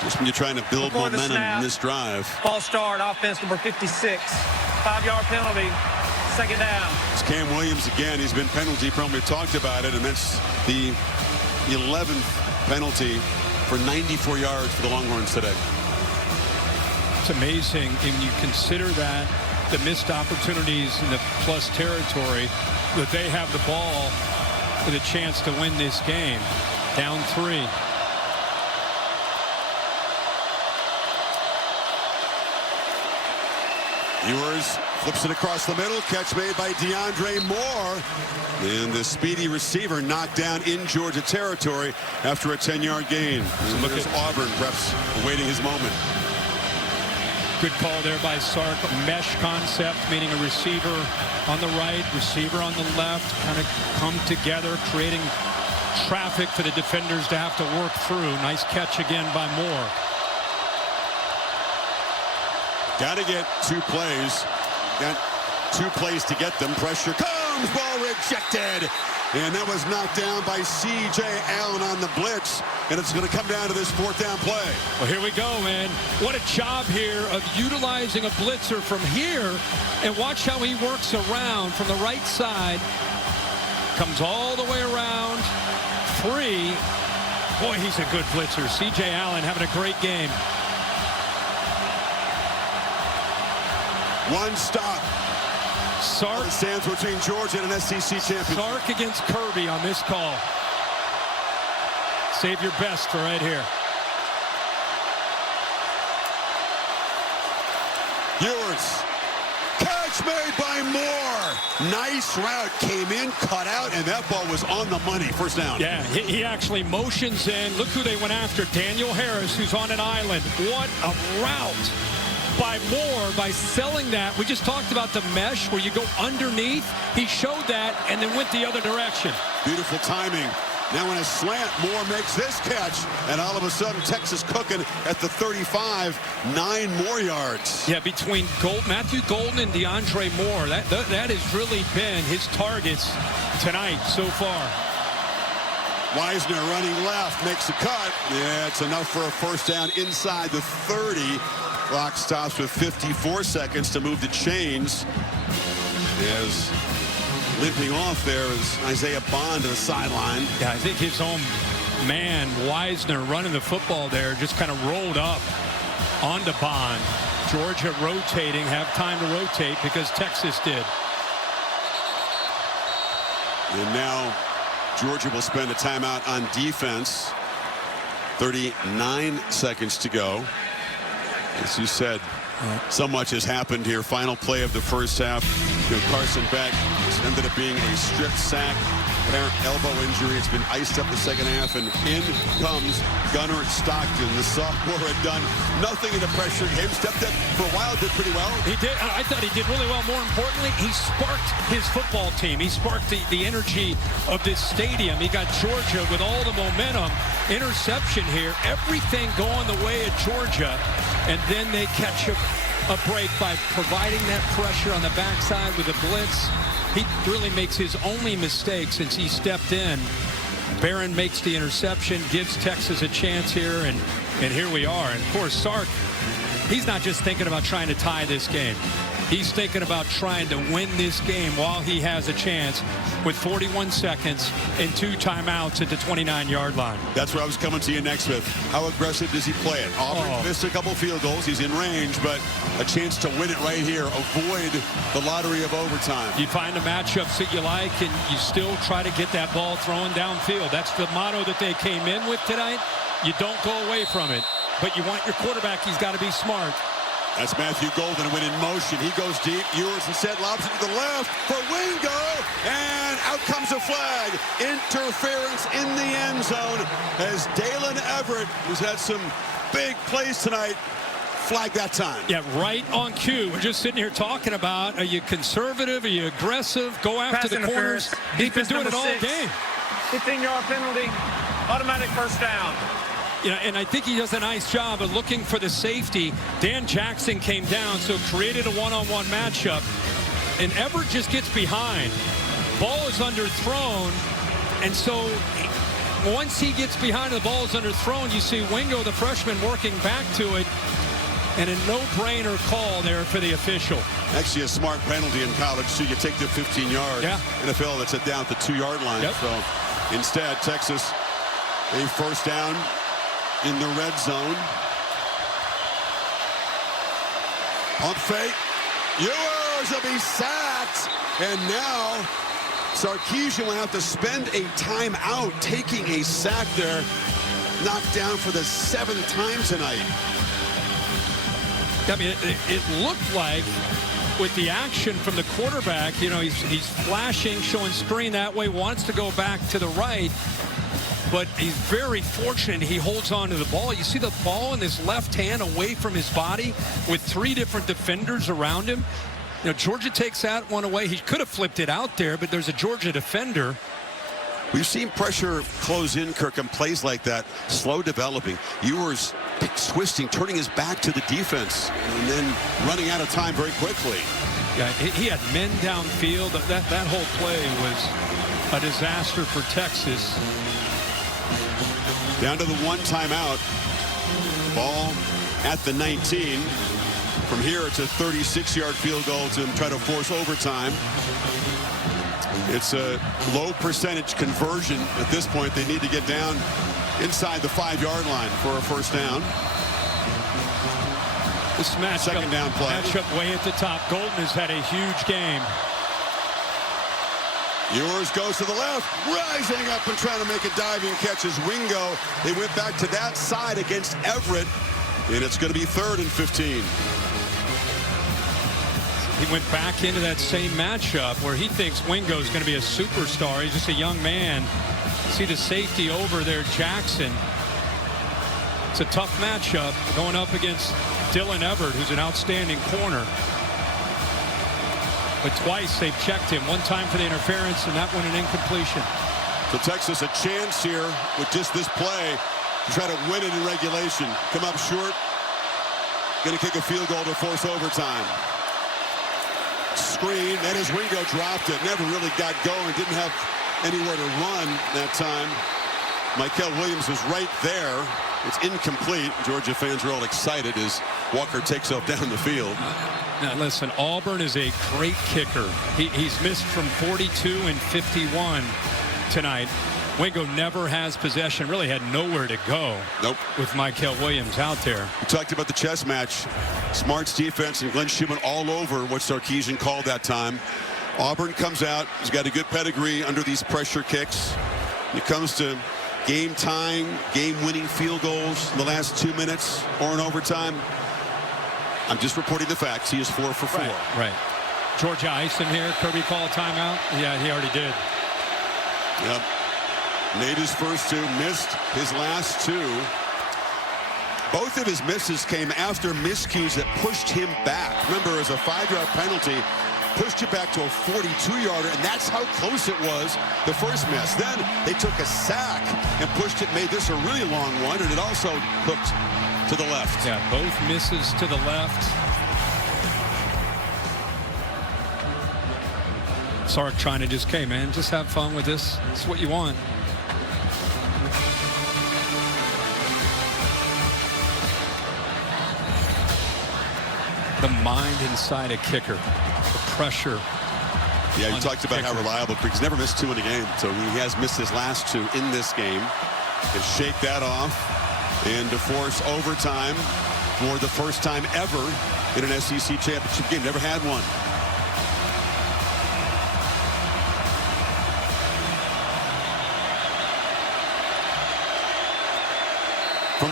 Just when you're trying to build momentum in this drive. False start, offense number 56. 5-yard penalty, second down. It's Cam Williams again. He's been penalty prone. We've talked about it, and that's the 11th penalty for 94 yards for the Longhorns today. It's amazing when you consider that the missed opportunities in the plus territory, that they have the ball with a chance to win this game. Down 3. Ewers flips it across the middle. Catch made by DeAndre Moore. And the speedy receiver knocked down in Georgia territory after a 10-yard gain. So look at Auburn, perhaps awaiting his moment. Good call there by Sark. Mesh concept, meaning a receiver on the right, receiver on the left, kind of come together, creating traffic for the defenders to have to work through. Nice catch again by Moore. Got to get 2 plays. Got 2 plays to get them. Pressure comes. Ball rejected. And that was knocked down by C.J. Allen on the blitz. And it's going to come down to this 4th down play. Well, here we go, man. What a job here of utilizing a blitzer from here. And watch how he works around from the right side. Comes all the way around. 3. Boy, he's a good blitzer. C.J. Allen having a great game. 1 stop. Sark stands between Georgia and an SEC champion. Sark against Kirby on this call. Save your best for right here. Ewers. Catch made by Moore. Nice route. Came in, cut out, and that ball was on the money. First down. Yeah, he actually motions in. Look who they went after. Daniel Harris, who's on an island. What a route by Moore by selling that. We just talked about the mesh where you go underneath. He showed that and then went the other direction. Beautiful timing. Now in a slant, Moore makes this catch, and all of a sudden Texas cooking at the 35, 9 more yards. Yeah, between Matthew Golden and DeAndre Moore, that has really been his targets tonight so far. Wisner running left, makes a cut. Yeah, it's enough for a first down inside the 30. Clock stops with 54 seconds to move the chains. As limping off there is Isaiah Bond to the sideline. Yeah, I think his own man, Wisner, running the football there, just kind of rolled up onto Bond. Georgia rotating, have time to rotate because Texas did. And now Georgia will spend a timeout on defense. 39 seconds to go. As you said, so much has happened here. Final play of the first half. Carson Beck ended up being a strip sack. Apparent elbow injury. It's been iced up the second half, and in comes Gunnar Stockton. The sophomore had done nothing in the pressure game. Stepped up for a while, did pretty well. He did. I thought he did really well. More importantly, he sparked his football team. He sparked the energy of this stadium. He got Georgia with all the momentum. Interception here. Everything going the way of Georgia. And then they catch a break by providing that pressure on the backside with a blitz. He really makes his only mistake since he stepped in. Barron makes the interception, gives Texas a chance here, and here we are. And of course, Sark, he's not just thinking about trying to tie this game. He's thinking about trying to win this game while he has a chance with 41 seconds and 2 timeouts at the 29-yard line. That's where I was coming to you next with. How aggressive does he play it? Auburn missed a couple field goals. He's in range, but a chance to win it right here. Avoid the lottery of overtime. You find the matchups that you like, and you still try to get that ball thrown downfield. That's the motto that they came in with tonight. You don't go away from it, but you want your quarterback, he's got to be smart. That's Matthew Golden went in motion. He goes deep. Ewers instead lobs it to the left for Wingo. And out comes a flag. Interference in the end zone as Dalen Everett, who's had some big plays tonight, flag that time. Yeah, right on cue. We're just sitting here talking about, are you conservative? Are you aggressive? Go after the corners. He's been doing it all game. 15-yard penalty, automatic first down. You know, and I think he does a nice job of looking for the safety. Dan Jackson came down, so created a one-on-one matchup. And Everett just gets behind. Ball is underthrown. And so once he gets behind and the ball is underthrown, you see Wingo, the freshman, working back to it. And a no-brainer call there for the official. Actually, a smart penalty in college, too. You take the 15 yards. Yeah. NFL, that's it down at the 2-yard line. Yep. So instead, Texas, a first down in the red zone. Pump fake. Ewers will be sacked. And now Sarkisian will have to spend a timeout, taking a sack there. Knocked down for the 7th time tonight. I mean, it looked like with the action from the quarterback, you know, he's flashing, showing screen that way, wants to go back to the right. But he's very fortunate he holds on to the ball. You see the ball in his left hand away from his body with 3 different defenders around him. You know, Georgia takes that one away. He could have flipped it out there, but there's a Georgia defender. We've seen pressure close in, Kirk, on plays like that, slow developing. Ewers twisting, turning his back to the defense, and then running out of time very quickly. Yeah, he had men downfield. That whole play was a disaster for Texas. Down to the 1 timeout. Ball at the 19. From here, it's a 36-yard field goal to try to force overtime. It's a low percentage conversion at this point. They need to get down inside the 5-yard line for a first down. This matchup, second down play. Matchup way at the top. Golden has had a huge game. Ewers goes to the left, rising up and trying to make a diving catch as Wingo. They went back to that side against Everett, and it's going to be 3rd and 15. He went back into that same matchup where he thinks Wingo is going to be a superstar. He's just a young man. See the safety over there, Jackson. It's a tough matchup going up against Dylan Everett, who's an outstanding corner. But twice they've checked him. One time for the interference, and that one an incompletion. So Texas a chance here with just this play to try to win it in regulation. Come up short. Going to kick a field goal to force overtime. Screen, and as Wingo dropped it, never really got going, didn't have anywhere to run that time. Michael Williams was right there. It's incomplete. Georgia fans are all excited as Walker takes off down the field. Now listen, Auburn is a great kicker. He's missed from 42 and 51 tonight. Wingo never has possession, really had nowhere to go. Nope. With Michael Williams out there. We talked about the chess match. Smart's defense and Glenn Schumann all over what Sarkisian called that time. Auburn comes out. He's got a good pedigree under these pressure kicks. When it comes to game-tying, game-winning field goals in the last 2 minutes or in overtime, I'm just reporting the facts. He is 4 for 4. Right. Georgia Ison here. Kirby call a timeout. Yeah, he already did. Yep. Made his first 2, missed his last 2. Both of his misses came after miscues that pushed him back. Remember, as a 5-yard penalty, pushed you back to a 42-yarder, and that's how close it was the first miss. Then they took a sack and pushed it, made this a really long one, and it also hooked to the left. Yeah, both misses to the left. Sark trying to just, okay, man, just have fun with this. It's what you want. The mind inside a kicker, the pressure. Yeah, you talked about how reliable. He's never missed 2 in a game, so he has missed his last 2 in this game. And shake that off and to force overtime for the first time ever in an SEC championship game. Never had one.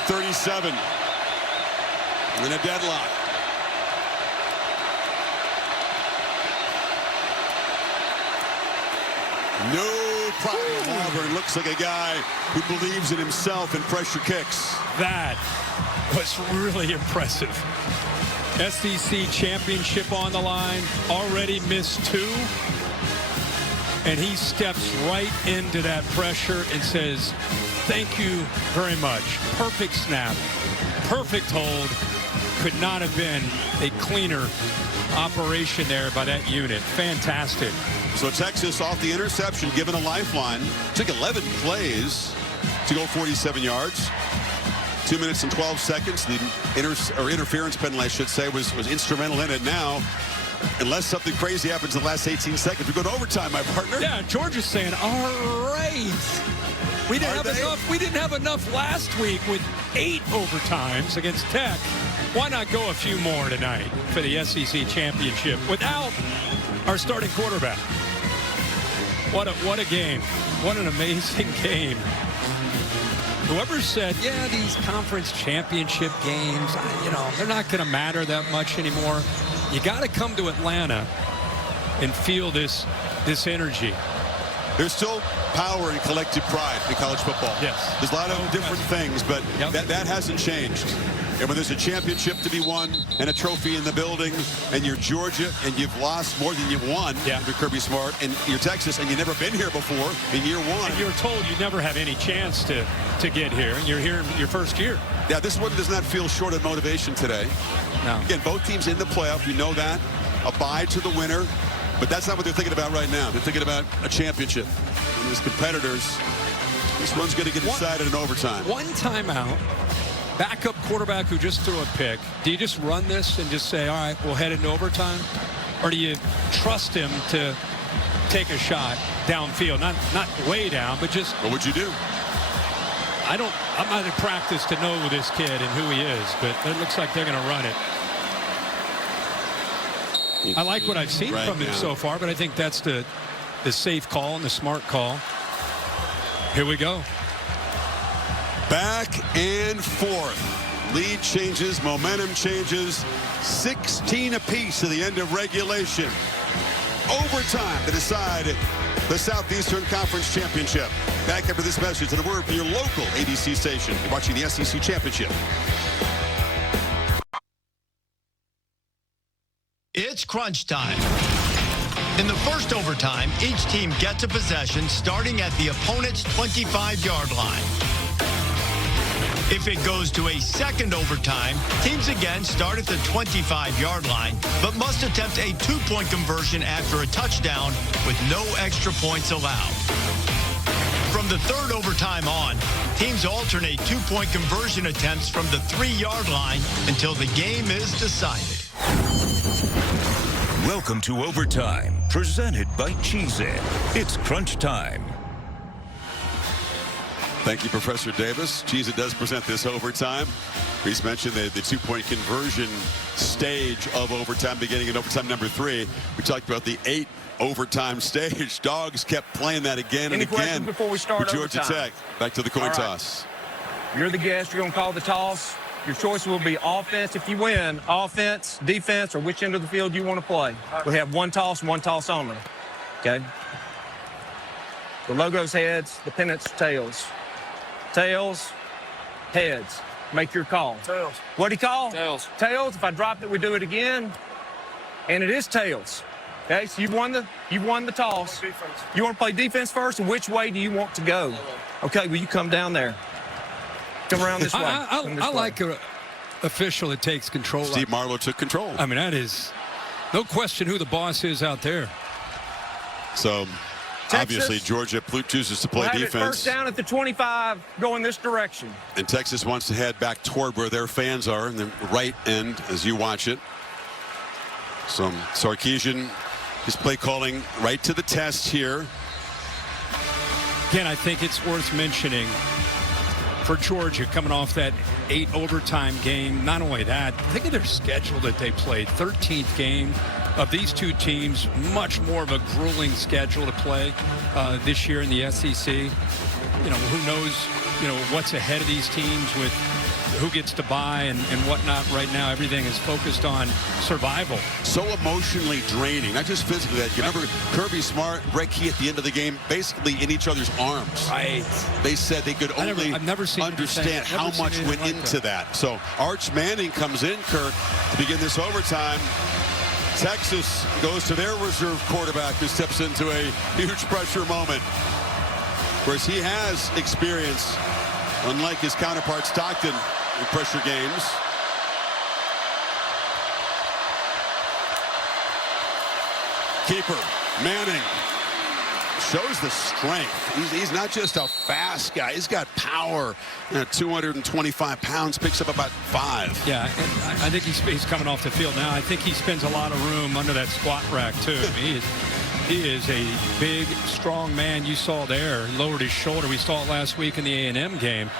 37 in a deadlock. No problem. Auburn looks like a guy who believes in himself and pressure kicks. That was really impressive. SEC championship on the line, already missed 2. And he steps right into that pressure and says, thank you very much. Perfect snap, perfect hold. Could not have been a cleaner operation there by that unit. Fantastic. So Texas off the interception, given a lifeline. Took 11 plays to go 47 yards. 2 minutes and 12 seconds. The interference penalty, I should say, was instrumental in it. Now, unless something crazy happens in the last 18 seconds, we go to overtime, my partner. Yeah, Georgia's saying, all right. We didn't have enough last week with 8 overtimes against Tech. Why not go a few more tonight for the SEC championship without our starting quarterback? What a game. What an amazing game. Whoever said, yeah, these conference championship games, they're not going to matter that much anymore. You got to come to Atlanta and feel this energy. There's still power and collective pride in college football. Yes. There's a lot of different things, but that hasn't changed. And when there's a championship to be won and a trophy in the building, and you're Georgia and you've lost more than you've won, you're Kirby Smart, and you're Texas and you've never been here before in year 1. And you're told you never have any chance to get here, and you're here in your first year. Yeah, this one does not feel short of motivation today. No. Again, both teams in the playoff. We know that. A bye to the winner. But that's not what they're thinking about right now. They're thinking about a championship. And as competitors, this one's going to get decided in overtime. One timeout. Backup quarterback who just threw a pick. Do you just run this and just say, all right, we'll head into overtime? Or do you trust him to take a shot downfield? Not way down, but just... What would you do? I'm not in practice to know this kid and who he is, but it looks like they're going to run it. I like what I've seen from him so far, but I think that's the safe call and the smart call. Here we go. Back and forth. Lead changes, momentum changes. 16 apiece at the end of regulation. Overtime to decide the Southeastern Conference Championship. Back after this message and a word from your local ABC station. You're watching the SEC Championship. It's crunch time. In the first overtime, each team gets a possession starting at the opponent's 25-yard line. If it goes to a second overtime, teams again start at the 25-yard line, but must attempt a 2-point conversion after a touchdown with no extra points allowed. From the third overtime on, teams alternate 2-point conversion attempts from the 3-yard line until the game is decided. Welcome to Overtime, presented by Cheez-It. It's crunch time. Thank you, Professor Davis. Cheez-It does present this overtime. Reese mentioned the 2-point conversion stage of overtime, beginning in overtime number 3. We talked about the 8 overtime stage. Dogs kept playing that again and Any again. questions before we start for Georgia overtime? Tech. Back to the coin toss. You're the guest. You're going to call the toss. Your choice will be offense if you win, offense, defense, or which end of the field you want to play. We have one toss only. Okay? The logo's heads, the pennant's tails. Tails, heads. Make your call. Tails. What'd he call? Tails. Tails. If I drop it, we do it again. And it is tails. Okay, so you've won the toss. Defense. You want to play defense first, and which way do you want to go? Okay, well, you come down there. Come around this way. I like an official that takes control. Steve Marlowe took control. I mean, that is no question who the boss is out there. So, Texas, obviously, Georgia chooses to play we'll have defense. it first down at the 25, going this direction. And Texas wants to head back toward where their fans are in the right end as you watch it. So, Sarkisian, his play calling right to the test here. Again, I think it's worth mentioning for Georgia coming off that 8 overtime game. Not only that, think of their schedule that they played. 13th game of these two teams. Much more of a grueling schedule to play this year in the SEC. Who knows, what's ahead of these teams with who gets to buy and whatnot right now. Everything is focused on survival. So emotionally draining, not just physically. You remember Kirby Smart, Brett Key at the end of the game, basically in each other's arms. Right. They said they could only understand how much went into that. So Arch Manning comes in, Kirk, to begin this overtime. Texas goes to their reserve quarterback, who steps into a huge pressure moment. Of course, he has experience, unlike his counterpart Stockton, in pressure games. Keeper Manning shows the strength. He's not just a fast guy. He's got power. 225 pounds, picks up about 5. Yeah, and I think he's coming off the field now. I think he spends a lot of room under that squat rack, too. He is a big, strong man. You saw there, lowered his shoulder. We saw it last week in the A&M game.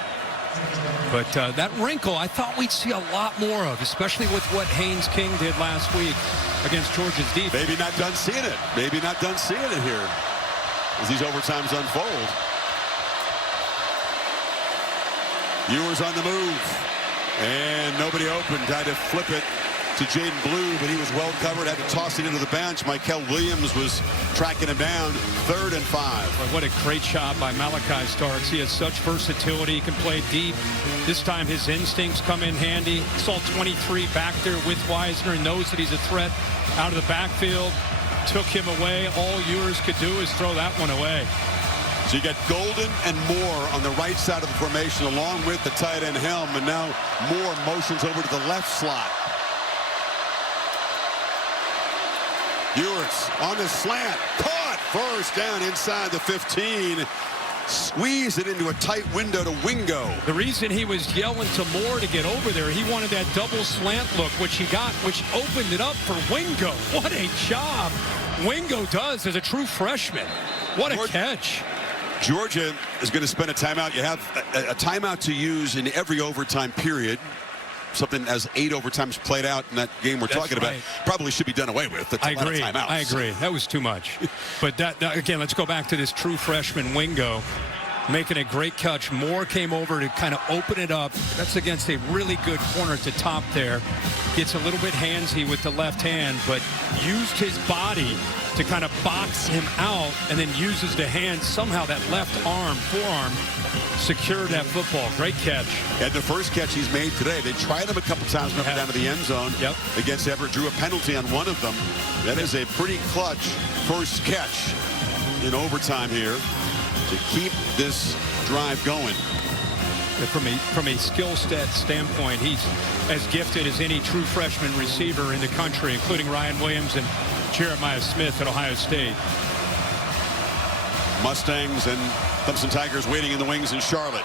But that wrinkle, I thought we'd see a lot more of, especially with what Haynes King did last week against Georgia's defense. Maybe not done seeing it. Maybe not done seeing it here as these overtimes unfold. Ewers on the move. And nobody open. Tried to flip it to Jaden Blue, but he was well covered. Had to toss it into the bench. Michael Williams was tracking him down. 3rd and 5. Well, what a great job by Malachi Starks. He has such versatility. He can play deep. This time his instincts come in handy. Saw 23 back there with Wisner and knows that he's a threat out of the backfield. Took him away. All Ewers could do is throw that one away. So you got Golden and Moore on the right side of the formation, along with the tight end Helm, and now Moore motions over to the left slot. Ewers on the slant, caught, first down inside the 15. Squeeze it into a tight window to Wingo. The reason he was yelling to Moore to get over there, he wanted that double slant look, which he got, which opened it up for Wingo. What a job Wingo does as a true freshman. What a catch. Georgia is going to spend a timeout. You have a timeout to use in every overtime period. Something as 8 overtimes played out in that game we're talking about probably should be done away with. That's a lot of timeouts. I agree. That was too much. But that again, let's go back to this true freshman Wingo making a great catch. Moore came over to kind of open it up. That's against a really good corner at the top there. Gets a little bit handsy with the left hand, but used his body to kind of box him out, and then uses the hand. Somehow that left arm, forearm, secured that football. Great catch. And the first catch he's made today, they tried him a couple times up and down to the end zone against Everett. Drew a penalty on one of them. That is a pretty clutch first catch in overtime here to keep this drive going. From a skill set standpoint, he's as gifted as any true freshman receiver in the country, including Ryan Williams and Jeremiah Smith at Ohio State. Mustangs and Clemson Tigers waiting in the wings in Charlotte.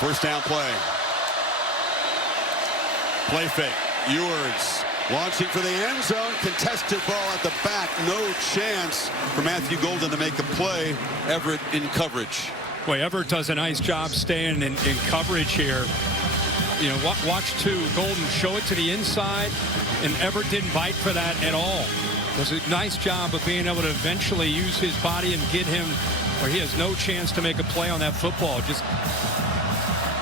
First down play. Play fake. Ewers launching for the end zone. Contested ball at the back. No chance for Matthew Golden to make a play. Everett in coverage. Boy, Everett does a nice job staying in coverage here. You know, watch too. Golden show it to the inside, and Everett didn't bite for that at all. It was a nice job of being able to eventually use his body and get him where he has no chance to make a play on that football. Just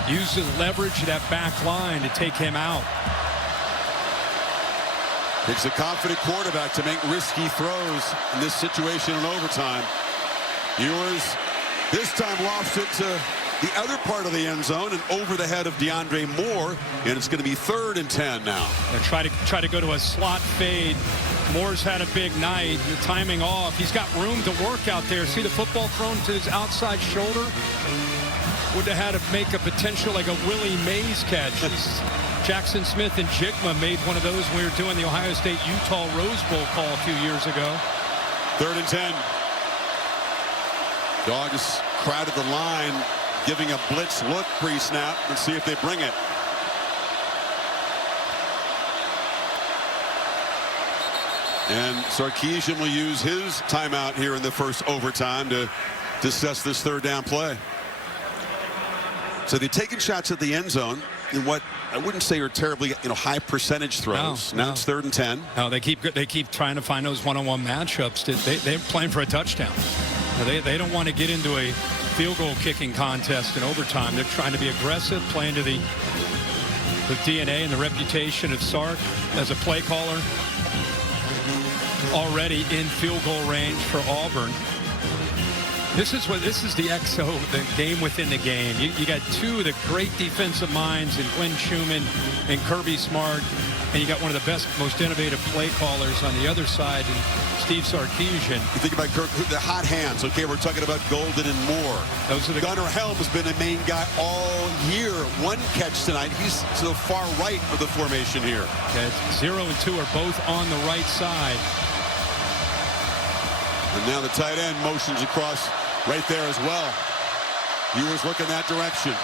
uses leverage that back line to take him out. Takes a confident quarterback to make risky throws in this situation in overtime. Ewers this time lofts it to the other part of the end zone and over the head of DeAndre Moore, and it's going to be 3rd and 10 now. And try to go to a slot fade. Moore's had a big night. The timing off. He's got room to work out there. See the football thrown to his outside shoulder? Would have had to make a potential like a Willie Mays catch. Jackson Smith and Jigma made one of those when we were doing the Ohio State-Utah Rose Bowl call a few years ago. 3rd and 10. Dogs crowded the line, giving a blitz look pre-snap. Let's see if they bring it. And Sarkisian will use his timeout here in the first overtime to discuss this 3rd down play. So they're taking shots at the end zone in what I wouldn't say are terribly high percentage throws. Now it's 3rd and 10. No, they keep trying to find those one-on-one matchups. They're playing for a touchdown. They don't want to get into a field goal kicking contest in overtime. They're trying to be aggressive, playing to the DNA and the reputation of Sark as a play caller. Already in field goal range for Auburn. This is the XO, the game within the game. You got two of the great defensive minds in Glenn Schumann and Kirby Smart, and you got one of the best, most innovative play callers on the other side, and Steve Sarkisian. You think about Kirk, the hot hands. Okay, we're talking about Golden and Moore. Those are the Gunnar Helm has been a main guy all year. One catch tonight. He's to the far right of the formation here. Yeah, 0 and 2 are both on the right side. And now the tight end motions across right there as well. Ewers looking that direction.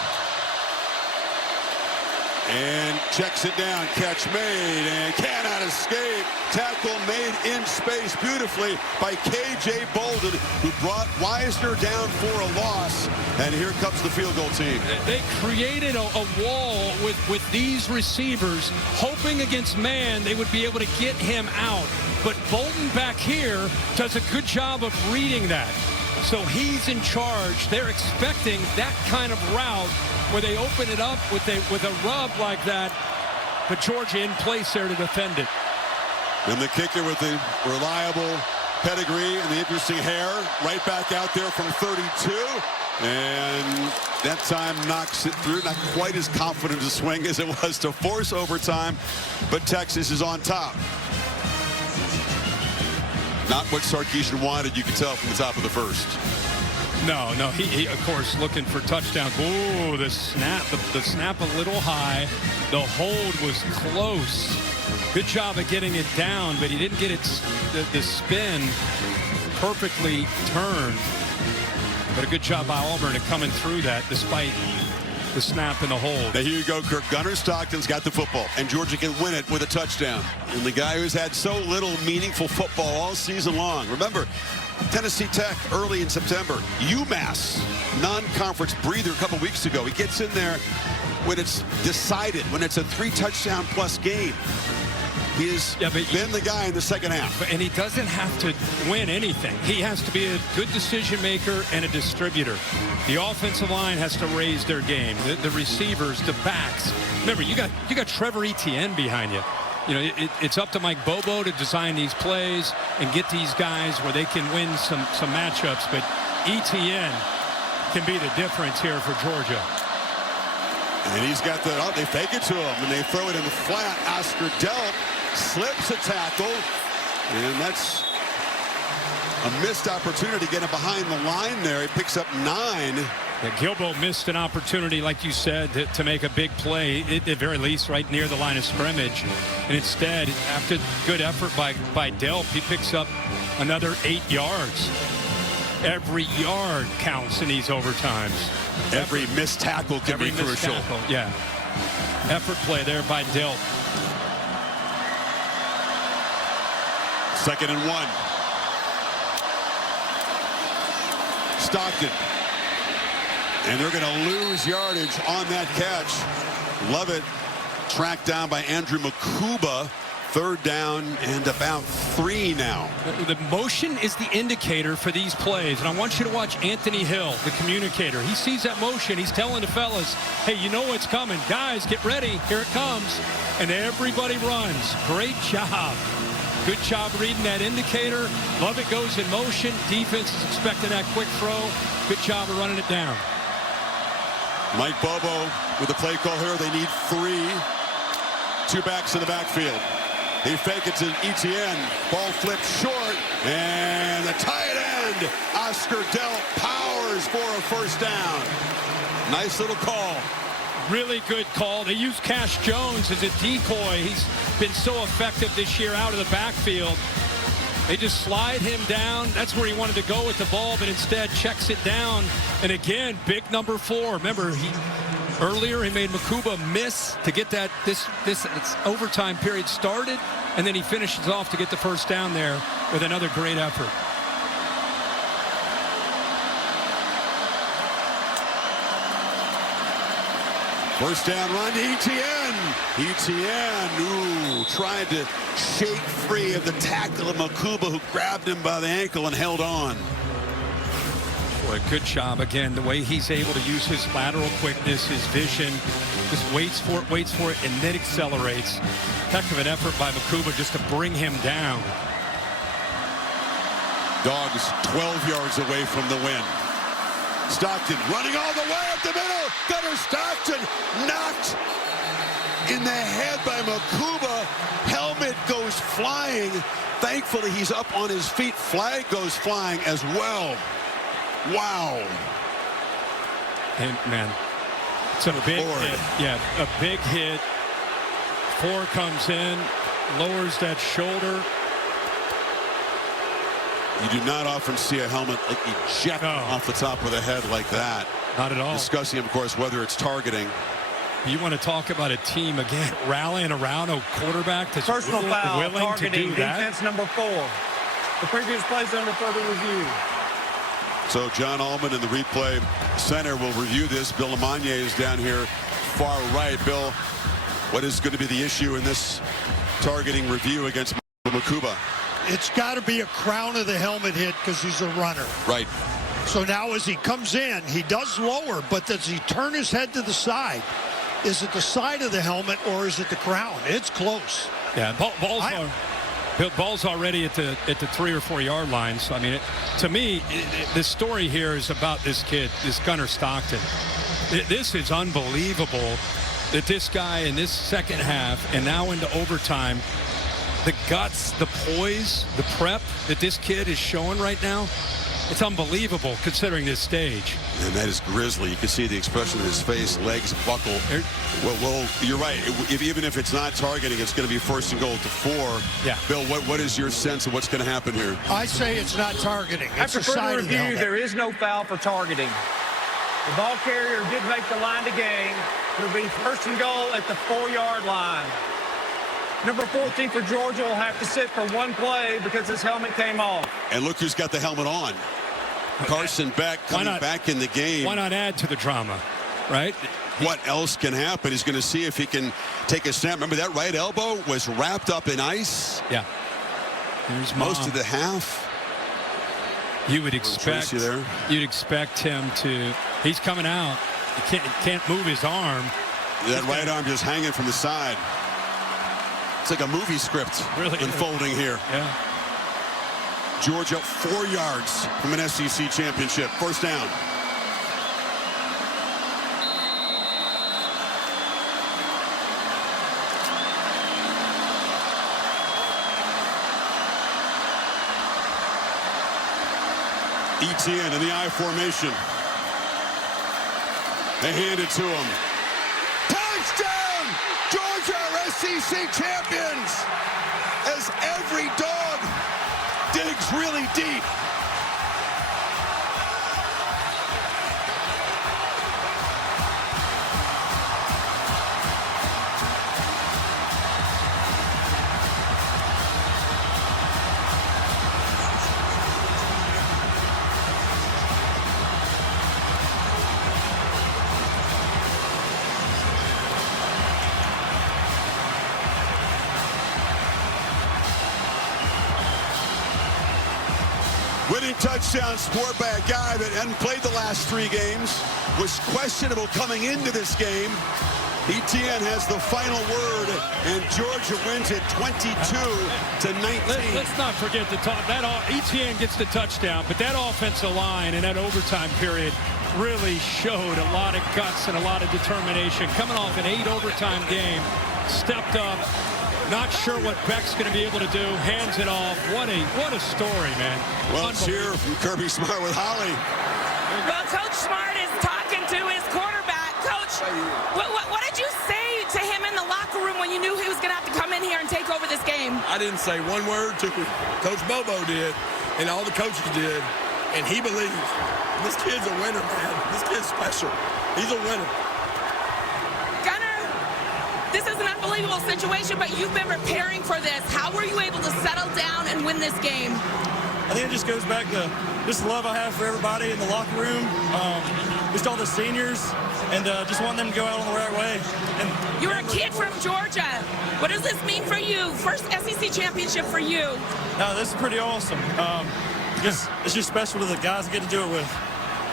And checks it down. Catch made and cannot escape. Tackle made in space beautifully by K.J. Bolden, who brought Wisner down for a loss. And here comes the field goal team. They created a wall with these receivers, hoping against man they would be able to get him out. But Bolden back here does a good job of reading that. So he's in charge. They're expecting that kind of route where they open it up with a rub like that. But Georgia in place there to defend it. And the kicker with the reliable pedigree and the interesting hair right back out there from 32. And that time knocks it through. Not quite as confident a swing as it was to force overtime, but Texas is on top. Not what Sarkisian wanted, you can tell from the top of the first. No, he of course looking for touchdown. Ooh, the snap a little high. The hold was close. Good job of getting it down, but he didn't get the spin perfectly turned. But a good job by Auburn at coming through that despite the snap and the hold. Now here you go, Kirk. Gunnar Stockton's got the football, and Georgia can win it with a touchdown. And the guy who's had so little meaningful football all season long. Remember, Tennessee Tech early in September. UMass, non-conference breather a couple weeks ago. He gets in there when it's decided, when it's a 3-touchdown plus game. He has been the guy in the second half. And he doesn't have to win anything. He has to be a good decision maker and a distributor. The offensive line has to raise their game. The receivers, the backs. Remember, you got Trevor Etienne behind you. You know, it's up to Mike Bobo to design these plays and get these guys where they can win some matchups. But Etienne can be the difference here for Georgia. And he's got they fake it to him, and they throw it in the flat. Oscar Delp slips a tackle, and that's a missed opportunity getting behind the line there. He picks up 9. Yeah, Gilbo missed an opportunity, like you said, to make a big play, at the very least, right near the line of scrimmage. And instead, after good effort by Delp, he picks up another 8 yards. Every yard counts in these overtimes. Every missed tackle can be crucial. Yeah. Effort play there by Delp. 2nd and 1. Stockton. And they're going to lose yardage on that catch. Lovett tracked down by Andrew Makuba. 3rd down and about 3 now. The motion is the indicator for these plays. And I want you to watch Anthony Hill, the communicator. He sees that motion. He's telling the fellas, hey, you know what's coming. Guys, get ready. Here it comes. And everybody runs. Great job. Good job reading that indicator. Lovett goes in motion. Defense is expecting that quick throw. Good job of running it down. Mike Bobo with the play call here. They need 3. 2 backs in the backfield. They fake it to Etienne. Ball flipped short. And the tight end, Oscar Delp, powers for a 1st down. Nice little call. Really good call. They use Cash Jones as a decoy. He's been so effective this year out of the backfield. They just slide him down. That's where he wanted to go with the ball, but instead checks it down. And again, big number 4. Remember, earlier he made Makuba miss to get this overtime period started, and then he finishes off to get the 1st down there with another great effort. First down run to Etienne. Etienne, tried to shake free of the tackle of Makuba, who grabbed him by the ankle and held on. Boy, good job again. The way he's able to use his lateral quickness, his vision, just waits for it, and then accelerates. Heck of an effort by Makuba just to bring him down. Dogs 12 yards away from the win. Stockton running all the way up the middle. Gunnar Stockton knocked in the head by Makuba. Helmet goes flying. Thankfully, he's up on his feet. Flag goes flying as well. Wow. And man, it's a big hit. Yeah, a big hit. Ford comes in, lowers that shoulder. You do not often see a helmet like eject off the top of the head like that. Not at all. Discussing, of course, whether it's targeting. You want to talk about a team, again, rallying around a quarterback that's personal foul, willing targeting, to do that. defense number 4. The previous plays under further review. So John Allman in the replay center will review this. Bill Lamagna is down here far right. Bill, what is going to be the issue in this targeting review against Makuba? It's got to be a crown of the helmet hit because he's a runner. Right. So now as he comes in, he does lower, but does he turn his head to the side? Is it the side of the helmet or is it the crown? It's close. Yeah, ball's already at the 3 or 4 yard line. So I mean, to me, the story here is about this kid, this Gunnar Stockton. This is unbelievable that this guy in this second half and now into overtime, the guts, the poise, the prep that this kid is showing right now, it's unbelievable considering this stage. And that is grisly. You can see the expression of his face, legs buckle. Well, you're right. Even if it's not targeting, it's going to be 1st and goal to 4. Yeah. Bill, what is your sense of what's going to happen here? I say it's not targeting. It's After the side further of the review, helmet. there is no foul for targeting. The ball carrier did make the line to gain. It'll be 1st and goal at the 4-yard line. Number 14 for Georgia will have to sit for 1 play because his helmet came off. And look who's got the helmet on. Carson Beck coming back in the game. Why not add to the drama, right? What else can happen? He's going to see if he can take a snap. Remember that right elbow was wrapped up in ice? Yeah. There's most of the half. You would expect you'd expect him to. He's coming out. He can't move his arm. That right arm just hanging from the side. It's like a movie script unfolding here. Yeah. Georgia 4 yards from an SEC championship. 1st down. ETN in the I formation. They hand it to him. Touchdown! Georgia are SEC champions! As every dog digs really deep. Winning touchdown scored by a guy that hadn't played the last 3 games, was questionable coming into this game. ETN has the final word, and Georgia wins it 22-19. Let's not forget to talk. That ETN gets the touchdown, but that offensive line in that overtime period really showed a lot of guts and a lot of determination. Coming off an 8 overtime game, stepped up. Not sure what Beck's going to be able to do. Hands it off. What a story, man. Well, it's here from Kirby Smart with Holly. Well, Coach Smart is talking to his quarterback. Coach, what did you say to him in the locker room when you knew he was going to have to come in here and take over this game? I didn't say one word to him. Coach Bobo did, and all the coaches did, and he believes. This kid's a winner, man. This kid's special. He's a winner. This is an unbelievable situation, but you've been preparing for this. How were you able to settle down and win this game? I think it just goes back to just the love I have for everybody in the locker room, just all the seniors, and just wanting them to go out on the right way. And you're a kid from Georgia. What does this mean for you? First SEC championship for you. No, this is pretty awesome. It's just special to the guys I get to do it with.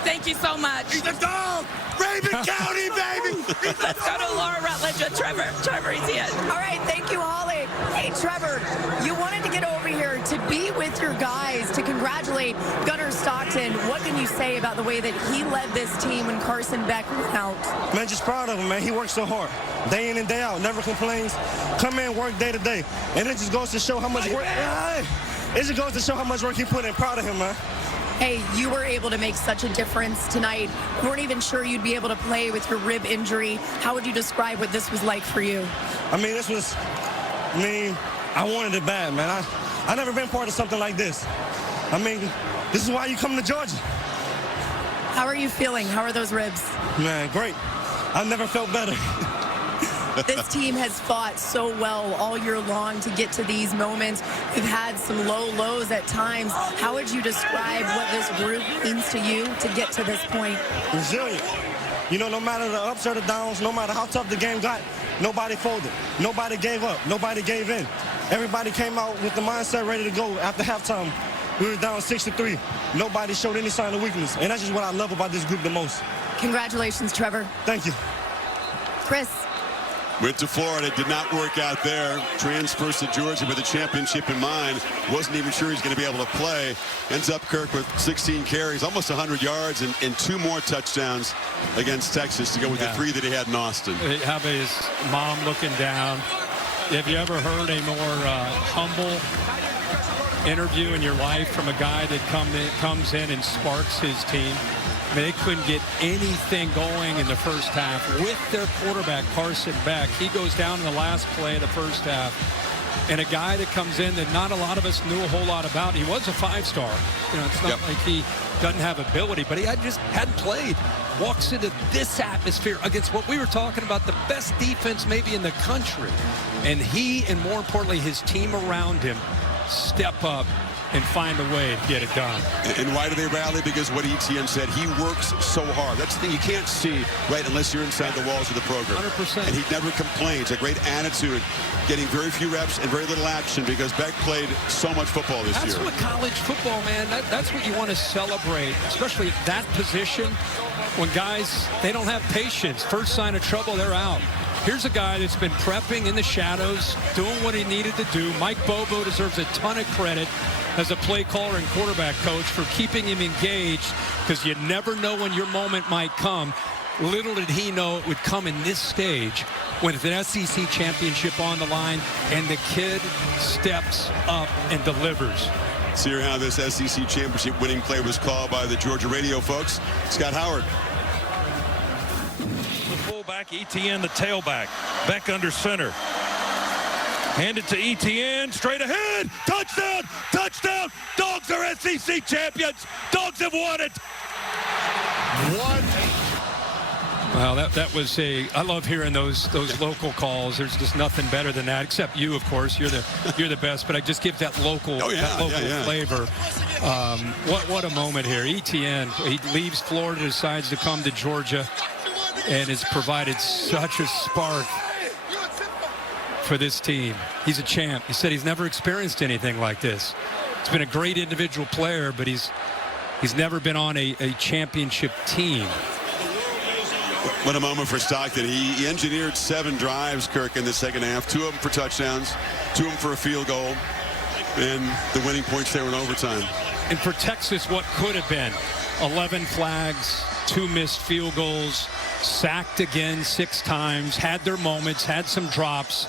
Thank you so much. He's a dog! Raven County, baby! Let's go to Laura Rutledge with Trevor. Trevor Etienne. All right, thank you, Holly. Hey, Trevor, you wanted to get over here to be with your guys, to congratulate Gunnar Stockton. What can you say about the way that he led this team when Carson Beck went out? Man, just proud of him, man. He works so hard, day in and day out, never complains. Come in, work day to day. And it just goes to show how much work, it just goes to show how much work he put in. Proud of him, man. Hey, you were able to make such a difference tonight. You weren't even sure you'd be able to play with your rib injury. How would you describe what this was like for you? I mean, I wanted it bad, man. I never been part of something like this. I mean, this is why you come to Georgia. How are you feeling? How are those ribs? Man, great. I've never felt better. This team has fought so well all year long to get to these moments. We've had some low lows at times. How would you describe what this group means to you to get to this point? Resilient. You know, no matter the ups or the downs, no matter how tough the game got, nobody folded. Nobody gave up. Nobody gave in. Everybody came out with the mindset ready to go after halftime. We were down 6-3. Nobody showed any sign of weakness. And that's just what I love about this group the most. Congratulations, Trevor. Thank you. Chris. Went to Florida, did not work out there. Transfers to Georgia with a championship in mind. Wasn't even sure he's going to be able to play. Ends up, Kirk, with 16 carries, almost 100 yards, and 2 more touchdowns against Texas to go with the 3 that he had in Austin. How about his mom looking down? Have you ever heard a more humble interview in your life from a guy that comes in and sparks his team? I mean, they couldn't get anything going in the first half with their quarterback, Carson Beck. He goes down in the last play of the first half. And a guy that comes in that not a lot of us knew a whole lot about. He was a 5-star. You know, it's not like he doesn't have ability, but he just hadn't played. Walks into this atmosphere against what we were talking about, the best defense maybe in the country. And he, and more importantly, his team around him, step up and find a way to get it done. And why do they rally? Because what Etienne said, he works so hard. That's the thing you can't see, right, unless you're inside the walls of the program. 100%. And he never complains. A great attitude, getting very few reps and very little action because Beck played so much football this year. That's what college football, man, that's what you want to celebrate, especially at that position when guys, they don't have patience. First sign of trouble, they're out. Here's a guy that's been prepping in the shadows, doing what he needed to do. Mike Bobo deserves a ton of credit as a play caller and quarterback coach for keeping him engaged, because you never know when your moment might come. Little did he know it would come in this stage when it's an SEC championship on the line and the kid steps up and delivers. See how this SEC championship winning play was called by the Georgia radio folks. Scott Howard. The fullback, Etienne, the tailback. Beck under center. Hand it to Etienne, straight ahead. Touchdown! Touchdown! Dogs are SEC champions. Dogs have won it. Well, that was I love hearing those local calls. There's just nothing better than that, except you, of course. You're the best, but I just give that local flavor. What a moment here. Etienne, he leaves Florida, decides to come to Georgia, and has provided such a spark for this team. He's a champ. He said he's never experienced anything like this. He's been a great individual player, but he's never been on a championship team. What a moment for Stockton. He engineered 7 drives, Kirk, in the second half. 2 of them for touchdowns, 2 of them for a field goal, and the winning points there in overtime. And for Texas, what could have been 11 flags, 2 missed field goals, sacked again 6 times, had their moments, had some drops.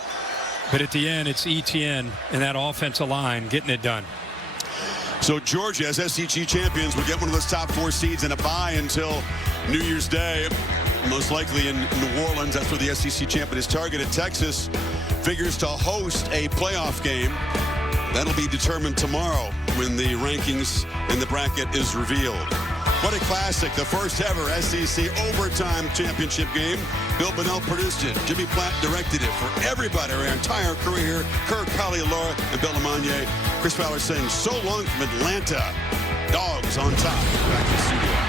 But at the end, it's Etienne and that offensive line getting it done. So Georgia, as SEC champions, will get one of those top 4 seeds and a bye until New Year's Day. Most likely in New Orleans. That's where the SEC champion is targeted. Texas figures to host a playoff game. That'll be determined tomorrow when the rankings in the bracket is revealed. What a classic. The first ever SEC overtime championship game. Bill Bunnell produced it. Jimmy Platt directed it for everybody, our entire career. Kirk, Holly, Laura, and Bill Lamagna. Chris Fowler saying so long from Atlanta. Dogs on top. Back to the studio.